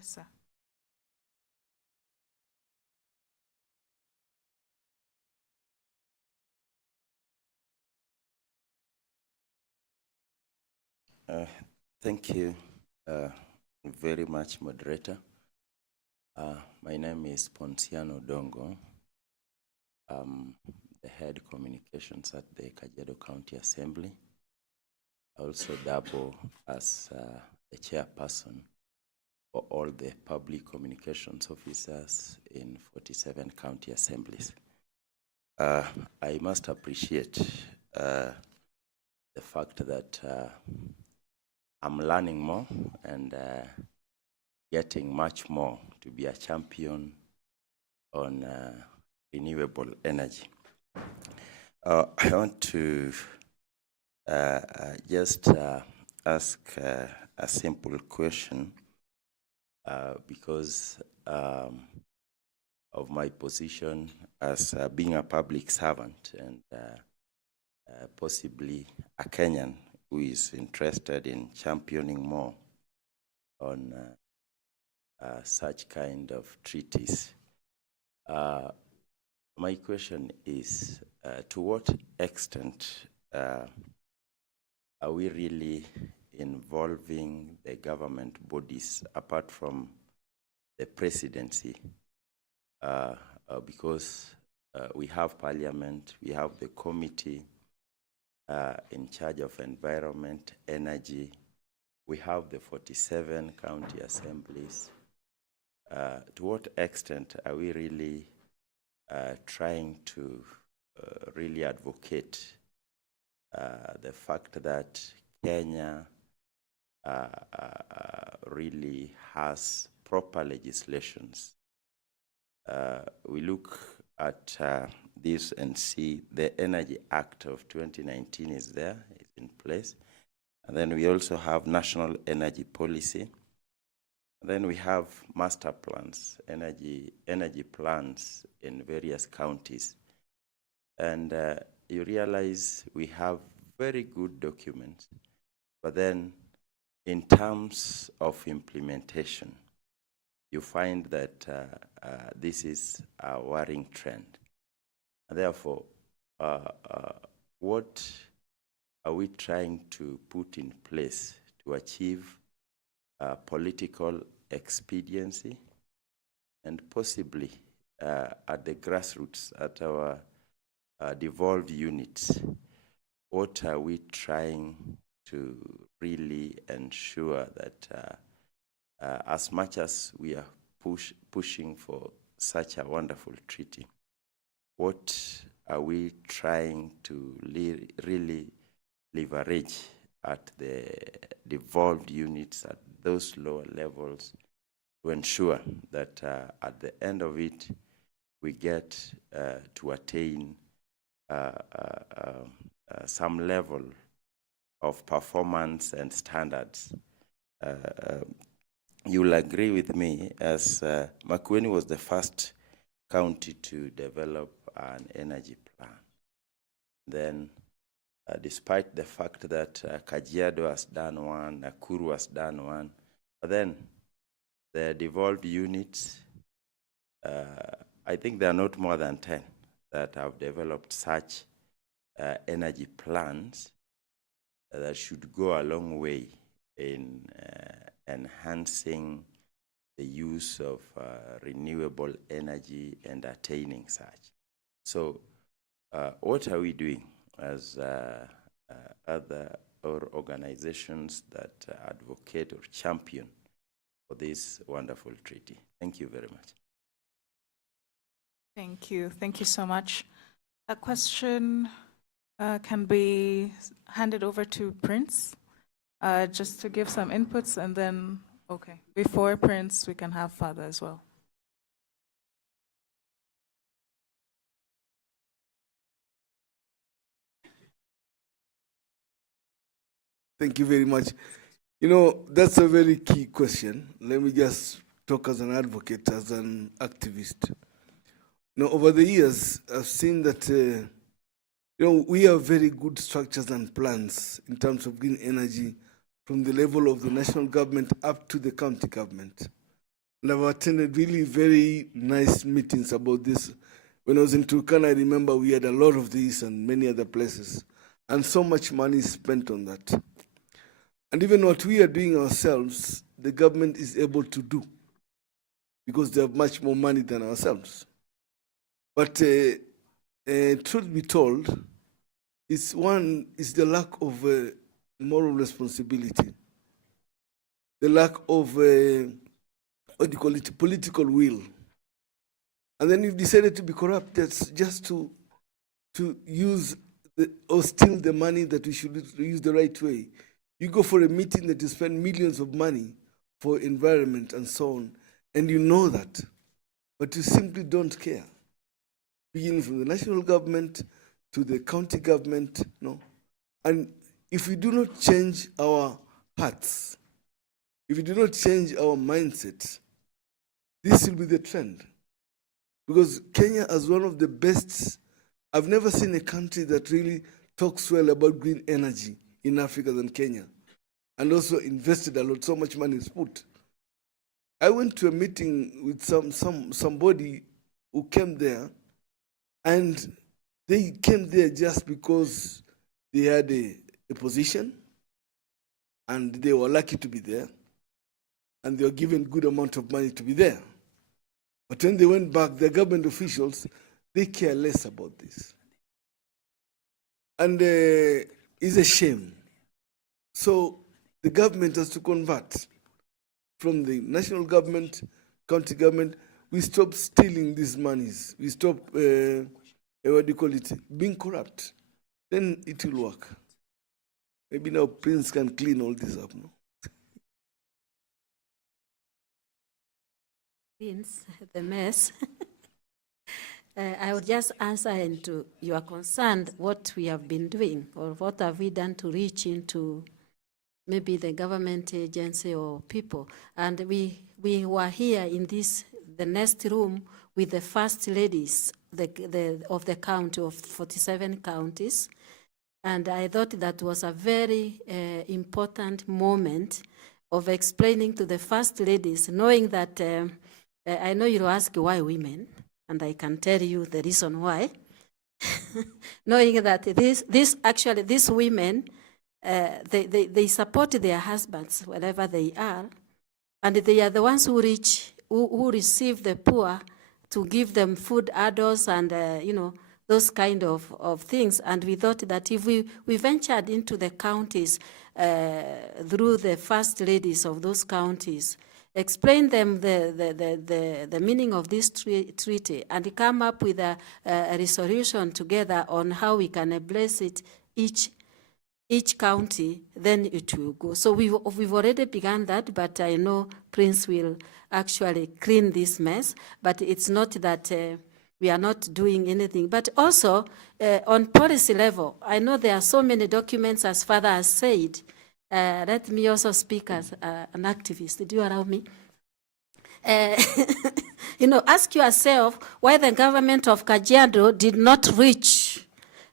Yes, sir. Thank you very much, moderator. My name is Ponciano Dongo. I'm the head communications at the Kajiado County Assembly. I also double as the chairperson for all the public communications officers in 47 county assemblies. I must appreciate the fact that I'm learning more and getting much more to be a champion on renewable energy. I want to just ask a simple question because of my position as being a public servant and possibly a Kenyan who is interested in championing more on such kind of treaties. My question is, to what extent are we really involving the government bodies apart from the presidency? Because we have parliament, we have the committee in charge of environment, energy, we have the 47 county assemblies. To what extent are we really trying to really advocate the fact that Kenya really has proper legislations? We look at this and see the Energy Act of 2019 is there, it's in place. And then we also have National Energy Policy. Then we have master plans, energy plans in various counties. And you realize we have very good documents, but then in terms of implementation, you find that this is a worrying trend. And therefore, what are we trying to put in place to achieve political expediency and possibly at the grassroots, at our devolved units, what are we trying to really ensure that as much as we are pushing for such a wonderful treaty, what are we trying to really leverage at the devolved units, at those lower levels, to ensure that at the end of it, we get to attain some level of performance and standards. You'll agree with me, as Makueni was the first county to develop an energy plan. Then, despite the fact that Kajiado has done one, Nakuru has done one, but then the devolved units, I think there are not more than 10 that have developed such energy plans that should go a long way in enhancing the use of renewable energy and attaining such. So what are we doing as other organizations that advocate or champion for this wonderful treaty? Thank you very much. Thank you. Thank you so much. A question can be handed over to Prince, just to give some inputs, and then, okay, before Prince, we can have Father as well. Thank you very much. You know, that's a very key question. Let me just talk as an advocate, as an activist. You know, over the years, I've seen that, you know, we have very good structures and plans in terms of green energy from the level of the national government up to the county government. And I've attended really very nice meetings about this. When I was in Turkana, I remember we had a lot of these and many other places. And so much money is spent on that. And even what we are doing ourselves, the government is able to do because they have much more money than ourselves. But truth be told, it's the lack of moral responsibility, the lack of, what do you call it, political will. And then you've decided to be corrupt. That's just to use or steal the money that we should use the right way. You go for a meeting that you spend millions of money for environment and so on, and you know that, but you simply don't care. Beginning from the national government to the county government, no. And if we do not change our hearts, if we do not change our mindset, this will be the trend. Because Kenya, as one of the best, I've never seen a country that really talks well about green energy in Africa than Kenya, and also invested a lot, so much money is put. I went to a meeting with somebody who came there, and they came there just because they had a position, and they were lucky to be there, and they were given good amount of money to be there. But when they went back, the government officials, they care less about this. And it's a shame. So the government has to convert from the national government, county government. We stop stealing these monies. We stop, what do you call it, being corrupt. Then it will work. Maybe now Prince can clean all this up, no? Prince, the mess. I would just answer into your concern what we have been doing or what have we done to reach into maybe the government agency or people. And we were here in the next room with the first ladies of the county of 47 counties. And I thought that was a very important moment of explaining to the first ladies, knowing that, I know you'll ask why women, and I can tell you the reason why. Knowing that these women, they support their husbands wherever they are, and they are the ones who receive the poor to give them food adults and those kind of things. And we thought that if we ventured into the counties through the first ladies of those counties, explain them the meaning of this treaty, and come up with a resolution together on how we can bless it each county, then it will go. So we've already begun that, but I know Prince will actually clean this mess. But it's not that we are not doing anything. But also on policy level, I know there are so many documents, as Father has said. Let me also speak as an activist. Do you allow me? Ask yourself why the government of Kajiado did not reach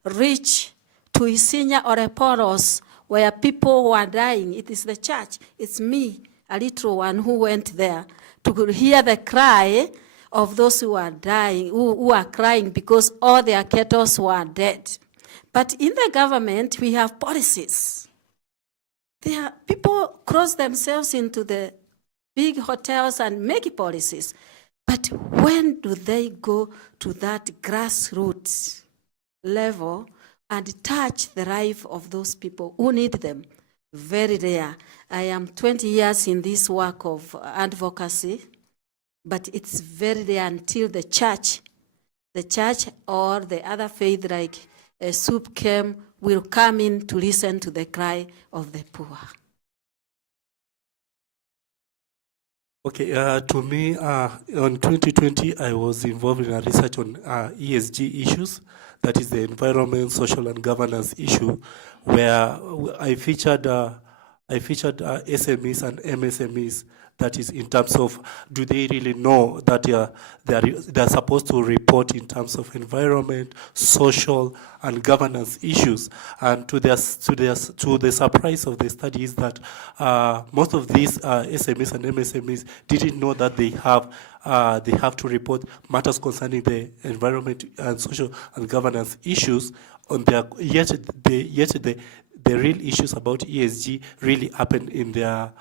to Isinya or Eporos, where people were dying. It is the church. It's me, a little one, who went there to hear the cry of those who are dying, who are crying because all their cattle were dead. But in the government, we have policies. People cross themselves into the big hotels and make policies. But when do they go to that grassroots level and touch the life of those people who need them? Very rare. I am 20 years in this work of advocacy, but it's very rare until the church or the other faith like SUPKEM will come in to listen to the cry of the poor. Okay, to me, on 2020, I was involved in a research on ESG issues, that is the environment, social, and governance issue, where I featured SMEs and MSMEs. That is in terms of, do they really know that they're supposed to report in terms of environment, social, and governance issues? And to the surprise of the study is that most of these SMEs and MSMEs didn't know that they have to report matters concerning the environment and social and governance issues on their, yet the real issues about ESG really happen in their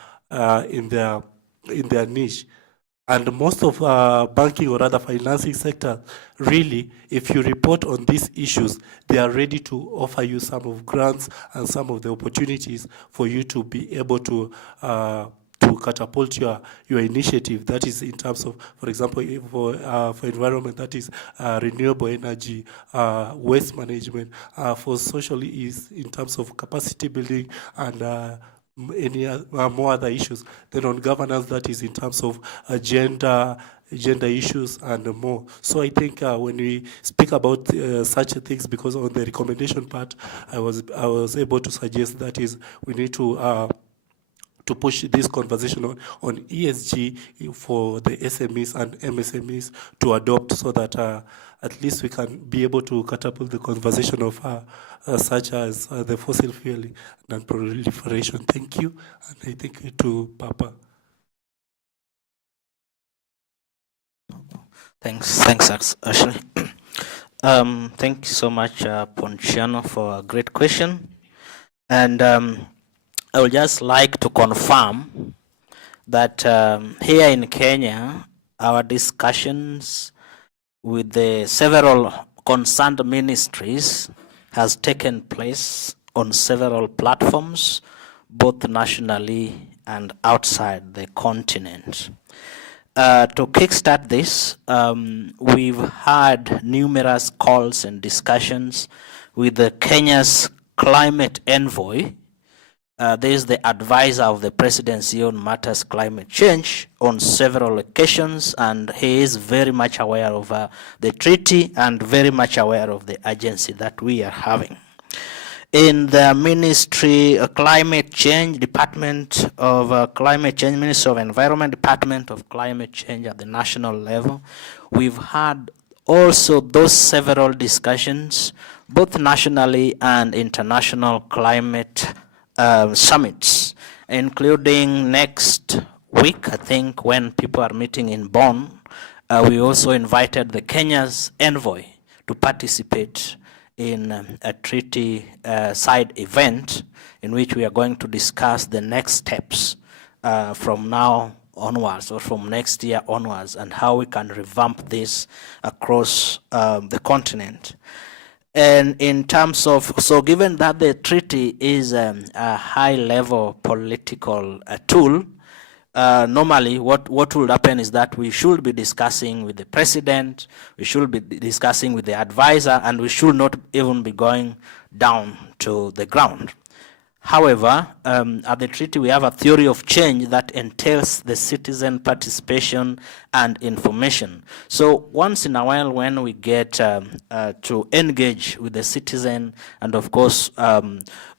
niche. And most of banking or other financing sector, really, if you report on these issues, they are ready to offer you some of grants and some of the opportunities for you to be able to catapult your initiative. That is in terms of, for example, for environment, that is renewable energy, waste management. For social is in terms of capacity building and any more other issues. Then on governance, that is in terms of gender issues and more. So I think when we speak about such things, because on the recommendation part, I was able to suggest that is we need to push this conversation on ESG for the SMEs and MSMEs to adopt, so that at least we can be able to catapult the conversation of such as the fossil fuel non-proliferation. Thank you, and I thank you to Papa. Thanks, Ashley. Thank you so much, Ponciano, for a great question. And I would just like to confirm that here in Kenya, our discussions with the several concerned ministries has taken place on several platforms, both nationally and outside the continent. To kickstart this, we've had numerous calls and discussions with the Kenya's climate envoy. There is the advisor of the presidency on matters climate change on several occasions, and he is very much aware of the treaty and very much aware of the urgency that we are having. in the Ministry, Climate Change Department of Climate Change, Ministry of Environment, Department of Climate Change at the national level. We've had also those several discussions, both nationally and international climate summits, including next week, I think, when people are meeting in Bonn. We also invited the Kenya's envoy to participate in a treaty side event in which we are going to discuss the next steps from now onwards, or from next year onwards, and how we can revamp this across the continent. And in terms of, so given that the treaty is a high-level political tool, normally what will happen is that we should be discussing with the president, we should be discussing with the advisor, and we should not even be going down to the ground. However, at the treaty we have a theory of change that entails the citizen participation and information. So once in a while when we get to engage with the citizen, and of course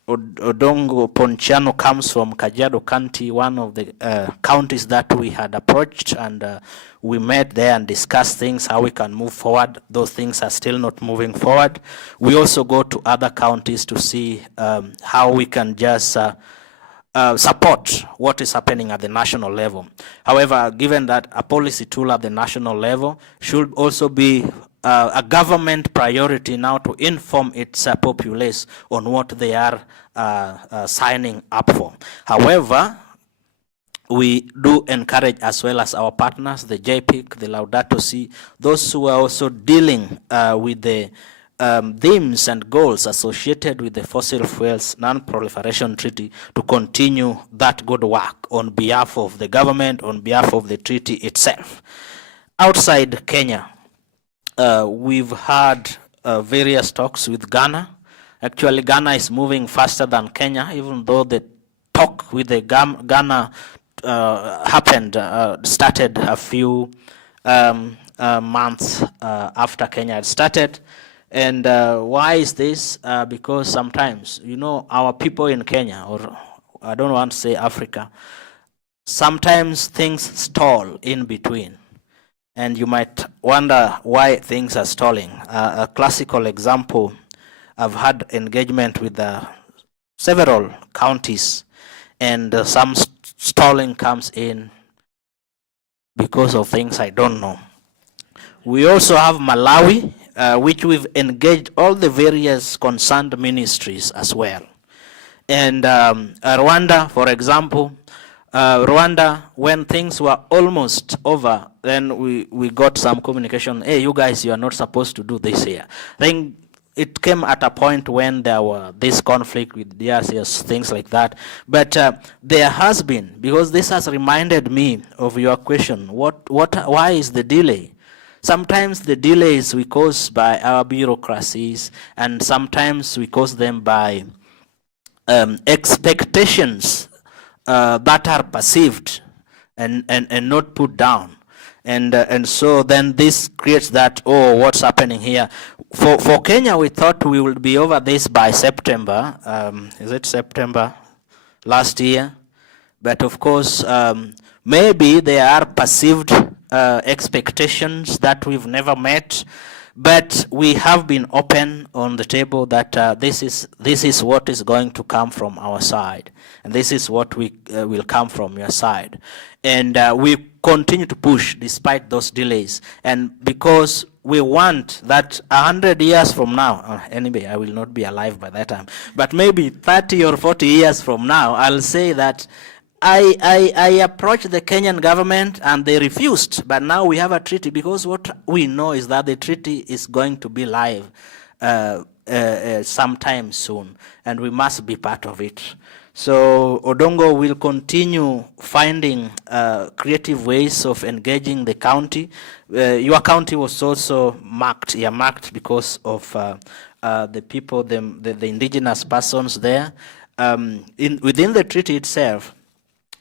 Odongo Ponchiano comes from Kajiado County, one of the counties that we had approached, and we met there and discussed things, how we can move forward. Those things are still not moving forward. We also go to other counties to see how we can just support what is happening at the national level. However, given that a policy tool at the national level should also be a government priority now to inform its populace on what they are signing up for. However, we do encourage, as well as our partners, the JPIC, the Laudato Si, those who are also dealing with the themes and goals associated with the Fossil Fuels Non-Proliferation Treaty, to continue that good work on behalf of the government, on behalf of the treaty itself. Outside Kenya, we've had various talks with Ghana. Actually, Ghana is moving faster than Kenya, even though the talk with the Ghana started a few months after Kenya had started. And why is this? Because sometimes, you know, our people in Kenya, or I don't want to say Africa, sometimes things stall in between. And you might wonder why things are stalling. A classical example, I've had engagement with several counties, and some stalling comes in because of things I don't know. We also have Malawi, which we've engaged all the various concerned ministries as well. And Rwanda, for example, Rwanda, when things were almost over, then we got some communication, hey, you guys, you are not supposed to do this here. I think it came at a point when there were this conflict with DRCs, things like that. But there has been, because this has reminded me of your question, why is the delay? Sometimes the delays we cause by our bureaucracies, and sometimes we cause them by expectations that are perceived and not put down. And so then this creates that, oh, what's happening here? For Kenya, we thought we would be over this by September. Is it September last year? But of course, maybe there are perceived expectations that we've never met. But we have been open on the table that this is what is going to come from our side, and this is what we will come from your side. And we continue to push despite those delays. And because we want that 100 years from now, anyway, I will not be alive by that time, but maybe 30 or 40 years from now, I'll say that I approached the Kenyan government and they refused, but now we have a treaty, because what we know is that the treaty is going to be live sometime soon, and we must be part of it. So Odongo will continue finding creative ways of engaging the county. Your county was also earmarked because of the people, the indigenous persons there. Within the treaty itself,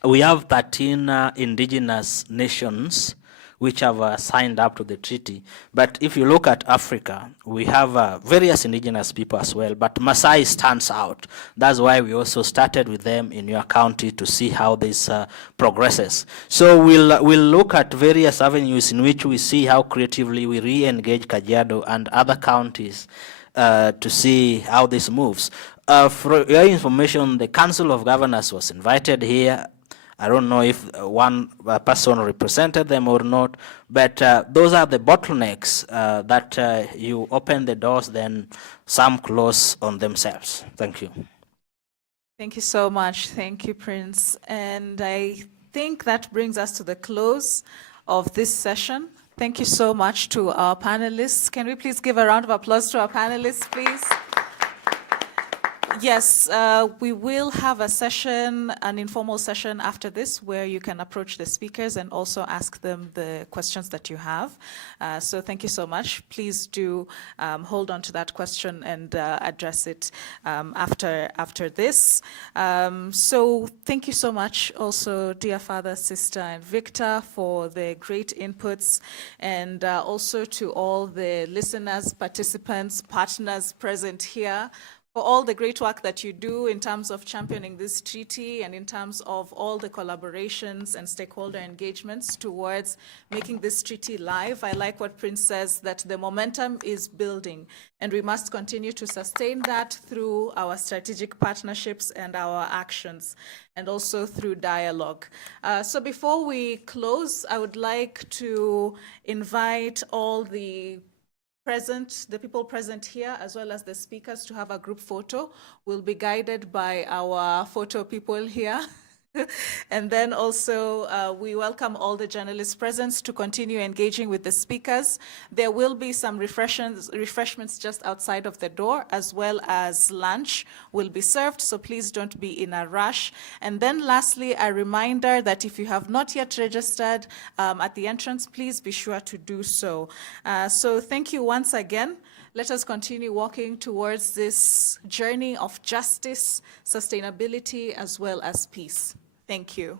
we have 13 indigenous nations which have signed up to the treaty. But if you look at Africa, we have various indigenous people as well, but Maasai stands out. That's why we also started with them in your county to see how this progresses. So we'll look at various avenues in which we see how creatively we re-engage Kajiado and other counties to see how this moves. For your information, the Council of Governors was invited here. I don't know if one person represented them or not, but those are the bottlenecks that you open the doors, then some close on themselves. Thank you. Thank you so much. Thank you, Prince. And I think that brings us to the close of this session. Thank you so much to our panelists. Can we please give a round of applause to our panelists, please? Yes, we will have a session, an informal session after this, where you can approach the speakers and also ask them the questions that you have. So thank you so much. Please do hold on to that question and address it after this. So thank you so much also, dear Father, Sister, and Victor, for the great inputs, and also to all the listeners, participants, partners present here, for all the great work that you do in terms of championing this treaty and in terms of all the collaborations and stakeholder engagements towards making this treaty live. I like what Prince says, that the momentum is building, and we must continue to sustain that through our strategic partnerships and our actions, and also through dialogue. So before we close, I would like to invite all the people present here, as well as the speakers, to have a group photo. We'll be guided by our photo people here. And then also, we welcome all the journalists present to continue engaging with the speakers. There will be some refreshments just outside of the door, as well as lunch will be served, so please don't be in a rush. And then lastly, a reminder that if you have not yet registered at the entrance, please be sure to do so. So thank you once again. Let us continue walking towards this journey of justice, sustainability, as well as peace. Thank you.